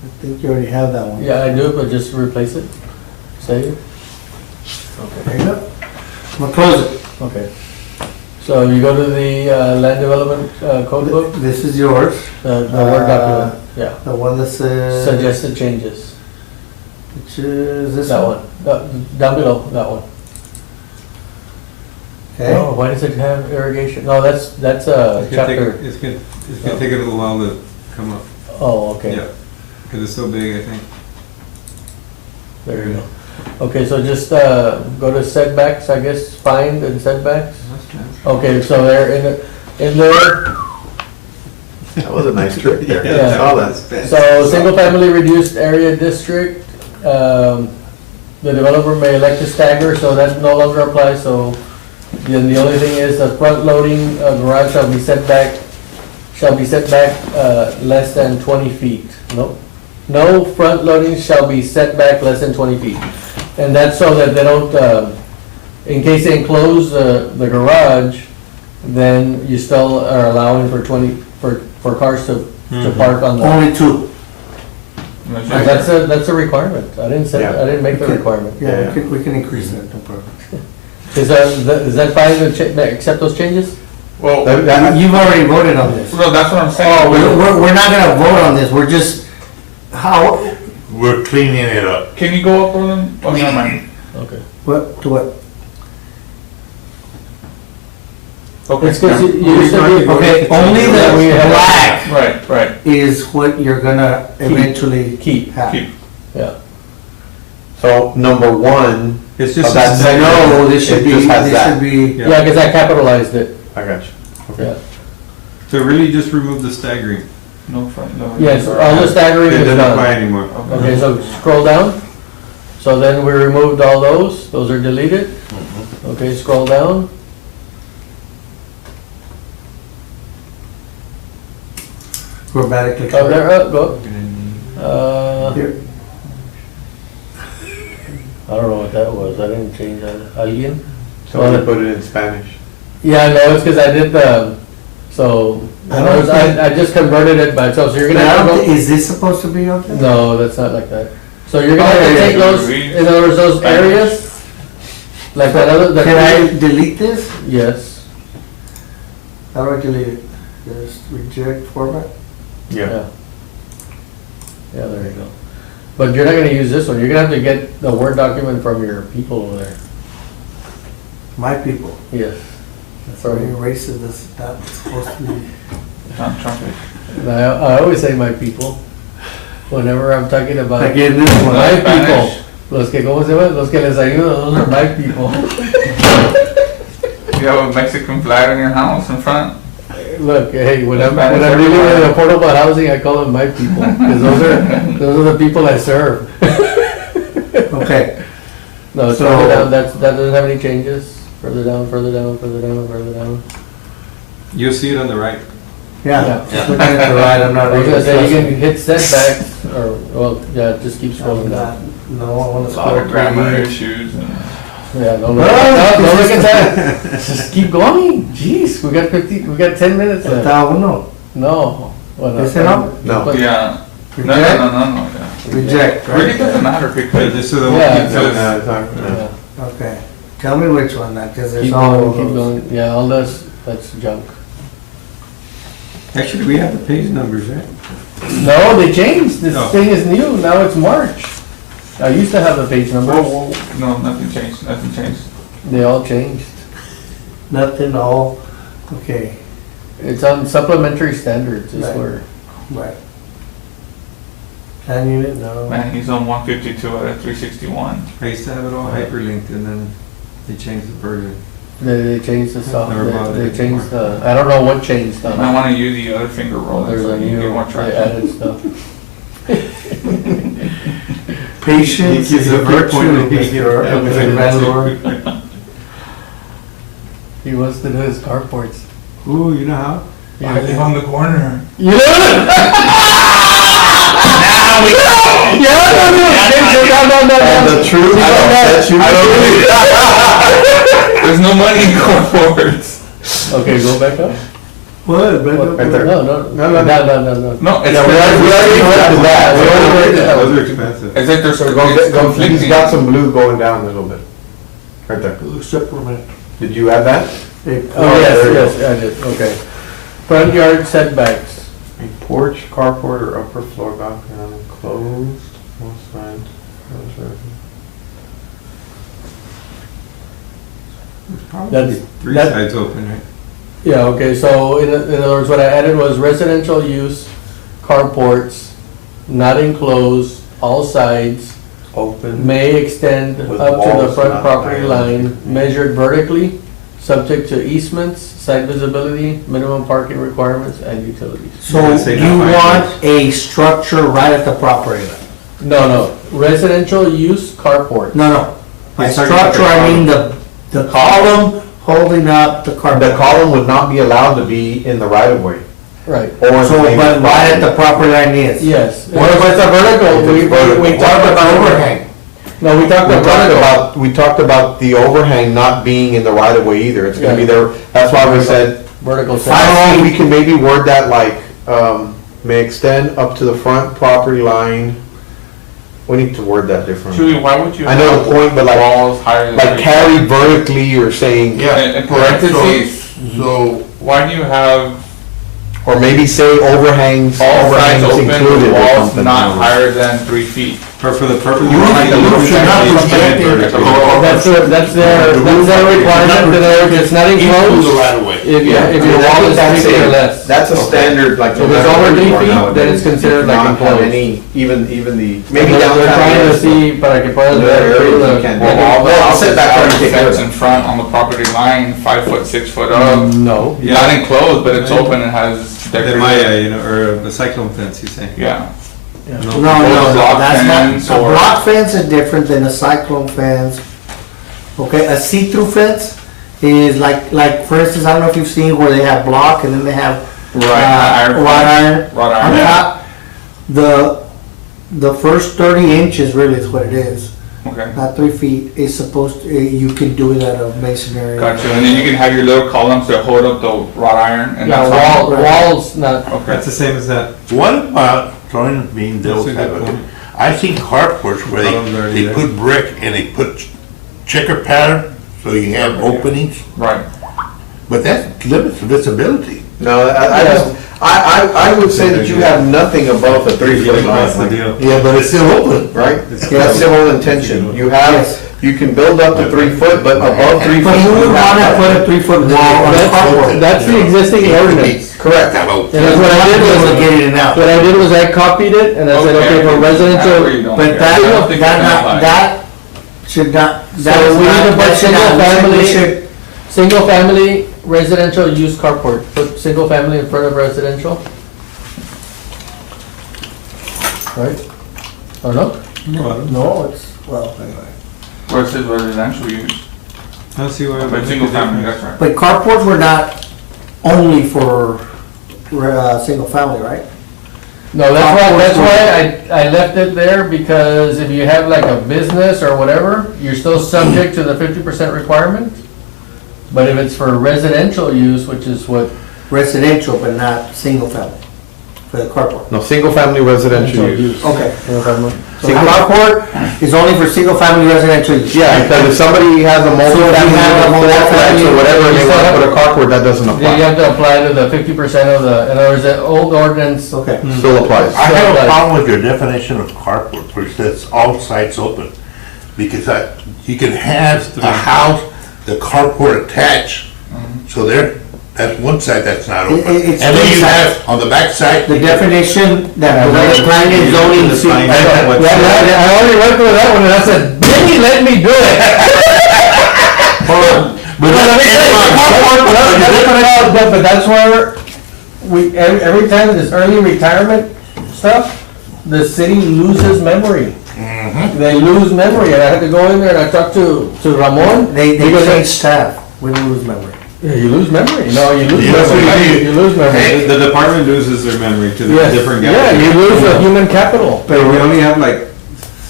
I think you already have that one. Yeah, I do, but just replace it, save it. There you go. I'm gonna close it. Okay. So you go to the land development code book, This is yours, the Word document, yeah. the one that says. Suggested changes, Which is this that one. one, down below, that one. Okay? Oh, why does it have irrigation? No, that's a It's gonna take, chapter. it's gonna take a little while to come up. Oh, okay. Yeah, because it's so big, I think. There you go. Okay, so just go to setbacks, I guess, find and setbacks. Okay, so they're in there. That was a nice trick there. Yeah. I saw that. So, single-family reduced area district, the developer may elect to stagger, so that no longer applies, so then the only thing is the front-loading garage shall be set back less than 20 feet. Nope. No front-loading shall be set back less than 20 feet. And that's so that they don't, in case they enclose the garage, then you still are allowing for 20, for cars to park on the. Only two. That's a requirement. I didn't make the requirement. Yeah, we can increase that, no problem. Is that fine to accept those changes? Well, You've already voted on this. no, that's what I'm saying. Oh, we're not gonna vote on this, we're just, how, We're cleaning it up. Can you go up on them? Oh, never mind. Okay. what, to what? It's because you used to be. Okay, only the black Right. is what you're gonna eventually Keep. have. Keep. Yeah. So number one, It's just. Of that a- second- No, this should It be, just has that. Yeah, because I capitalized it. I got you. Yeah. So really just remove the staggering. No front, no. Yes, all the staggering It is doesn't apply done. anymore. Okay, so scroll down. So then we removed all those are deleted. Okay, scroll down. Grammatically Oh, there, correct. go. Here. I don't know what that was. I didn't change that. Alguien? Somebody put it in Spanish. Yeah, no, it's because I did so, in I other don't words, I just converted it by itself, so you're gonna But I have to don't go. thi- Is this supposed to be on there? No, that's not like that. So you're gonna have to Okay, take those, read in other words, those areas, like that other, Can I delete this? Yes. How do I delete it? Just reject format? Yeah, there you go. But you're not gonna use this one, you're gonna have to get the Word document from your people over there. My people. Yes. Sorry, racist, that's not supposed to be. I always say my people, whenever I'm talking about. Again, this one. My people, Spanish. los que, ¿cómo se llama? Los que les ayudo, those are my people. You have a Mexican flag on your house in front? Look, hey, when I'm Spanish dealing with everywhere. affordable housing, I call them my people, because those are the people I serve. Okay, No, it's So- further down, that doesn't have any changes, further down, further down, further down, further down. You'll see it on the right. yeah, just looking at the right, I'm not I was reading. gonna say, you can hit setbacks, or, well, yeah, just keep scrolling down. No, I want A to lot scroll of grammar to issues and. Yeah, don't look at that. Just keep going. Jeez, we got 10 minutes left. Está uno. No. Well, Ese no? No. But- Yeah. No, Reject? yeah. Reject, Really right? doesn't matter because. Just so that Yeah. we keep those. No, it's not- no. Yeah. Okay, tell me which one, because there's Keep all going, of keep those. going. Yeah, all that's junk. Actually, we have the page numbers, right? No, they changed. This No. thing is new. Now it's March. I used to have the page numbers. No, nothing changed. They all changed. Nothing, all, okay, It's on supplementary standards is Right. where. right. Plan unit, no. Man, he's on 152 out of 361. I used to have it all hyperlinked and then they changed the version. They changed the stuff. Never bothered They changed anymore. the, I don't know what changed on I it. want to use the other finger roll. There's so a you can new, get more they traction. added stuff. Patience is a virtue, Mr. Landlord. He wants to do his carports. Ooh, you know how? I live on the corner. You know? And the truth, There's no money in cornforts. Okay, go back up. What, Right there. No. No. No, it's We already corrected that. We already corrected that. Those are expensive. It's like there's So it's he's conflicting. got some blue going down a little bit. Right there. Supplement. Did you add that? Oh, there yes, you yes, I did, okay. Front yard setbacks. A porch, carport, or upper floor balcony enclosed, no sign. That's, Three that, sides open, right? yeah, okay, so in other words, what I added was residential use carports, not enclosed, all sides, Open. may extend With up to the walls front not property higher line, than- measured vertically, subject to easements, site visibility, minimum parking requirements, and utilities. So Yeah, say you not want a structure right at the property line? No, residential use carport. No. By He's talking about structure, the I mean the column holding up the carport. The column would not be allowed to be in the right of way. Right, Or So, but right at the property line is? yes. What If it's a vertical, we talked about overhang. No, we talked about vertical. We talked about the overhang not being in the right of way either. It's gonna be Yeah. there, that's why we said, Vertical. I don't know, we can maybe word that like, may extend up to the front property line. We need to word that differently. Julie, why would you I know have the point, but like, walls higher than like 3 carried vertically or saying, In parentheses, So, why do you have or maybe say overhangs, all sides overhangs open included with or walls something. not higher than 3 feet? Or for the purpose. You should not project it. That's their requirement, that it's not into the enclosed. right of way. If Yeah, your wall is 3 feet or less. That's a standard, like. If it's over 3 feet, then it's considered like Not have enclosed. any, even the, Maybe maybe they're downtown. trying to areas. see, para que puedas Other ver. areas you can't. Well, all the Well, houses sit back have there and a take care of fence it. in front on the property line, 5 foot, 6 foot up. No. Not enclosed, but it's open and has The decorative. Maya, you know, or a cyclone fence, you say? Yeah. No, block that's fence not, a or- block fence is different than a cyclone fence. Okay, a see-through fence is like, for instance, I don't know if you've seen where they have block and then they have Iron wrought fence. iron. Wrought On iron. top, the first 30 inches really is what it is, Okay. not 3 feet, is supposed to, you can do it out of masonry. Gotcha. And then you can have your little columns that hold up the wrought iron and Yeah, that's all. walls, not, Okay. That's the same as that. What about throwing, being devil's That's a good advocate? point. I've seen carports where Columns are they there. put brick and they put checker pattern, so you have openings, Right. but that limits visibility. No, I would say that you have nothing above the 3 foot That's the line, deal. Yeah, but it's still open. right? It's- That's the whole intention. You have, you can build up to 3 foot, but above 3 feet. But you would you have wanna that. put a 3-foot wall on a carport. that's the existing ordinance. Correct. And And that's what I did was was, get in and out. what I did was I copied it and I said, okay, for residential, But that should not, that So is we need to not, put that should single not, family- we should, single family residential use carport, put single family in front of residential. Right? Or no? no, it's, well, anyway. Where it says residential use, I don't see why. but single family, that's right. But carports were not only for, single family, right? No, that's why I left it there, because if you have like a business or whatever, you're still subject to the 50% requirement. But if it's for residential use, which is what. Residential, but not single family, for the carport. No, single family residential use. Okay. Single family. So the carport is only for single family residential use? Yeah, because if somebody has a So if multi-family, you have a multi-family, or whatever, and they you want to still put a carport, that doesn't You apply. have to apply to the 50% of the, in other words, the old ordinance. Okay. Still applies. I have like- a problem with your definition of carport, where it says all sites open. Because you can have a house, the carport attached, so there, that's one side that's not open. It's And then you three have, on the back side, The definition that the way the plan is zoning. Define Yeah, what's- I already went through that one and I said, Benny, let me do it. but But that's where we, every time this early retirement stuff, the city loses memory. They lose memory, and I had to go in there and I talked to Ramon. They because change staff when you lose memory. Yeah, you lose memory, no, you lose Yes, memory, you lose memory. The department loses their memory to the Yes. different guys. Yeah, you lose the human capital. But we only have like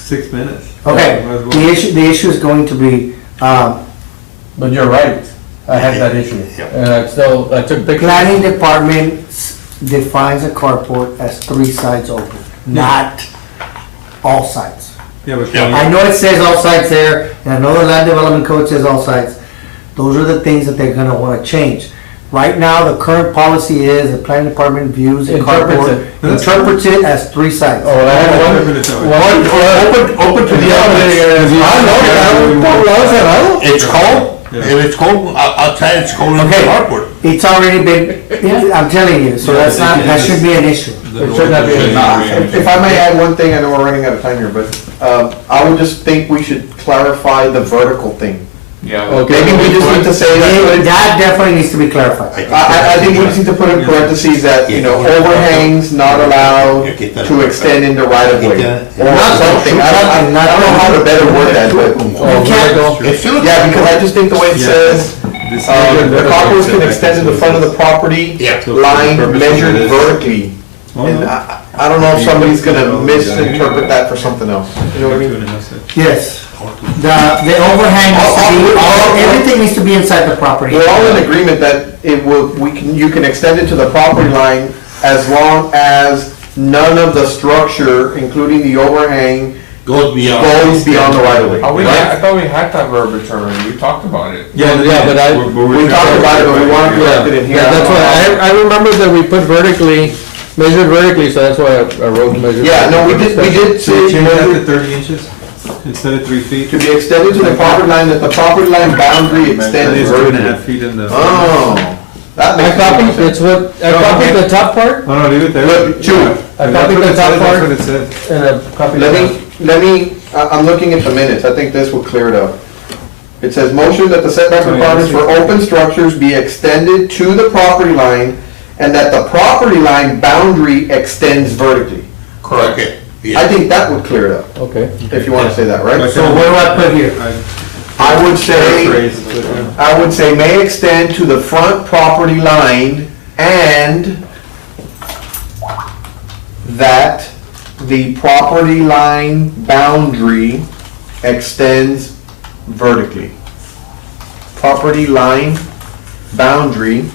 6 minutes. Okay, Might as well. the issue is going to be, But you're right, I had that issue. Yeah. And I took pictures. planning department defines a carport as 3 sides open, not all sides. Yeah, but Yeah. I know it says all sides there, and I know the land development code says all sides. Those are the things that they're gonna wanna change. Right now, the current policy is the planning department views a Interprets carport, it. interprets it as 3 sides. Oh, I had Interpret it that way. open to the other. it's called If it's cold outside, it's cold in the Okay. carport. It's already been, I'm telling you, so that's not, that should be an issue. It should not be an If I may add one thing, I know we're running out of time here, but I would just think we should clarify the vertical thing. Yeah. Okay. Maybe we just need to say that. That definitely needs to be clarified. I think we just need to put in parentheses that, you know, overhangs not allowed to extend into right of way. Or something, I don't know how to better word that, but, yeah, because I just think the way it says, the carports can extend to the front of the property Yeah. line measured vertically. And I don't know if somebody's gonna misinterpret that for something else, you know what I mean? Yes. The overhang needs to be, everything needs to be inside the property. We're all in agreement that it will, you can extend it to the property line as long as none of the structure, including the overhang, Goes beyond. goes beyond the right of way. I thought we had that verbiage already, we talked about it. Yeah, but We talked about it, but we want to correct it in here. Yeah, that's why, I remember that we put vertically, measured vertically, so that's why I wrote measured. Yeah, no, we did say Change that to measured 30 inches instead of 3 feet. to be extended to the property line, that the property line boundary That extends is 2.5 vertically. feet in the. Oh, that I makes copied, more sense. it's what, I copied the top part, No, no, leave it there. Look, two. I That's copied what the it top said, part, that's what it said. and I copied the Let me, I'm looking at the minutes, I think this will clear it up. It says, motion that the setback Oh, yeah, requirements for open structures be extended to the property line, and that the property line boundary extends vertically. Okay. I think that would clear it up, Okay. if you wanna say that, right? So what do I put here? I would say, Paraphrase it. may extend to the front property line, and that the property line boundary extends vertically. Property line boundary,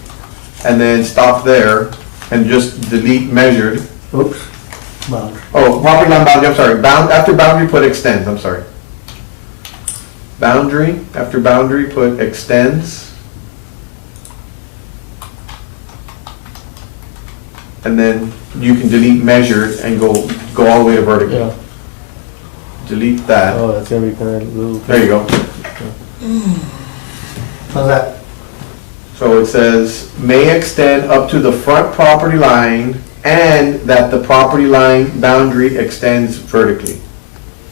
and then stop there, and just delete measured. Oops. Boundary. Oh, property line boundary, I'm sorry, after boundary put extends, I'm sorry. Boundary, after boundary put extends. And then you can delete measured and go all the way to vertical. Yeah, Delete that, oh, that's gonna be kind of little. there you go. How's that? So it says, may extend up to the front property line, and that the property line boundary extends vertically.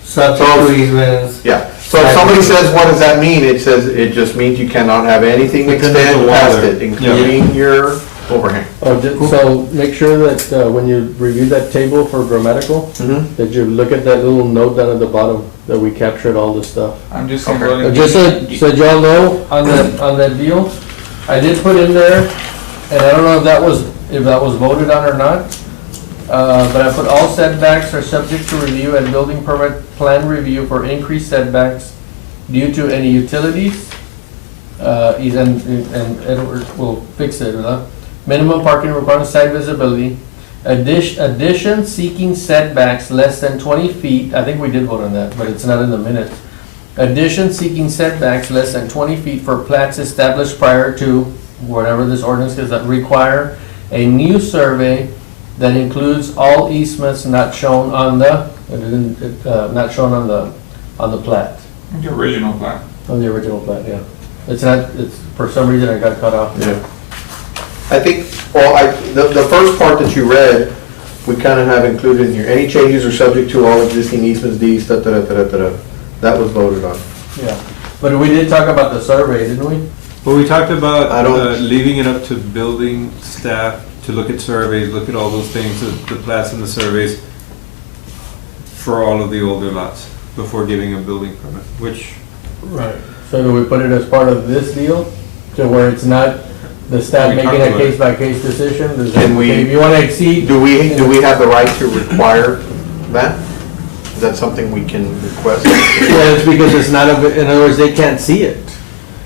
Subject to easements. Yeah, so if somebody says, what does that mean? It says, it just means you cannot have anything But then there's extend a wall past there. it, including your overhang. Oh, so make sure that when you review that table for grammatical, Mhm. that you look at that little note down at the bottom, that we captured all this stuff. I'm just Okay. saying. Just so y'all know, on that deal, I did put in there, and I don't know if that was voted on or not, but I put all setbacks are subject to review and building permit plan review for increased setbacks due to any utilities, and Edward will fix it, huh? Minimum parking requirement, site visibility, addition seeking setbacks less than 20 feet, I think we did vote on that, but it's not in the minutes. Addition seeking setbacks less than 20 feet for plats established prior to, whatever this ordinance is, that require a new survey that includes all easements not shown on the, not shown on the plat, The original plan. on the original plat, yeah. It's not, it's, for some reason I got cut off. Yeah. I think, the first part that you read, we kind of have included in here. Any changes are subject to all existing easements, deeds, da, da, da, da, da, da. That was voted on. Yeah, but we did talk about the survey, didn't we? Well, we talked about I don't- leaving it up to building staff to look at surveys, look at all those things, the plats and the surveys for all of the older lots before giving a building permit, which, Right. So do we put it as part of this deal, to where it's not the staff We making talked a about it. case-by-case decision? Does Can it- we- If you wanna exceed. Do we have the right to require that? Is that something we can request? Yeah, it's because it's not, in other words, they can't see it.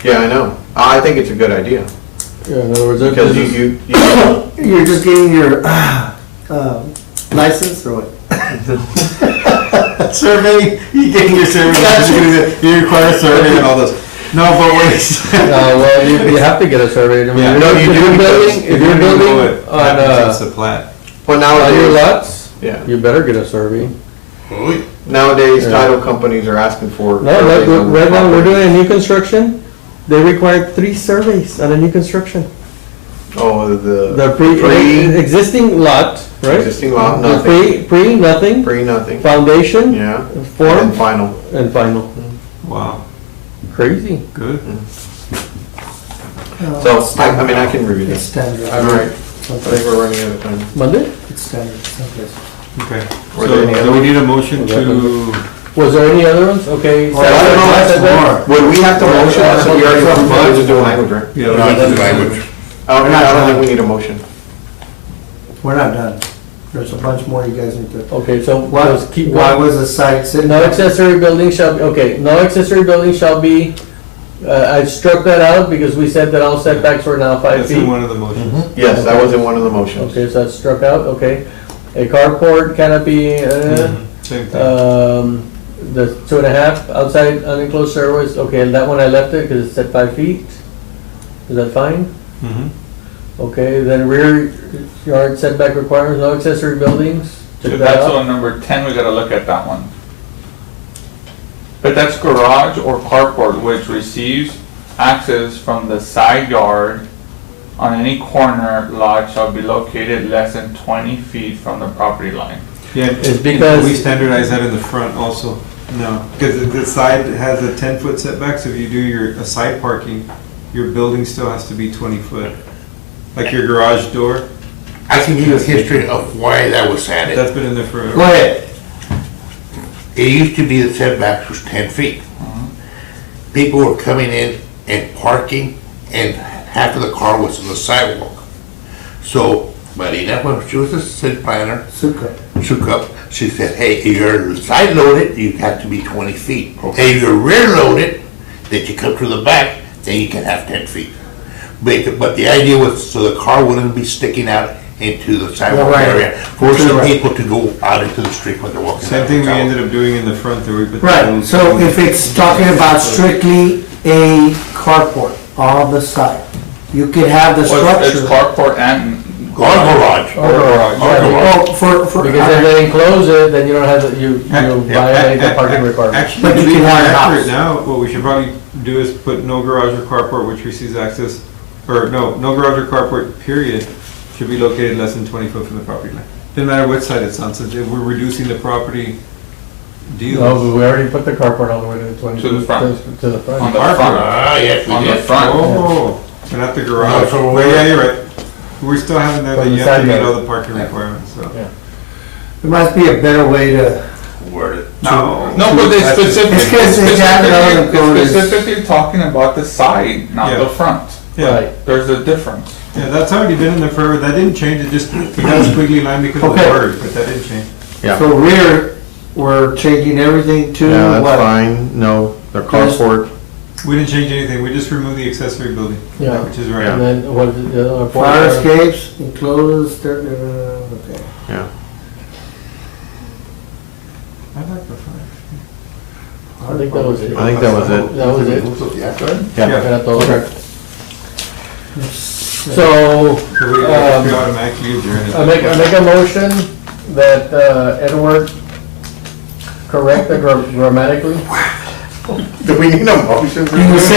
Yeah, I know. I think it's a good idea, Yeah, in other words, because this is- you You're just getting your license or what? Survey, you getting your survey, you require a survey and all this. No, but wait. well, you have to get a survey. I mean, Yeah. No, you if do, you're because building, if you're building on, it's a plat. well, on your nowadays, lots, yeah, you better get a survey. nowadays Yeah. title companies are asking for. No, right now, we're doing a new construction, they required 3 surveys on a new construction. Oh, The existing lot, right? existing lot, The nothing, nothing, pre, nothing, foundation, yeah, and form, final. and final. Wow, Crazy. good. So, I mean, I can review It's this. standard. All right, I think we're running out of time. Monday? It's standard, someplace. Okay, Were there any so other do we need a motion to, Was there any other ones? Okay. Well, I don't know, that's more. Would we have to motion, so we already approved it, we'll just do a language, right? yeah, No, it's the language. I don't think we need a motion. We're not done. There's a bunch more you guys need to. Okay, so Why let's keep why going. was the site sitting? No accessory building shall, be okay, no accessory building shall be, I struck that out because we said that all setbacks were now 5 that's in feet. one of the motions. Yes, that was in one of the motions. Okay, so that's struck out, okay. A carport canopy, Same thing. the 2.5 outside unenclosed stairways, okay, and that one I left it because it said 5 feet. Is that fine? Mhm. Okay, then rear yard setback requirements, no accessory buildings. So Took that that's out. on number 10, we gotta look at that one. But that's garage or carport which receives access from the side yard on any corner lot shall be located less than 20 feet from the property line. Yeah, It's because- we standardize that in the front also. No, because the side has a 10-foot setback, so if you do a side parking, your building still has to be 20 foot. Like your garage door, I can give you a history of why that was added. that's been in there Go forever. ahead. It used to be the setbacks was 10 feet. People were coming in and parking, and half of the car was on the sidewalk. So Marina, when she was a city planner, Suka. she said, hey, if you're side loaded, you have to be 20 feet. If you're rear loaded, that you come to the back, then you can have 10 feet. But the idea was so the car wouldn't be sticking out into the sidewalk Right. area, forcing people to go out into the street when they're walking. Same down thing we the sidewalk. ended up doing in the front there, we put. the Right, little- so if it's talking about strictly a carport on the side, you could have the Well, it's structure. carport and Or garage. Or garage, Or yeah. garage. Oh, for. Because if they enclose it, then you don't have, you violate the parking requirement. Actually, But to you be can more have a accurate house. now, what we should probably do is put no garage or carport which receives access, or no garage or carport, period, should be located less than 20 foot from the property line. Doesn't matter what side it's on, so if we're reducing the property deal. No, but we already put the carport all the way to the 20. To the front. To the on front. the front. Ah, yes, we On the did. front. Oh, but not the garage. No, so Well, yeah, you're right. We're still having that, From you the have to side meet yard. all the parking requirements, so. Yeah. There must be a better way to. Word it. No. No, but it's specifically, It's 'cause they have it on the code it's is- specifically talking about the side, not Yeah. the front. Yeah, Right. There's a difference. yeah, that's already been in there forever, that didn't change, it just, it has a squiggly line because of the Okay. word, but that didn't change. Yeah. So rear, we're changing everything to Yeah, that's what? fine, no, the carport, We didn't change anything, we just removed the accessory building, Yeah. which is And right. then what is it, the other one? Fire escapes, enclosed, okay. yeah. I like the fire. I think that was it. I think that was it. That was it. Yeah. Era todo. Okay. So, So we Um, automatically adjourn it. I make a motion that Edward correct the grammatically. Do we need a motion for this?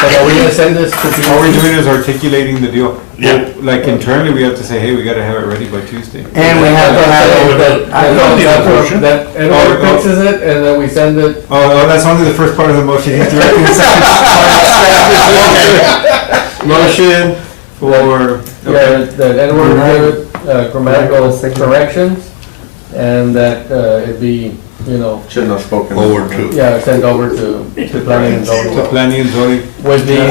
So are we gonna send this to people? All we're doing is articulating the deal. Yeah. Like internally, we have to say, hey, we gotta have it ready by Tuesday. And we have to have it. I don't need a motion. That Edward fixes it and then we send it. Oh, that's only the first part of the motion. He's directing the second. Motion for, Yeah, that Edward give it grammatical corrections and that it be, you know, Shouldn't have spoken. Over to. yeah, sent over to planning and to zoning planning and zoning with these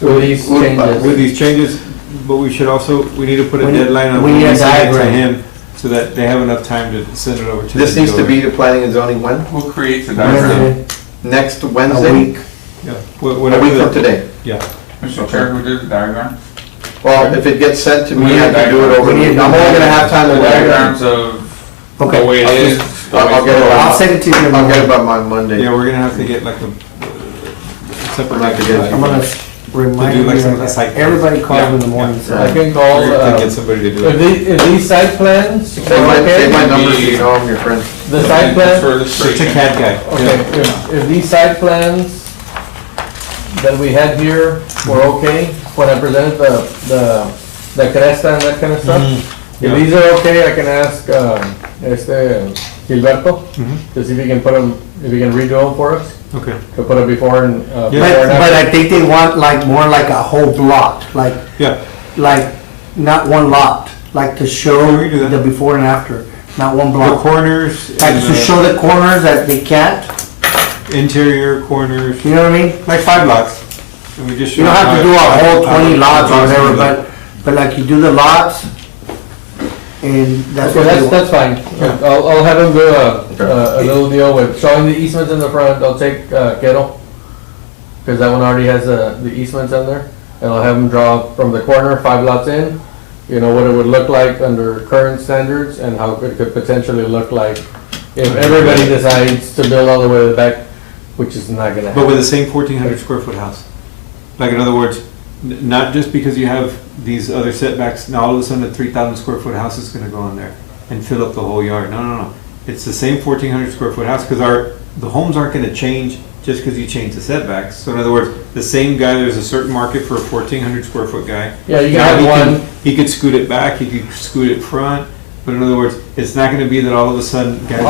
with changes. these changes, but we should also, we need to put a We need- deadline on we when need a we send it to diagram. him, so that they have enough time to send it over to. This the needs to dealer. be the planning and zoning when? Who creates the diagram? Wednesday, Next a Wednesday? week. Yeah. A Whatever week the- from today? Yeah. Mr. Chair, who did the diagram? Well, if it gets sent to We me, need I a can do it diagram. over. We need I'm only gonna have time The to diagrams of the Okay, way it is. the way I'll it's get it going. I'll send it to you. I'll get it by my Monday. Yeah, we're gonna have to get like a separate. Like to get- I'm gonna remind To do like you, some site plans. everybody calls Yeah. in the morning, so. I can call, We're gonna get somebody to do it. if these site plans, Say my okay, number so you know I'm your friend. the site plan, For It's a illustration. CAD guy. okay, if these site plans that we had here were okay, when I presented the cresta and that kind of stuff. If these are okay, I can ask, Gilberto, to see if he can put them, if he can redo them for us, Okay. to put it before and, But, before and but after. I think they want like more like a whole block, Yeah. like not one lot, like to show Yeah, we can do that. the before and after, not one The block. corners, Like and to show the corners that they can't, interior corners, you know what I mean? like 5 lots. And we just You don't show have to how- do a whole how- 20 lots or how- whatever, but like you do the lots, and that's Okay, what they that's, want. that's fine. I'll have him do a little deal with showing the easements in the front. I'll take, Kettle, because that one already has the easements in there. And I'll have him draw from the corner, 5 lots in, you know, what it would look like under current standards and how it could potentially look like if everybody decides to build all the way to the back, which is not gonna But with happen. the same 1,400 square foot house. Like, in other words, not just because you have these other setbacks, now all of a sudden a 3,000 square foot house is gonna go in there and fill up the whole yard. No, no, no. It's the same 1,400 square foot house, because the homes aren't gonna change just because you change the setbacks. So in other words, the same guy, there's a certain market for a 1,400 square foot guy. Yeah, you can Now, have he one. He could scoot it back, he could scoot it front, but in other words, it's not gonna be that all of a sudden, guys